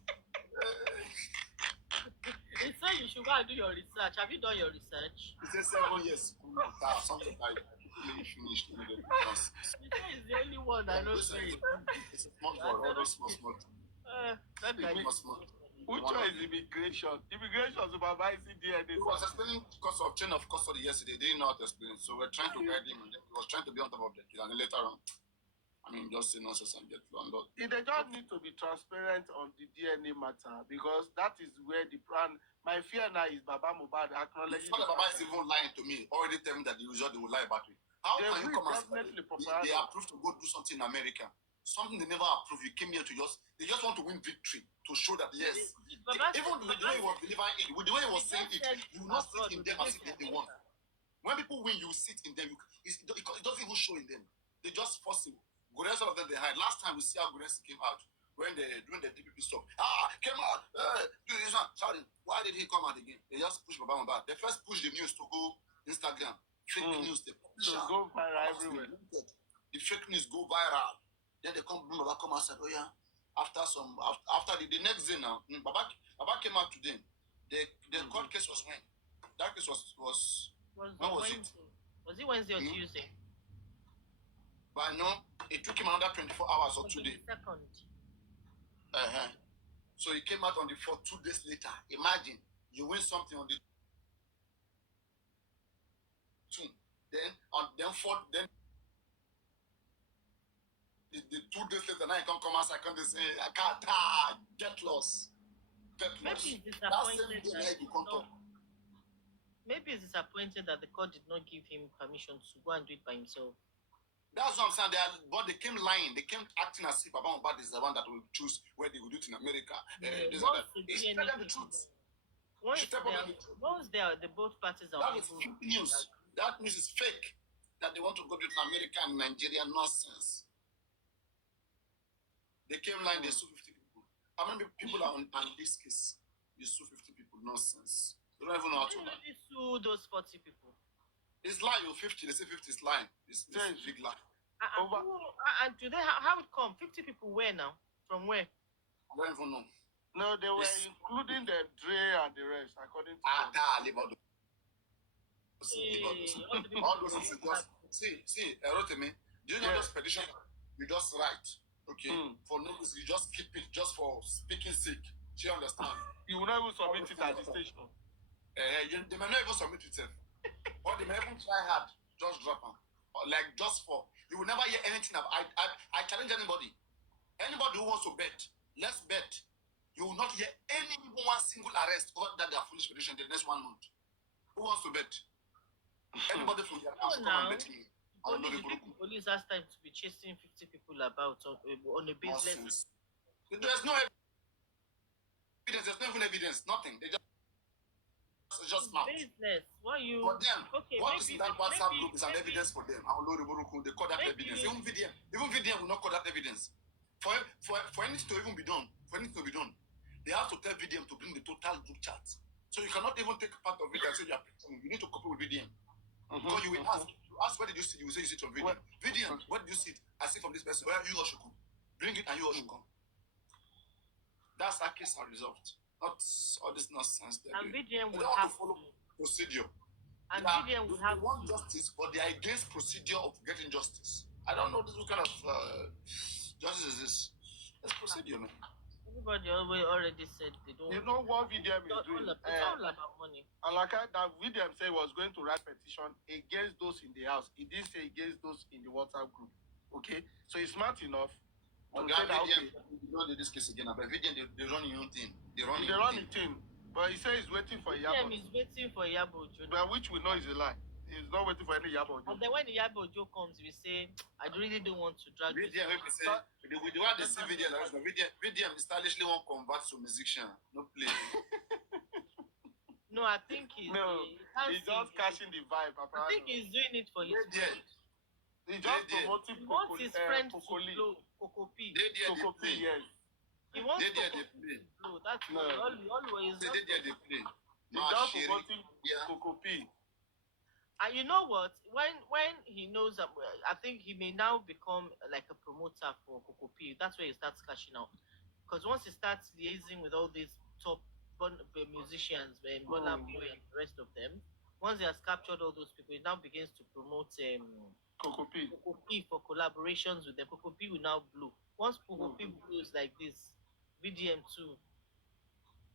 He said you should go and do your research. Have you done your research? You say 7 years. Something like you finished. He said he's the only one that knows it. It's a small boy, all those small. That guy Small. Which one is immigration? Immigration supervising DNA. He was explaining because of chain of custody yesterday. They didn't know how to explain it. So we're trying to guide him. And then he was trying to be on top of the kid. And then later on, just say nonsense and get flown. They just need to be transparent on the DNA matter because that is where the plan. My fear now is Baba Mohbad acknowledging. It's not that Baba is even lying to me. Already telling me that the result they will lie about it. How They can you will come and definitely say they approved to go do something in America? Something they never approved. You came here to they just want to win victory to show that yes. Even the way he was delivering it, with the way he was saying it, you will not sit in them as if they want. When people win, you sit in them. It doesn't even show in them. They just force him. Gores, all of them they hide. Last time we see how Gores came out when they doing the DPP stuff. Came out. Do this one. Sorry. Why did he come out again? They just push Baba back. They first push the news to go Instagram. Fake news. They push to go viral everywhere. The fake news go viral. Then they come Baba come outside. Oh yeah. After the next day now, Baba came out to them. The court case was when? That case was when was it? Was it Wednesday or Tuesday? But no, it took him another 24 hours or 2 days. Second. So he came out on the 4th, 2 days later. Imagine you win something on the 2, then 4th, then the 2 days later. Now he come outside. I can't say I can't get lost. Maybe it's That same disappointed day that you come talk. maybe it's disappointed that the court did not give him permission to go and do it by himself. That's what I'm saying. They came lying. They came acting as if Baba Mohbad is the one that will choose where they will do it in America. It's tell them the truth. Once the both parties are That is fake news. That news is fake. That they want to go to America and Nigeria. Nonsense. They came lying. They sue 50 people. How many people are on this case? You sue 50 people. Nonsense. They don't even know how to lie. They sue those 40 people. It's lying. 50. They say 50 is lying. It's a big lie. And today, how it come? 50 people where now? From where? I don't even know. No, they were including the Dre and the rest, according to Leave out all those things is just see, Erotemi, do you know those petition you just write? Okay. For no reason, you just keep it just for speaking sake. Do you understand? You will not even submit it at the station. They may not even submit it. Or they may even try hard, just drop them. Like just for You will never hear anything about. I challenge anybody. Anybody who wants to bet, let's bet. You will not hear any one single arrest over that they are foolish petition the next 1 month. Who wants to bet? Anybody from your house come and bet me. Police has time to be chasing 50 people about on a baseless. There's no evidence. There's no even evidence. Nothing. They just mouth. Baseless. Why you? For them, okay, what is in that WhatsApp group is an evidence for them. They call that evidence. Even VDM will not call that evidence. For anything to even be done, they have to tell VDM to bring the total group chat. So you cannot even take part of it and say you are preaching. You need to copy with VDM. Because you will ask, where did you see it? You will say you see it from VDM. VDM, where did you see it? I see from this person. Where you all should come. Bring it and you all should come. That's how case are resolved. Not all this nonsense. And VDM they will don't have to follow procedure. And VDM will have want justice, but they are against procedure of getting justice. I don't know this kind of justice is this. That's procedure, man. Everybody already said they don't. You know what VDM is doing? It's all about money. And like that VDM said was going to write petition against those in the house. He didn't say against those in the WhatsApp group. Okay, so he's smart enough. Okay, VDM, you know this case again, but VDM they run your own thing. They run the team. But he says he's waiting for Yabo. He's waiting for Yabo Joe. But which we know is a lie. He's not waiting for any Yabo Joe. And then when the Yabo Joe comes, we say, I really don't want to drag VDM. With the one they see VDM stylishly won't convert to musician. No play. No, I think he's just catching the vibe. I think he's doing it for his friend. He's just promoting he wants his friend to Kokoli. blow Kokopi. Kokopi, yes. He wants Kokopi to blow. That's always. They play. He's just promoting Kokopi. And you know what? When he knows that, I think he may now become like a promoter for Kokopi. That's where he starts cashing out. Because once he starts liaising with all these top musicians, Bola Boy and the rest of them, once he has captured all those people, he now begins to promote Kokopi for collaborations with them. Kokopi will now blow. Once Kokopi blows like this, VDM too,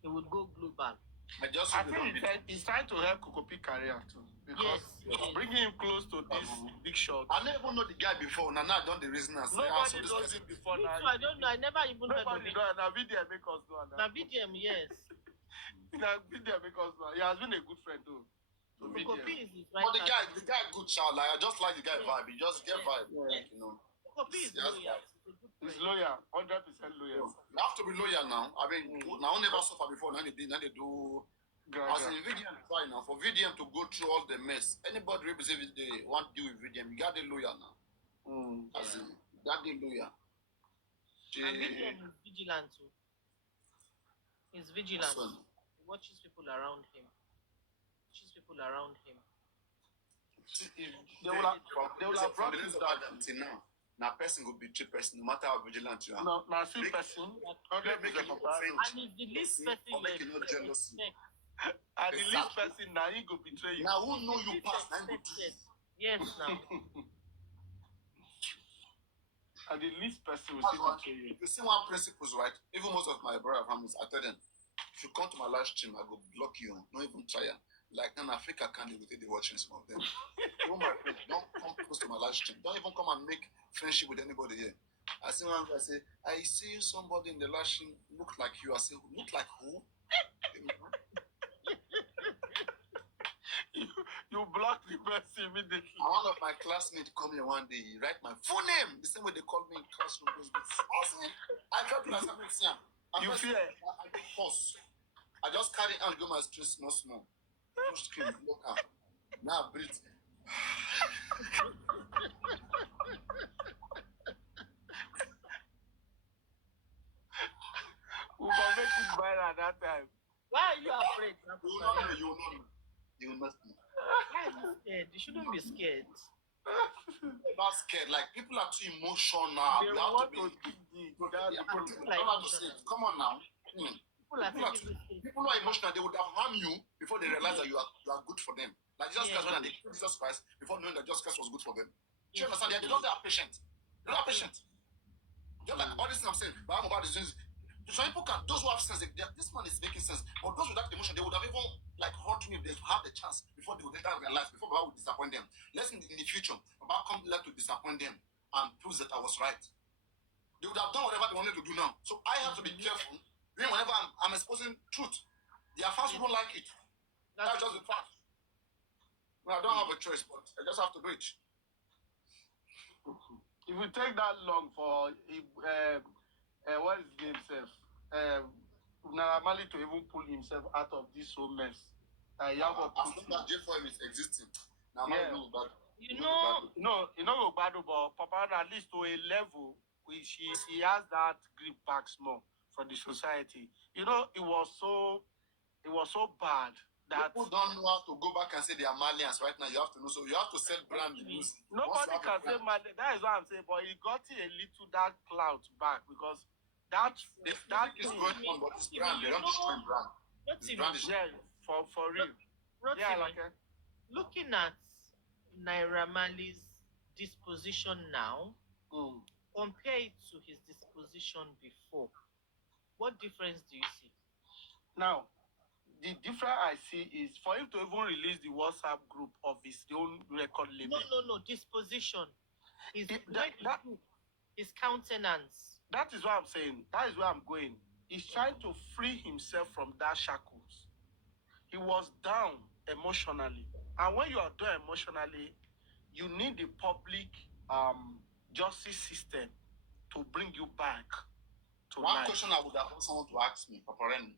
he would go global. I think he's trying to help Kokopi career too. Because bringing him close to this big shot. I never know the guy before. Now I done the reason. Nobody knows him before now. I don't know. I never even heard of him. Now VDM make us know. Now VDM, yes. Now VDM make us know. He has been a good friend too. So Kokopi is right. But the guy good child. Like I just like the guy vibe. He just get vibe. You know. Kokopi is loyal. He's loyal, 100% loyal. You have to be loyal now. I mean, now I never suffer before. Now they do. As in VDM try now for VDM to go through all the mess. Anybody represent they want to deal with VDM, you got the lawyer now. As in, you got the lawyer. And VDM is vigilant too. He's vigilant. He watches people around him. They will have brought him down until now. Now person will betray person no matter how vigilant you are. No, now see person. And if the least person you expect. And the least person now he go betray you. Now who know you past now go do. Yes, now. And the least person will see betray you. You see one principles, right? Even most of my brother families, I tell them, if you come to my live stream, I go block you. Not even try. Like in Africa, can't they be watching some of them? Even my friends, don't come close to my live stream. Don't even come and make friendship with anybody here. I see one guy say, I see somebody in the live stream look like you. I say, look like who? You block the person immediately. And one of my classmates come here one day, he write my full name, the same way they call me in classroom. I felt like something Sam. You fear? I did pause. I just carry and go my street small. Push screen, look out. Now breathe. We can make it better at that time. Why are you afraid? You will not know. Why are you scared? You shouldn't be scared. Not scared. Like people are too emotional. They you have want to be. Come on now. People are emotional. They would have harmed you before they realize that you are good for them. Like Jesus Christ, when they killed Jesus Christ before knowing that Jesus Christ was good for them. Do you understand? They don't have patience. They don't have patience. Just like all this thing I'm saying, but I'm about this. Some people can, those who have sense, this man is making sense. But those without emotion, they would have even like hurt me if they have the chance before they would later realize, before Baba would disappoint them. Let's in the future, Baba come later to disappoint them. and proves that I was right. They would have done whatever they wanted to do now. So I have to be careful. Even whenever I'm exposing truth, their fans wouldn't like it. That's just the fact. Well, I don't have a choice, but I just have to do it. If you take that long for what is his name, self? Naramali to even pull himself out of this whole mess. As long as J4M is existing, now Yeah. no, bad, but Papa, at least to a level, which he has that grip back small from the society. You know, it was so bad that people don't know how to go back and say they are Malians right now. You have to know, so you have to sell brand news. nobody can say Mali. That is what I'm saying. But he got a little that clout back because that is going on, but it's brand. They don't destroy brand. It's brand is for real. Yeah, looking at Naira Marley's disposition now, compare it to his disposition before. What difference do you see? Now, the difference I see is for him to even release the WhatsApp group of his own record label. No, disposition. His countenance. That is what I'm saying. That is where I'm going. He's trying to free himself from that shackles. He was down emotionally. And when you are down emotionally, you need the public justice system to bring you back to One life. question I would have also want to ask me, Papariano,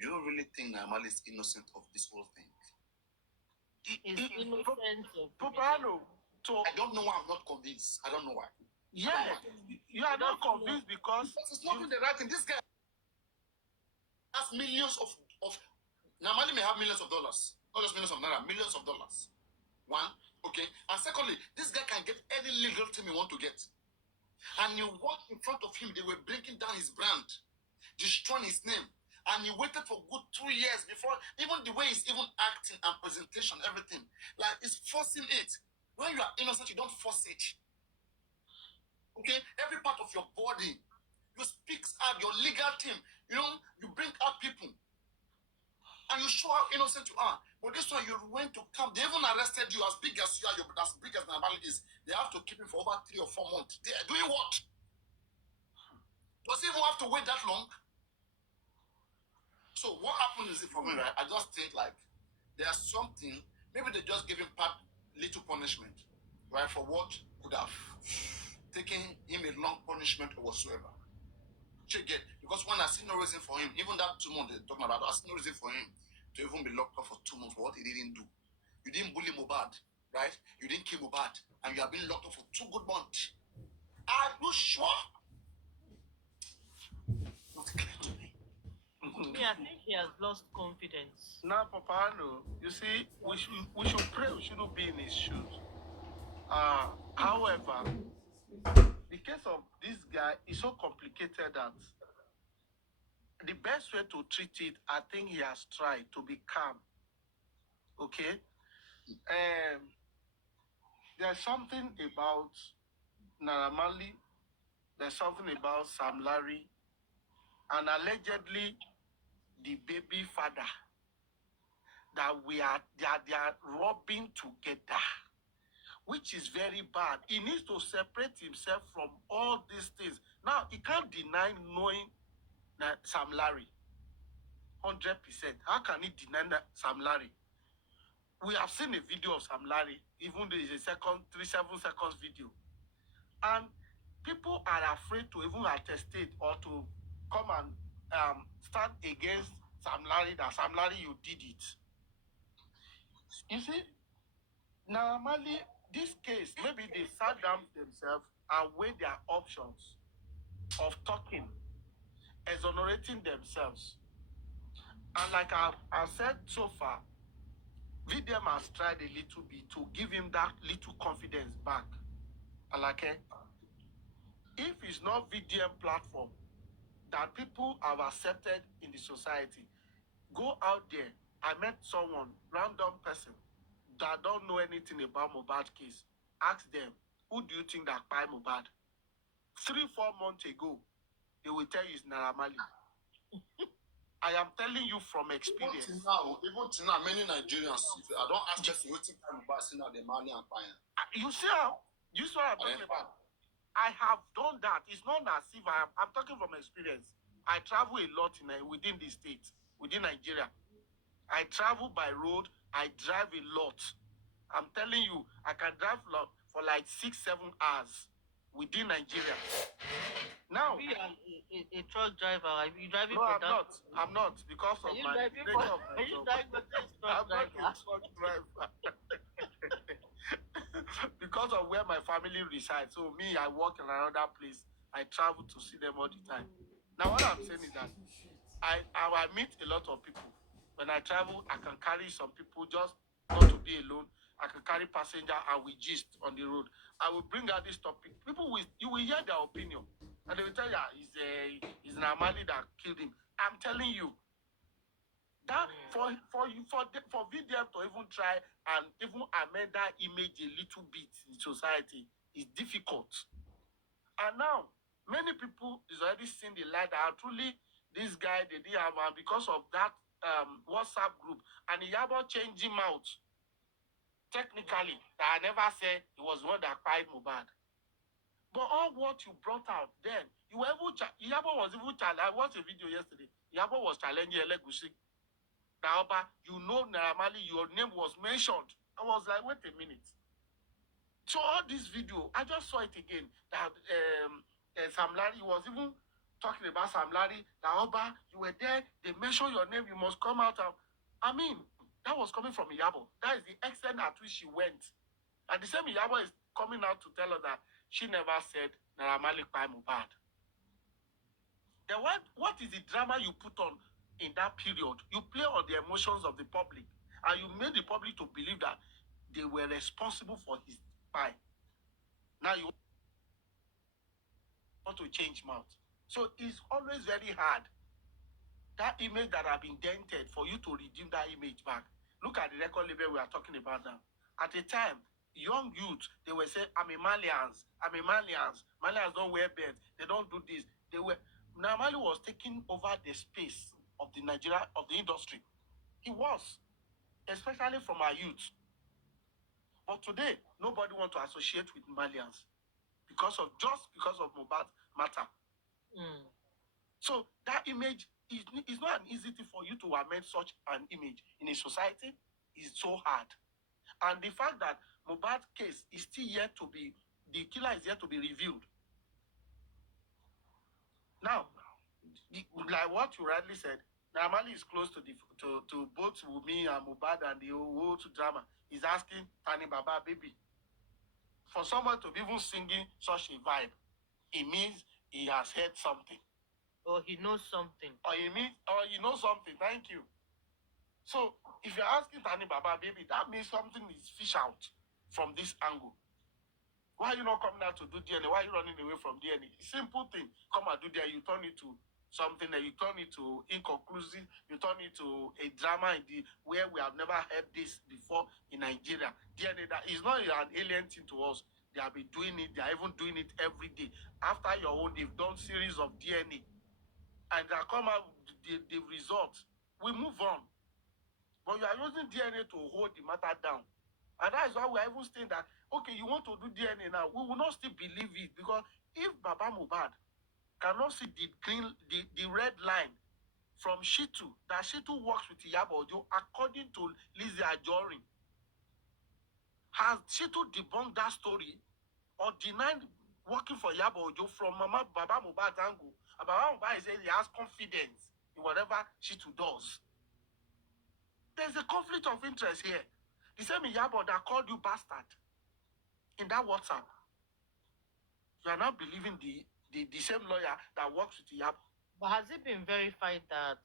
you don't really think Naimali is innocent of this whole thing? He's innocent of Papariano, I don't know why I'm not convinced. I don't know why. Yeah, you are not convinced because it's not the right thing. This guy has millions of Naimali may have millions of dollars, not just millions of naira, millions of dollars. One, okay, and secondly, this guy can get any legal thing he want to get. And you walk in front of him, they were breaking down his brand, destroying his name. And he waited for good 2 years before, even the way he's even acting and presentation, everything. Like, he's forcing it. When you are innocent, you don't force it. Okay? Every part of your body, you speak out, your legal team, you know, you bring out people. And you show how innocent you are. But this one, you went to camp. They even arrested you as big as you are, as big as Naimali is. They have to keep him for over 3 or 4 months. They are doing what? Does he even have to wait that long? So what happened is, for me, right? I just think like there's something. Maybe they just give him little punishment, right, for what could have taken him a long punishment or whatsoever. Check it, because when I see no reason for him, even that 2 months they're talking about, I see no reason for him to even be locked up for 2 months for what he didn't do. You didn't bully Mohbad, right? You didn't kill Mohbad, and you have been locked up for 2 good months. Are you sure? Not clear to me. Yeah, I think he has lost confidence. Now, Papariano, you see, we should pray. We shouldn't be in his shoes. However, the case of this guy is so complicated that the best way to treat it, I think he has tried to be calm. Okay? There's something about Naramali, there's something about Sam Larry, and allegedly the baby father that they are rubbing together, which is very bad. He needs to separate himself from all these things. Now, he can't deny knowing that Sam Larry 100%. How can he deny that Sam Larry? We have seen a video of Sam Larry, even though it's a 37 seconds video. And people are afraid to even attestate or to come and stand against Sam Larry, that Sam Larry, you did it. You see, normally, this case, maybe they sat down themselves and weighed their options of talking, exonerating themselves. And like I've said so far, VDM has tried a little bit to give him that little confidence back. And like, if it's not VDM platform that people have accepted in the society, go out there. I met someone, random person, that don't know anything about Mohbad case. Ask them, who do you think that buy Mohbad? 3-4 months ago, they will tell you it's Naira Marley. I am telling you from experience. Even till now, many Nigerians, if I don't ask them what time about now, the Mali and Paya. You see how? You see what I'm talking about? I have done that. It's not as if I'm talking from experience. I travel a lot within the state, within Nigeria. I travel by road. I drive a lot. I'm telling you, I can drive for like 6-7 hours within Nigeria. Now, Be a truck driver. Are you driving no, for I'm that? not. I'm not because Are of you my driving nature for? of my Are you job. driving for this truck I'm not a driver? truck driver. Because of where my family resides. So me, I work in another place. I travel to see them all the time. Now what I'm saying is that I meet a lot of people. When I travel, I can carry some people just not to be alone. I can carry passenger and we gist on the road. I will bring out this topic. People will you will hear their opinion. And they will tell you, it's Namali that killed him. I'm telling you, that for VDM to even try and even amend that image a little bit in society is difficult. And now many people is already seeing the light that truly this guy they didn't have, and because of that WhatsApp group and Iyabo changed him out technically that I never said he was the one that cried Mohbad. But all what you brought out then, you were even Iyabo was even challenged. I watched a video yesterday. Iyabo was challenging Elegushi. Naoba, you know normally your name was mentioned. I was like, wait a minute. So all this video, I just saw it again. That Sam Larry was even talking about Sam Larry. Naoba, you were there. They mentioned your name. You must come out. I mean, that was coming from Iyabo. That is the extent at which she went. And the same Iyabo is coming out to tell us that she never said Naira Marley by Mohbad. Then what is the drama you put on in that period? You play on the emotions of the public, and you made the public to believe that they were responsible for his crime. Now you want to change mouth. So it's always very hard. That image that have been dented, for you to redeem that image back. Look at the record label we are talking about now. At the time, young youth, they were saying, I'm a Malians. Malians don't wear belts. They don't do this. They were Now Mali was taking over the space of the Nigeria of the industry. He was, especially from our youth. But today, nobody wants to associate with Malians because of Mohbad matter. Mm. So that image is not an easy thing for you to amend such an image in a society. Is so hard. And the fact that Mohbad case is still yet to be, the killer is yet to be revealed. Now, like what you rightly said, Namali is close to both Wumi and Mohbad and the whole drama. He's asking Tani Baba baby. For someone to be even singing such a vibe, it means he has heard something. Or he knows something. Or he knows something. Thank you. So if you're asking Tani Baba baby, that means something is fish out from this angle. Why are you not coming out to do DNA? Why are you running away from DNA? Simple thing. Come and do DNA. You turn it to something that you turn it to inconclusive. You turn it to a drama where we have never heard this before in Nigeria. DNA that is not an alien thing to us. They have been doing it. They are even doing it every day. After your own, they've done series of DNA. And they come out with the results. We move on. But you are using DNA to hold the matter down. And that is why we are even saying that, okay, you want to do DNA now. We will not still believe it, because if Baba Mohbad cannot see the red line from Shitu, that Shitu works with Iyabo Ojo, according to Lizzie Anjorin, has Shitu debunked that story or denied working for Iyabo Ojo from Baba Mohbad's angle? And Baba Mohbad says he has confidence in whatever Shitu does. There's a conflict of interest here. The same Iyabo that called you bastard in that WhatsApp. You are not believing the same lawyer that works with Iyabo. But has it been verified that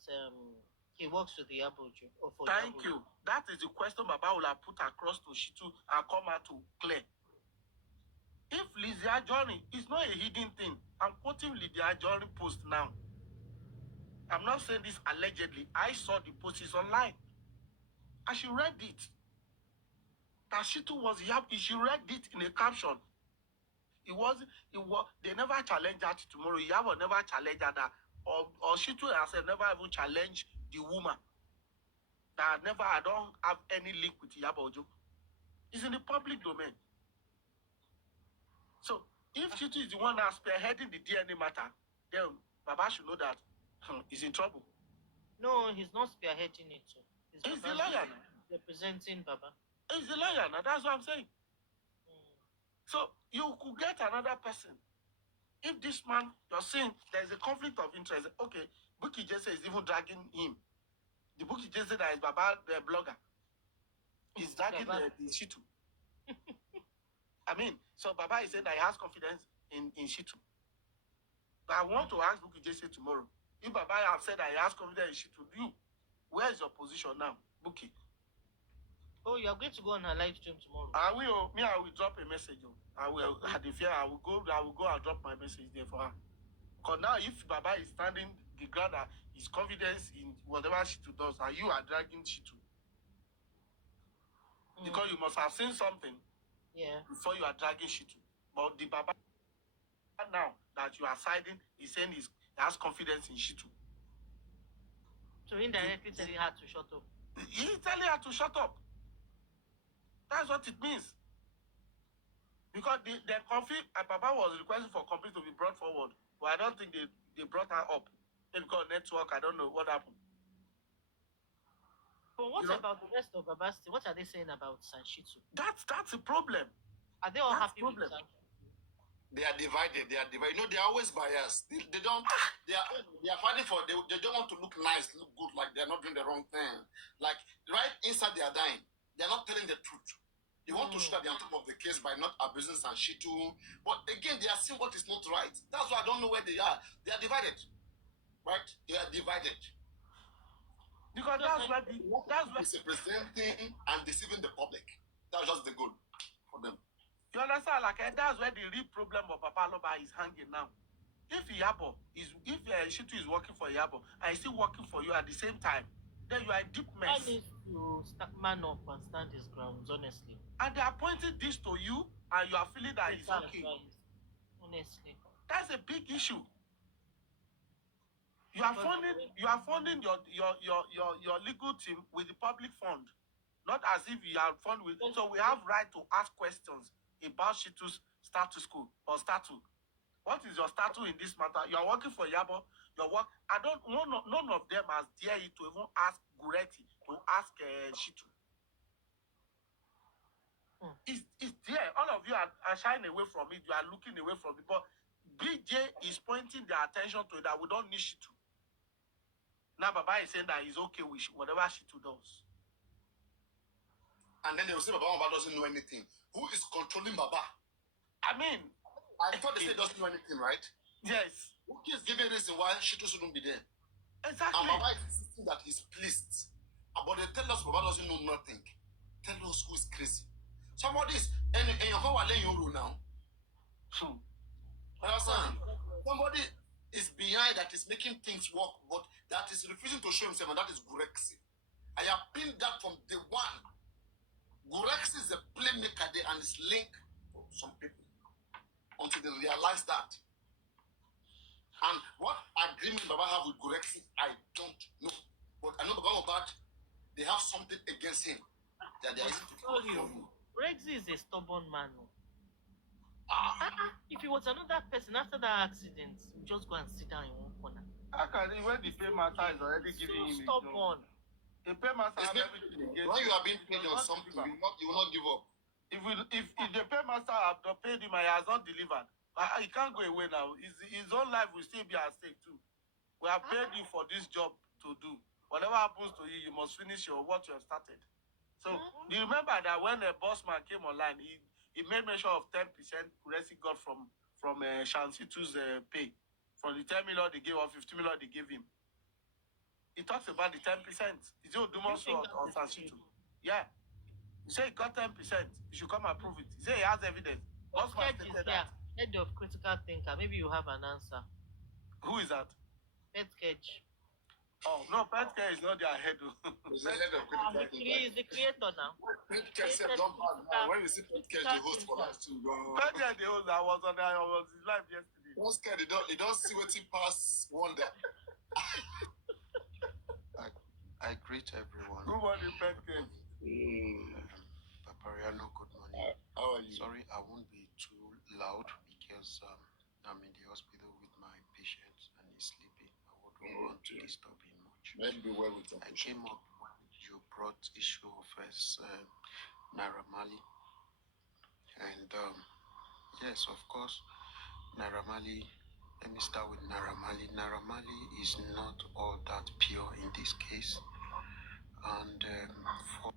he works with the Abuja or for Thank Yabuju? you. That is the question Baba will have put across to Shitu and come out to clear. If Lizzie Anjorin is not a hidden thing, I'm quoting Lizzie Anjorin post now. I'm not saying this allegedly. I saw the post, is online. And she read it. That Shitu was she read it in a caption. They never challenged that tomorrow. Iyabo never challenged that. Or Shitu herself never even challenged the woman. That I don't have any link with Iyabo Ojo. It's in the public domain. So If Shitu is the one that's spearheading the DNA matter, then Baba should know that he's in trouble. No, he's not spearheading it. He's the lawyer now. Representing Baba. He's the lawyer now. That's what I'm saying. So you could get another person. If this man, you're saying there's a conflict of interest. Okay, Buki Jesse is even dragging him. The Buki Jesse that is Baba, the blogger, is dragging the Shitu. I mean, so Baba is saying that he has confidence in Shitu. But I want to ask Buki Jesse tomorrow. If Baba have said that he has confidence in Shitu, where is your position now, Buki? Oh, you're going to go on a live stream tomorrow. I will drop a message. I will go and drop my message there for her. Because now if Baba is standing the ground that his confidence in whatever Shitu does, and you are dragging Shitu. Because you must have seen something before you are dragging Shitu. But the Baba now that you are siding, he's saying he has confidence in Shitu. So indirectly telling her to shut up. He's telling her to shut up. That's what it means. Because the conflict, Papa was requesting for conflict to be brought forward, but I don't think they brought her up. Maybe because network, I don't know what happened. But what about the rest of Babasti? What are they saying about Sanshitu? That's a problem. Are they all happy with that? They are divided. You know, they're always biased. They don't. They are fighting for. They don't want to look nice, look good, like they're not doing the wrong thing. Like right inside, they are dying. They're not telling the truth. They want to show that they're on top of the case by not abusing Sanshitu. But again, they are seeing what is not right. That's why I don't know where they are. They are divided. Right? They are divided. Because that's where misrepresenting and deceiving the public. That's just the goal for them. You understand? Like that's where the real problem of Papa Loba is hanging now. If Shitu is working for Yabo and he's still working for you at the same time, then you are a deep mess. I need to man up and stand his grounds, honestly. And they are pointing this to you, and you are feeling that it's okay. Honestly, that's a big issue. You are funding your legal team with the public fund, not as if you are funded with. So we have right to ask questions about Shitu's status quo or status. What is your status in this matter? You are working for Yabo. None of them has dared to even ask Guretti to ask Shitu. It's there. All of you are shying away from it. You are looking away from it. But BJ is pointing their attention to it that we don't need Shitu. Now Baba is saying that he's okay with whatever Shitu does. And then they will say Baba doesn't know anything. Who is controlling Baba? I mean, I thought they said doesn't know anything, right? Yes. Who is giving reason why Shitu shouldn't be there? Exactly. And Baba is insisting that he's pleased. But they tell us Baba doesn't know nothing. Tell us who is crazy. Somebody is and your phone will let you know now. Somebody is behind that is making things work, but that is refusing to show himself, and that is Gurexi. I have pinned that from day one. Gurexi is a playmaker there and is linked to some people until they realize that. And what agreement Baba have with Gurexi, I don't know. But I know Baba Mobad, they have something against him. That they are Gurexi is a stubborn man. If it was another person after that accident, you just go and sit down in one corner. How can he, when the paymaster is already giving him stubborn? The paymaster has everything. When you are being paid on something, you will not give up. If the paymaster have not paid him and he has not delivered, he can't go away now. His own life will still be at stake too. We have paid you for this job to do. Whatever happens to you, you must finish what you have started. So do you remember that when the boss man came online, he made mention of 10% Kuresi got from Shansitu's pay. From the 10 million they gave or 50 million they gave him. He talks about the 10%. Is it Odumosu or Shanshitu? Yeah. He said he got 10%. You should come and prove it. He said he has evidence. Boss man stated that. Head of critical thinker. Maybe you have an answer. Who is that? Pet Cage. Oh, no, Pet Cage is not their head. He's the head of critical thinker. He is the creator now. Pet Cage don't bad now. When you see Pet Cage, the host for us too. Pet Cage, the host, I was live yesterday. Don't scare, you don't see what he pass wonder. I greet everyone. Good morning, Pet Cage. Papariano, good morning. How are you? Sorry, I won't be too loud because I'm in the hospital with my patient and he's sleeping. I wouldn't want to disturb him much. Maybe well with your I patient. came up when you brought issue of Naira Marley, and yes, of course, Naira Marley. Let me start with Naira Marley. Naira Marley is not all that pure in this case, and for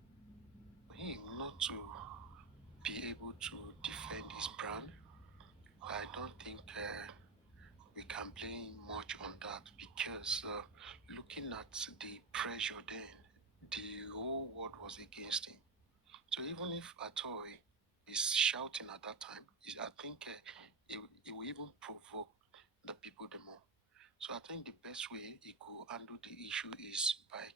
him not to be able to defend his brand, I don't think we can blame much on that because looking at the pressure then, the whole world was against him. So even if Atoy is shouting at that time, I think it will even provoke the people the more. So I think the best way he could handle the issue is by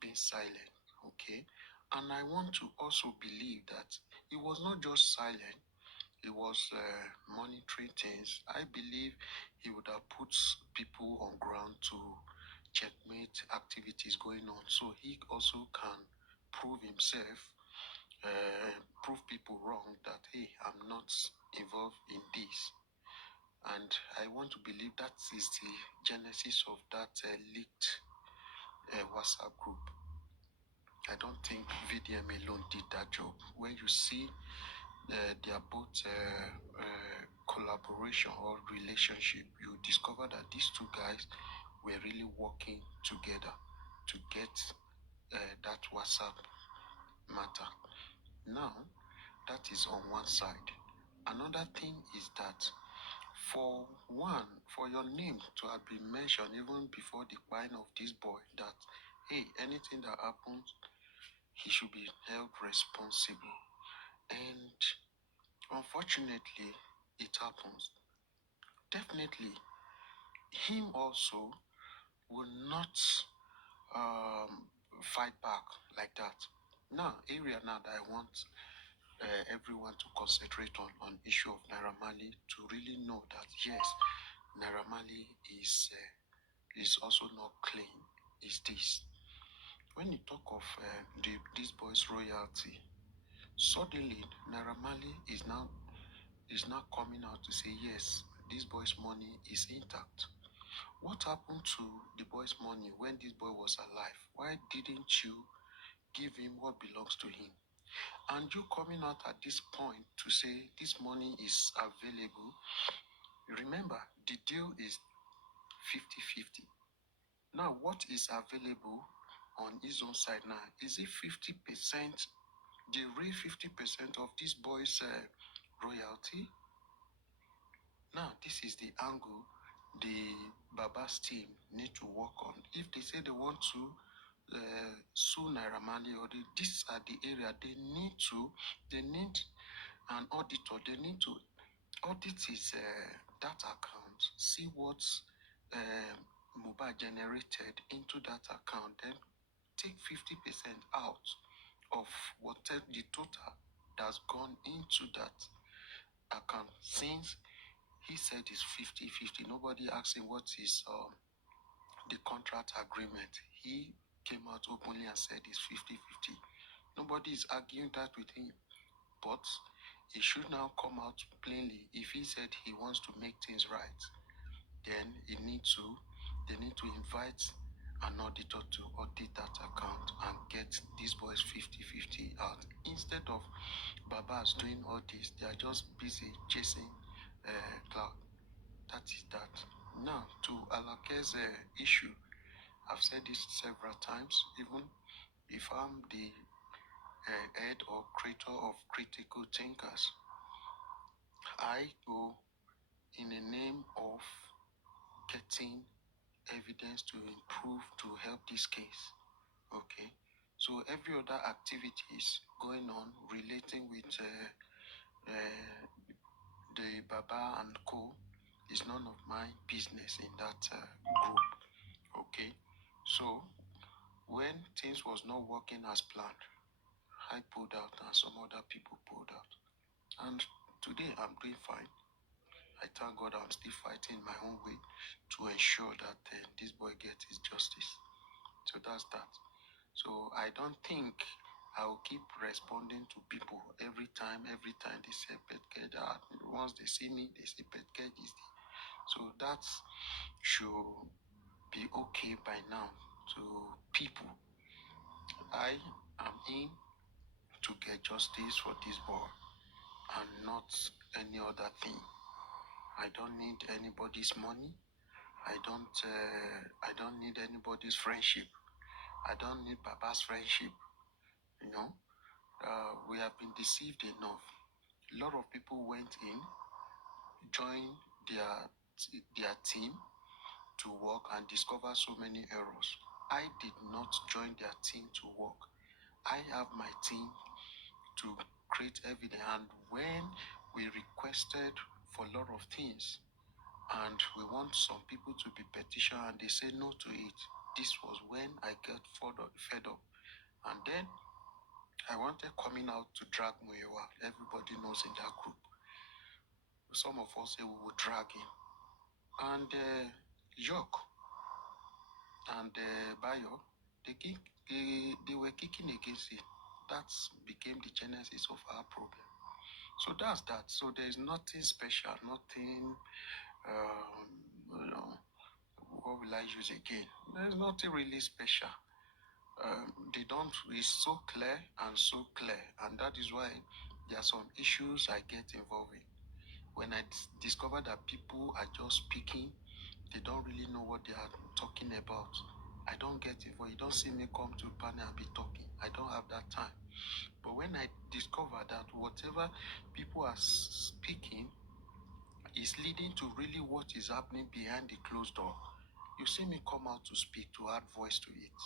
being silent. Okay. And I want to also believe that he was not just silent, he was monitoring things. I believe he would have put people on ground to checkmate activities going on so he also can prove himself, prove people wrong that, hey, I'm not involved in this. And I want to believe that is the genesis of that leaked WhatsApp group. I don't think VDM alone did that job. When you see they are both collaboration or relationship, you discover that these two guys were really working together to get that WhatsApp matter. Now, that is on one side. Another thing is that for one, for your name to have been mentioned even before the buying of this boy, that hey, anything that happens, he should be held responsible. And unfortunately, it happens. Definitely, him also will not fight back like that. Now, area now that I want everyone to concentrate on issue of Naira Marley to really know that yes, Naira Marley is also not clean. Is this when you talk of this boy's royalty? Suddenly, Naira Marley is now coming out to say yes, this boy's money is intact. What happened to the boy's money when this boy was alive? Why didn't you give him what belongs to him? And you coming out at this point to say this money is available. Remember, the deal is 50-50. Now, what is available on his own side now? Is it 50%, the real 50% of this boy's royalty? Now, this is the angle the Baba's team need to work on. If they say they want to sue Naira Marley, or these are the area they need an auditor. They need to audit his data account, see what mobile generated into that account, then take 50% out of whatever the total that's gone into that account. Since he said it's 50-50, nobody asked him what is the contract agreement. He came out openly and said it's 50-50. Nobody is arguing that with him, but he should now come out plainly. If he said he wants to make things right, then they need to invite an auditor to audit that account and get these boys 50-50 out. Instead of Babas doing all this, they are just busy chasing cloud. That is that. Now, to Alake's issue, I've said this several times, even if I'm the head or creator of critical thinkers, I go in the name of getting evidence to improve to help this case. Okay, so every other activities going on relating with the Baba and Co is none of my business in that group. Okay, so when things was not working as planned, I pulled out and some other people pulled out. And today I'm doing fine. I thank God I'm still fighting my own way to ensure that this boy gets his justice. So that's that. So I don't think I'll keep responding to people every time they say Petke. Once they see me, they say Petke is the. So that should be okay by now to people. I am in to get justice for this boy and not any other thing. I don't need anybody's money. I don't need anybody's friendship. I don't need Baba's friendship. You know, we have been deceived enough. A lot of people went in, joined their team to work and discover so many errors. I did not join their team to work. I have my team to create evidence. And when we requested for a lot of things, and we want some people to be petition, and they say no to it, this was when I got fed up. And then I wanted coming out to drag Muewa. Everybody knows in that group. Some of us say we would drag him. And York and Bayo, they were kicking against it. That became the genesis of our problem. So that's that. So there's nothing special, nothing, you know, what will I use again? There's nothing really special. They don't, it's so clear and so clear. And that is why there are some issues I get involved in. When I discover that people are just speaking, they don't really know what they are talking about, I don't get involved. You don't see me come to a panel and be talking. I don't have that time. But when I discover that whatever people are speaking is leading to really what is happening behind the closed door, you see me come out to speak, to add voice to it.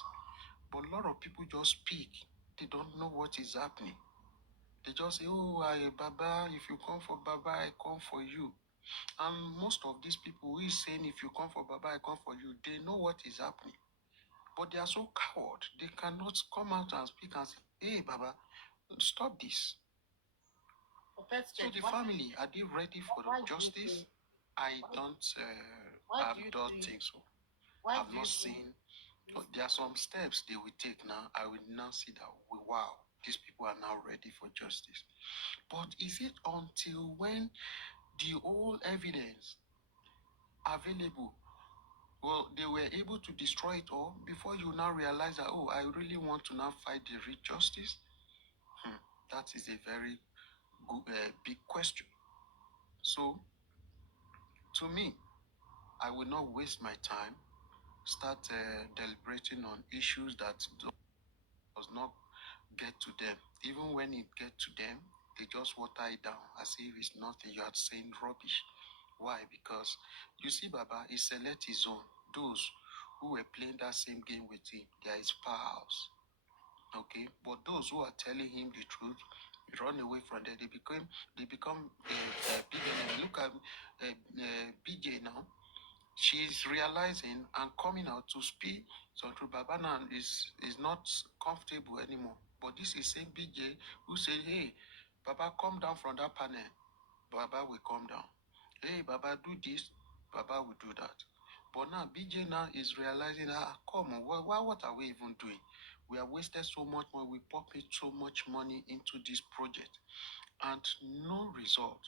But a lot of people just speak. They don't know what is happening. They just say, oh, Baba, if you come for Baba, I come for you. And most of these people who is saying, if you come for Baba, I come for you, they know what is happening. But they are so coward. They cannot come out and speak and say, hey, Baba, stop this. So the family, are they ready for the justice? I don't think so. I've not seen. There are some steps they will take now. I will now see that, wow, these people are now ready for justice. But is it until when the whole evidence available, well, they were able to destroy it all before you now realize that, oh, I really want to now fight the real justice? That is a very good, big question. So, to me, I will not waste my time, start deliberating on issues that does not get to them. Even when it gets to them, they just water it down as if it's nothing. You are saying rubbish. Why? Because you see, Baba, he select his own. Those who were playing that same game with him, they are his powerhouse. Okay, but those who are telling him the truth, run away from them. They become big enemy. Look at BJ now. She's realizing and coming out to speak. So to Babana is not comfortable anymore. But this is same BJ who said, hey, Baba, come down from that panel. Baba will come down. Hey, Baba, do this. Baba will do that. But now BJ now is realizing, come on, what are we even doing? We have wasted so much money. We pumped so much money into this project, and no result.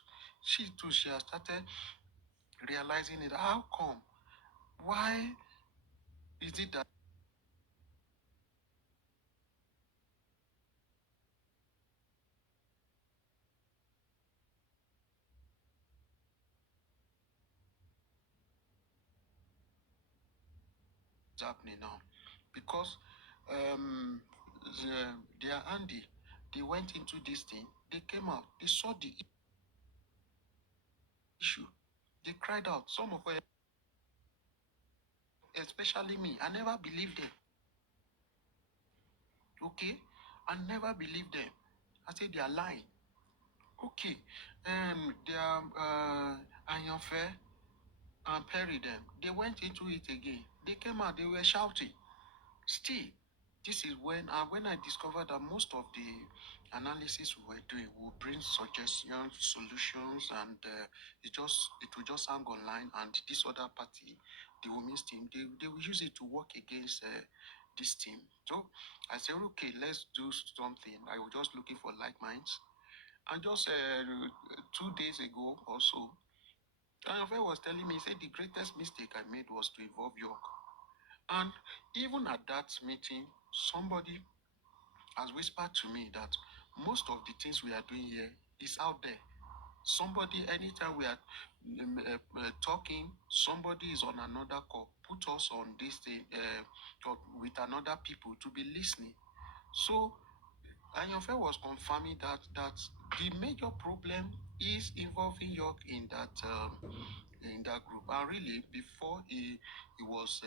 She too, she has started realizing it. How come? Why is it that it's happening now? Because their Andy, they went into this thing, they came out, they saw the issue, they cried out. Some of them, especially me, I never believed them. Okay, I never believed them. I said they are lying. Okay, they are Ayanfe and Perry them. They went into it again. They came out, they were shouting. Still, this is when I discovered that most of the analysis we were doing will bring suggestions, solutions, and it will just hang online. And this other party, the women's team, they will use it to work against this team So I said, okay, let's do something. I was just looking for like minds. And just 2 days ago or so, Ayanfe was telling me, he said the greatest mistake I made was to involve York. And even at that meeting, somebody has whispered to me that most of the things we are doing here is out there. Somebody, anytime we are talking, somebody is on another call. Put us on this thing with another people to be listening. So Ayanfe was confirming that the major problem is involving York in that group. And really, before he was